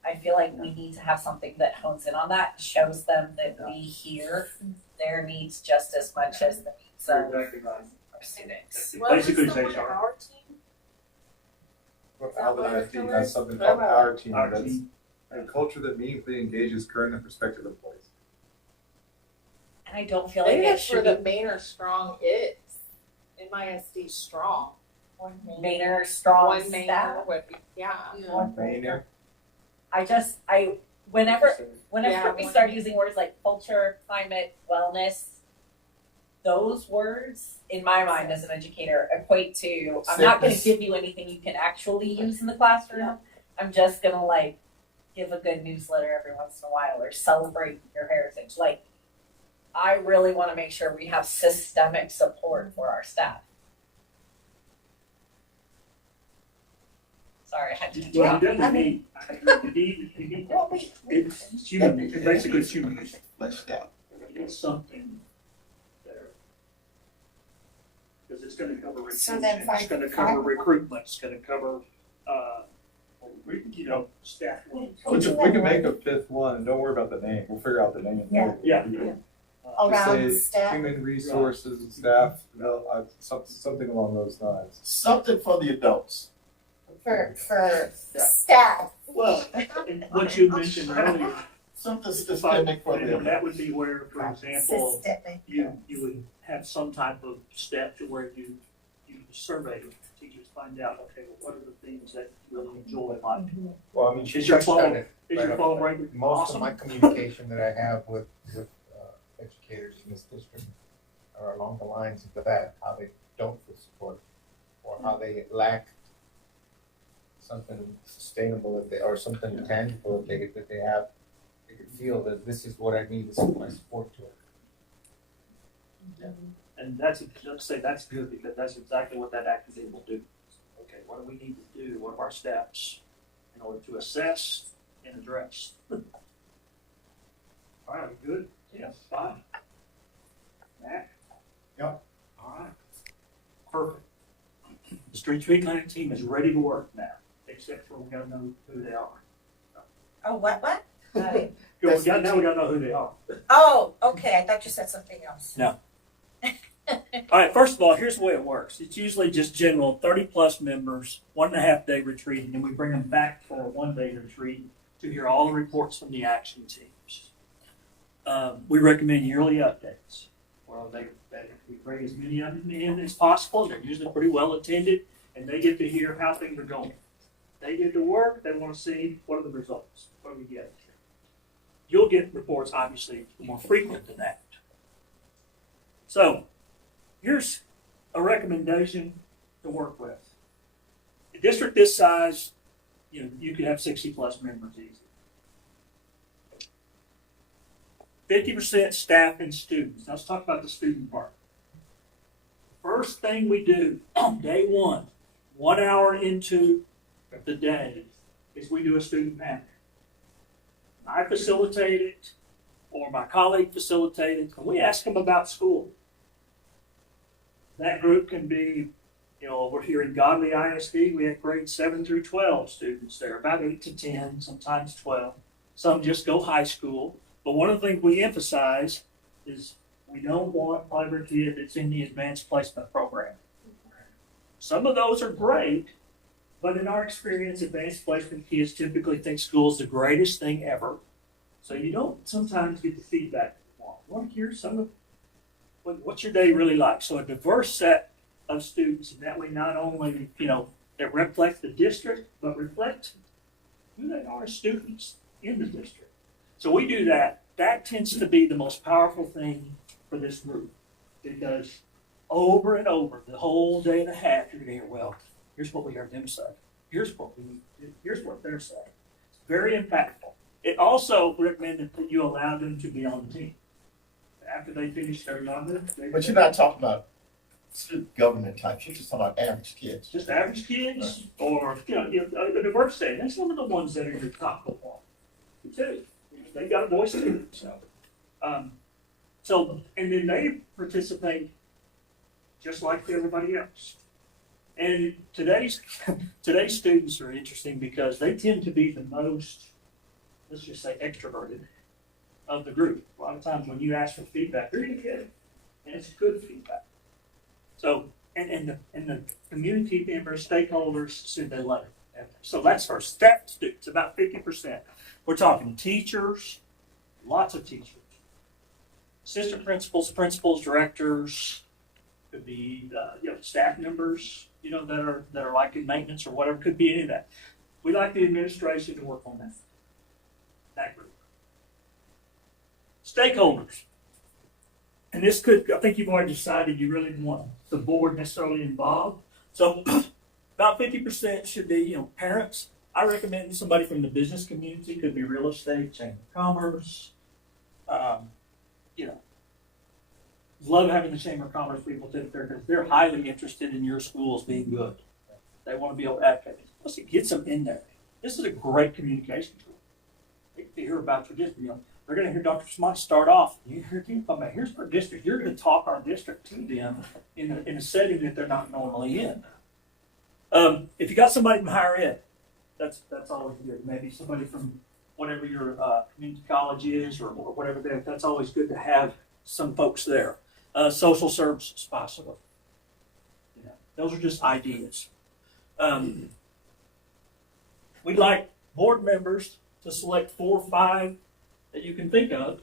I feel like we need to have something that hones in on that, shows them that we hear their needs just as much as the needs of Exactly right. our students. Basically, What was it's the one, HR. our team? Well, Is that Alvin what you're ISD telling has us? something called Our Team, Our that's Team. a culture that meaningfully engages current and prospective employees. And I don't feel like Maybe it that's where should the Manor strong is. MISD strong. be Manor strong One staff. Manor would be, yeah. One Manor. Whenever Yeah, we one- start using words like culture, climate, wellness, those words, in my mind as an educator, equate to, I'm not gonna Sickness. give you anything you can actually use in the classroom. I'm just gonna like give a good newsletter every once in a while or celebrate your heritage. Like, I really wanna make sure we have systemic support for our staff. Sorry, I had to. Well, you definitely need, you need, Well, we, it's human, basically it's human. Let's go. It's something there. Because it's gonna cover So retention, then it's five- gonna cover recruitment, it's gonna cover, staff. We can make a 5th one, and don't worry about the name, we'll figure out the name. Yeah. Yeah. around Just say staff. human resources and staff, something along those lines. Something for the adults. For staff. Well, and what you mentioned earlier, Something systemic for the adults. that would be where, for example, Systemic. you would have some type of step to where you survey teachers, find out, okay, well, what are the things that you really enjoy, like, Well, I mean, is your fall, touched on it is right your up fall front. rate Most awesome? of my communication that I have with educators in this district are along the lines of that, how they don't feel support, or how they lack something sustainable that they, or something tangible that they have, they could feel that this is what I need, this is my support to it. And that's, let's say that's good, because that's exactly what that activity will do. Okay, what do we need to do, what are our steps in order to assess and address? All right, we good? Yes, fine. Matt? Yep. All right. Perfect. street treatment team is ready to work now, except for we gotta know who they are. Oh, what? Now we gotta know who they are. Oh, okay, I thought you said something else. No. All right, first of all, here's the way it works. It's usually just general 30-plus members, 1.5 day retreat, and then we bring them back for a 1 day retreat to hear all the reports from the action teams. We recommend yearly updates. Well, we bring as many of them in as possible. They're usually pretty well attended, and they get to hear how things are going. They get to work. They want to see what are the results. What do we get? You'll get reports, obviously, more frequent than that. So, here's a recommendation to work with. A district this size, you could have 60-plus members easy. 50% staff and students. Now let's talk about the student part. First thing we do on day 1 hour into the day, is we do a student panel. I facilitate it, or my colleague facilitated, and we ask them about school. That group can be, we're here in Godly ISD, we have grades 7 through 12 students there, about 8 to 10, sometimes 12. Some just go high school. But one of the things we emphasize is we don't want every kid that's in the advanced placement program. Some of those are great, but in our experience, advanced placement kids typically think school is the greatest thing ever. So you don't sometimes get the feedback you want. I want to hear some of what's your day really like. So a diverse set of students, and that way not only, that reflect the district, but reflect who they are as students in the district. So we do that. That tends to be the most powerful thing for this group, because over and over, the whole day and a half, you're going to hear, well, here's what we heard them say. Here's what they're saying. It's very impactful. It also recommended that you allow them to be on the team. After they finish their London. But you're not talking about government types, you're just talking about average kids. Just average kids, or, a diverse set. That's some of the ones that are your top football. Too. They got a voice too. So, and then they participate just like everybody else. And today's students are interesting because they tend to be the most, let's just say, extroverted of the group. A lot of times when you ask for feedback, they're going to get it, and it's good feedback. So, and the community members, stakeholders said they love it. So that's for staff students, about 50%. We're talking teachers, lots of teachers, assistant principals, directors, could be staff members, that are like in maintenance or whatever, could be any of that. We like the administration to work on that group. Stakeholders, and this could, I think you've already decided you really want the board necessarily involved. So about 50% should be parents. I recommend somebody from the business community, could be real estate, chamber of commerce. Love having the chamber of commerce people sit there because they're highly interested in your schools being good. They want to be able to advocate. Plus, it gets them in there. This is a great communication tool. They get to hear about your district. They're going to hear Dr. Smart start off. Here's our district. You're going to talk our district to them in a setting that they're not normally in. If you got somebody from higher ed, that's always good. Maybe somebody from whatever your community college is or whatever. That's always good to have some folks there. Social services, possibly. Those are just ideas. We'd like board members to select 4 or 5 that you can think of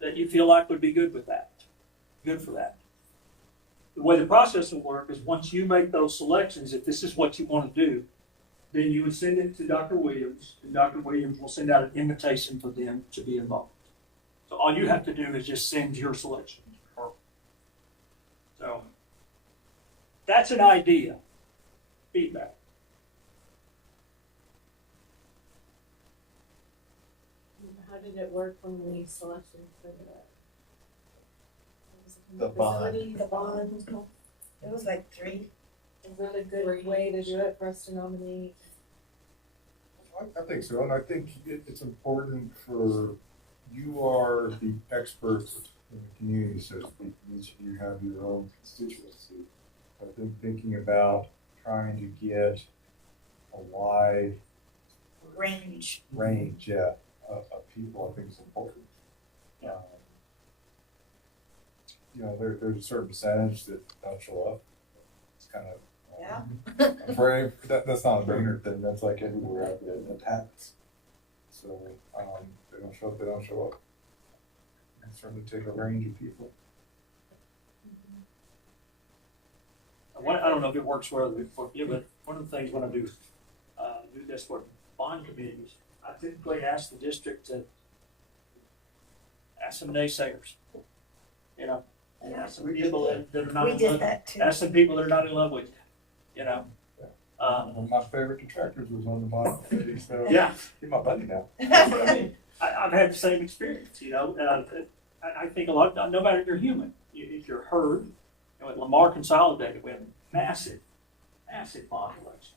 that you feel like would be good with that. Good for that. The way the process will work is once you make those selections, if this is what you want to do, then you would send it to Dr. Williams, and Dr. Williams will send out an invitation for them to be involved. So all you have to do is just send your selection. So that's an idea. Feedback. How did it work when we selected for The bond. The bond. It was like 3. Is that a good way to do it for us to nominate? I think so, and I think it's important you are the experts in the community, so to speak. Each of you have your own constituency. I think thinking about trying to get a wide Range. yeah, of people, I think is important. You know, there's a certain percentage that don't show up. It's kind of, Yeah. for that's not a brainer thing. That's like everywhere out there. That happens. So they don't show up. They don't show up. And certainly take a range of people. I don't know if it works well for you, but one of the things when I do this for bond committees, I typically ask the district to ask some naysayers, you know, and ask some people that are not We in did love, that too. ask some people that are not in love with you, you know. One of my favorite detractors was on the bottom committee, so Yeah. he's my buddy now. That's what I mean. I've had the same experience, you know, and I think a lot, no matter if you're human, if you're heard, you know, at Lamar Consolidated, we have massive population.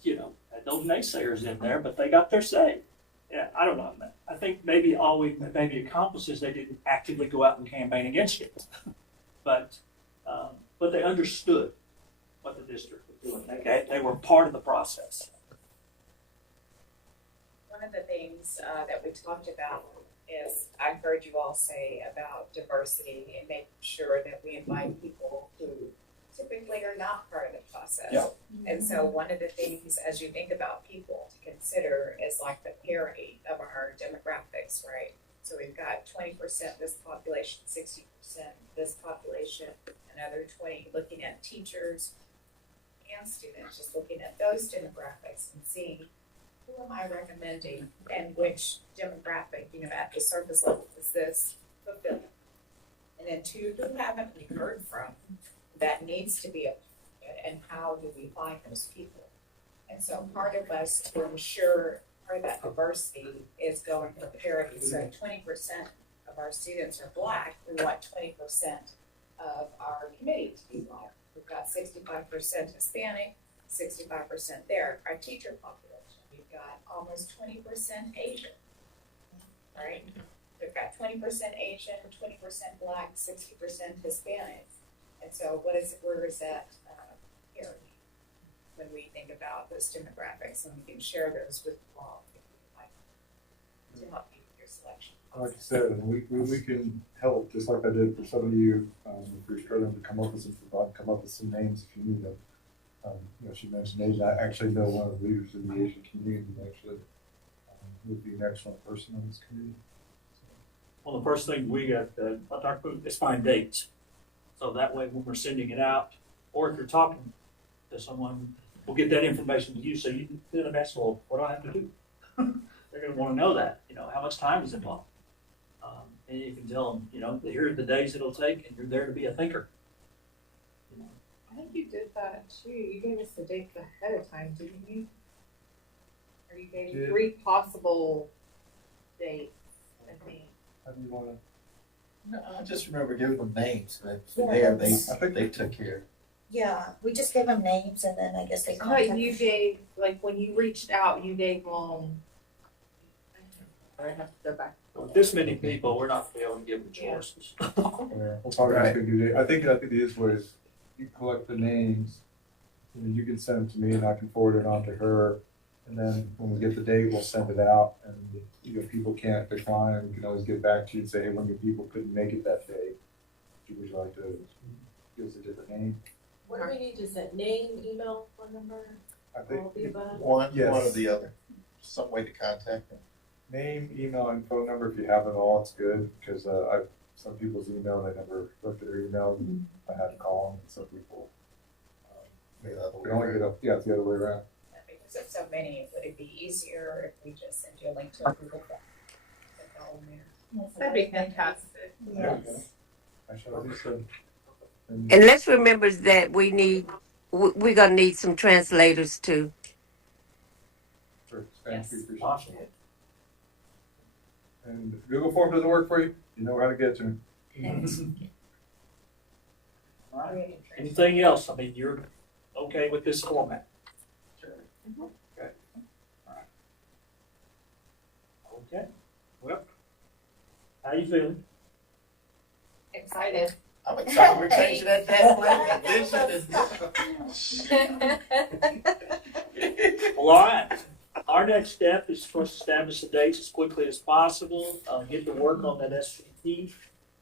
You know, had those naysayers in there, but they got their say. Yeah, I don't know. I think maybe all we maybe accomplished is they didn't actively go out and campaign against it, but they understood what the district was doing. They were part of the process. One of the things that we talked about is I heard you all say about diversity and making sure that we invite people who typically are not part of the process. Yeah. And so one of the things as you think about people to consider is like the parity of our demographics, right? So we've got 20% this population, 60% this population, another 20 looking at teachers and students, just looking at those demographics and seeing who am I recommending and which demographic, you know, at the surface level is this fulfilling? And then two, who haven't we heard from that needs to be a, and how do we find those people? And so part of us to ensure part of that diversity is going for parity. So 20% of our students are Black, we want 20% of our committee to be Black. We've got 65% Hispanic, 65% there. Our teacher population, we've got almost 20% Asian, right? We've got 20% Asian, 20% Black, 60% Hispanic. And so where is that parity when we think about those demographics, and we can share those with you all to help you with your selection. Like I said, we can help, just like I did for some of you, if you're struggling to come up with some names if you need them. You know, she mentioned Asian. I actually know one of the leaders in the Asian community, actually, would be an excellent person on this committee. Well, the first thing we got is find dates. So that way when we're sending it out, or if you're talking to someone, we'll get that information to you so you can do the best. Well, what do I have to do? They're going to want to know that, you know, how much time is involved. And you can tell them, you know, here are the days it'll take and you're there to be a thinker. You know. I think you did that too. You gave us the dates ahead of time, didn't you? Or you gave 3 possible dates, I think. How do you want to? No, I just remember giving them names. Yes. I think they took care. Yeah, we just gave them names and then I guess they I thought contacted. you gave, like, when you reached out, you gave them. I have to go back. With this many people, we're not going to be able to give them choices. Yeah, we'll probably just gonna do that. I think the easiest way is you collect the names, and then you can send them to me, and I can forward it on to her. And then when we get the date, we'll send it out, and if people can't decline, we can always get back to you and say, hey, when your people couldn't make it that day, would you like to give us a different name? What do we need to send? Name, email, phone number, I think all the above? One Yes. or the other. Some way to contact them. name, email, and phone number. If you have it all, it's good, because some people's email, they never looked at their email. I had to call them, and some people. The other We only get up, yeah, it's the other way around. Because of so many, would it be easier if we just send you a link to a Google Doc? Put it all in there? That'd be fantastic. Yes. I shall do so. And And let's remember that we're gonna need some translators too. for Spanish Yes. speakers. Awesome. And if Google Form doesn't work for you, you know how to get to me. All right. Anything else? I mean, you're okay with this format? Okay. All right. Okay. Well, how you feeling? Excited. I'm excited, we're changing that Well, all right. Our next step is for us to establish the dates as quickly as possible, get to work on that SVT.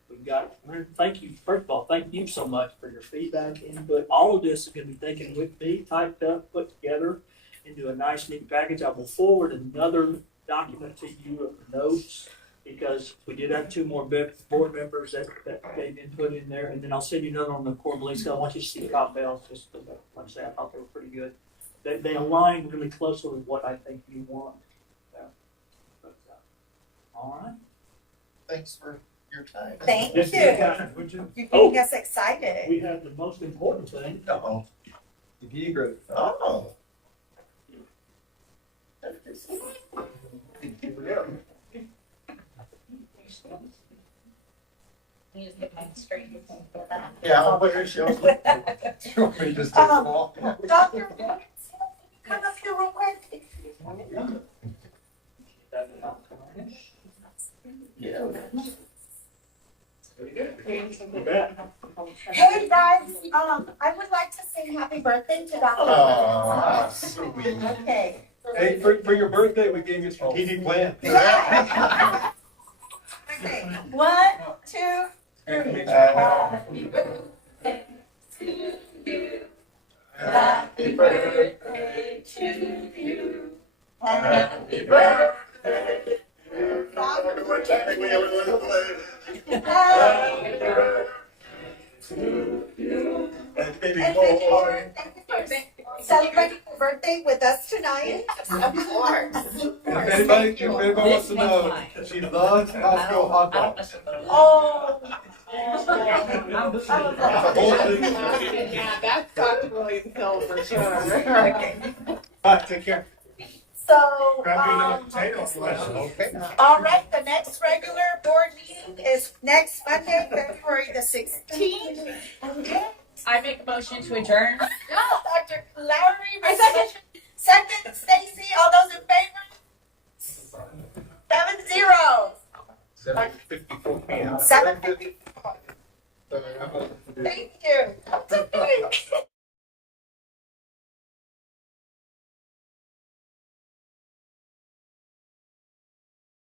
We've got, thank you, first of all, thank you so much for your feedback, input. All of this is going to be taken with me, typed up, put together into a nice, neat package. I will forward another document to you of the notes because we did have two more board members that gave input in there. And then I'll send you another on the core beliefs. I want you to see the cocktails, just like I said, I thought they were pretty good. They align really closely with what I think you want. All right. Thanks for your time. Thank Yes, you. ma'am. Would you? You're Oh, getting us excited. we have the most important thing. Uh-oh. The Gigre. Oh. Here we go. You just get my straight for that. Yeah, I'll put her show. You want me to just take them all? Dr. Come up here real quick. Yeah. You bet. Hey guys, I would like to sing happy birthday to Dr. Oh, sweet. Okay. Hey, for your birthday, we gave you a strategic plan. Okay, 1, 2, 3. Happy birthday to you. Happy birthday to you. Happy birthday. Happy birthday to you. And thank you for celebrating your birthday with us tonight. Of course. If anybody wants to know, she loves Costco hot dogs. Oh. Yeah, that's Dr. William Hill for sure. Take care. So, Grab me another potato slice. Okay. all right, the next regular board meeting is next Monday, February the 16th. I make a motion to adjourn. Dr. Lowry, second, Stacy, all those in favor? 7-0. 7:54 p.m. 7:54. Thank you.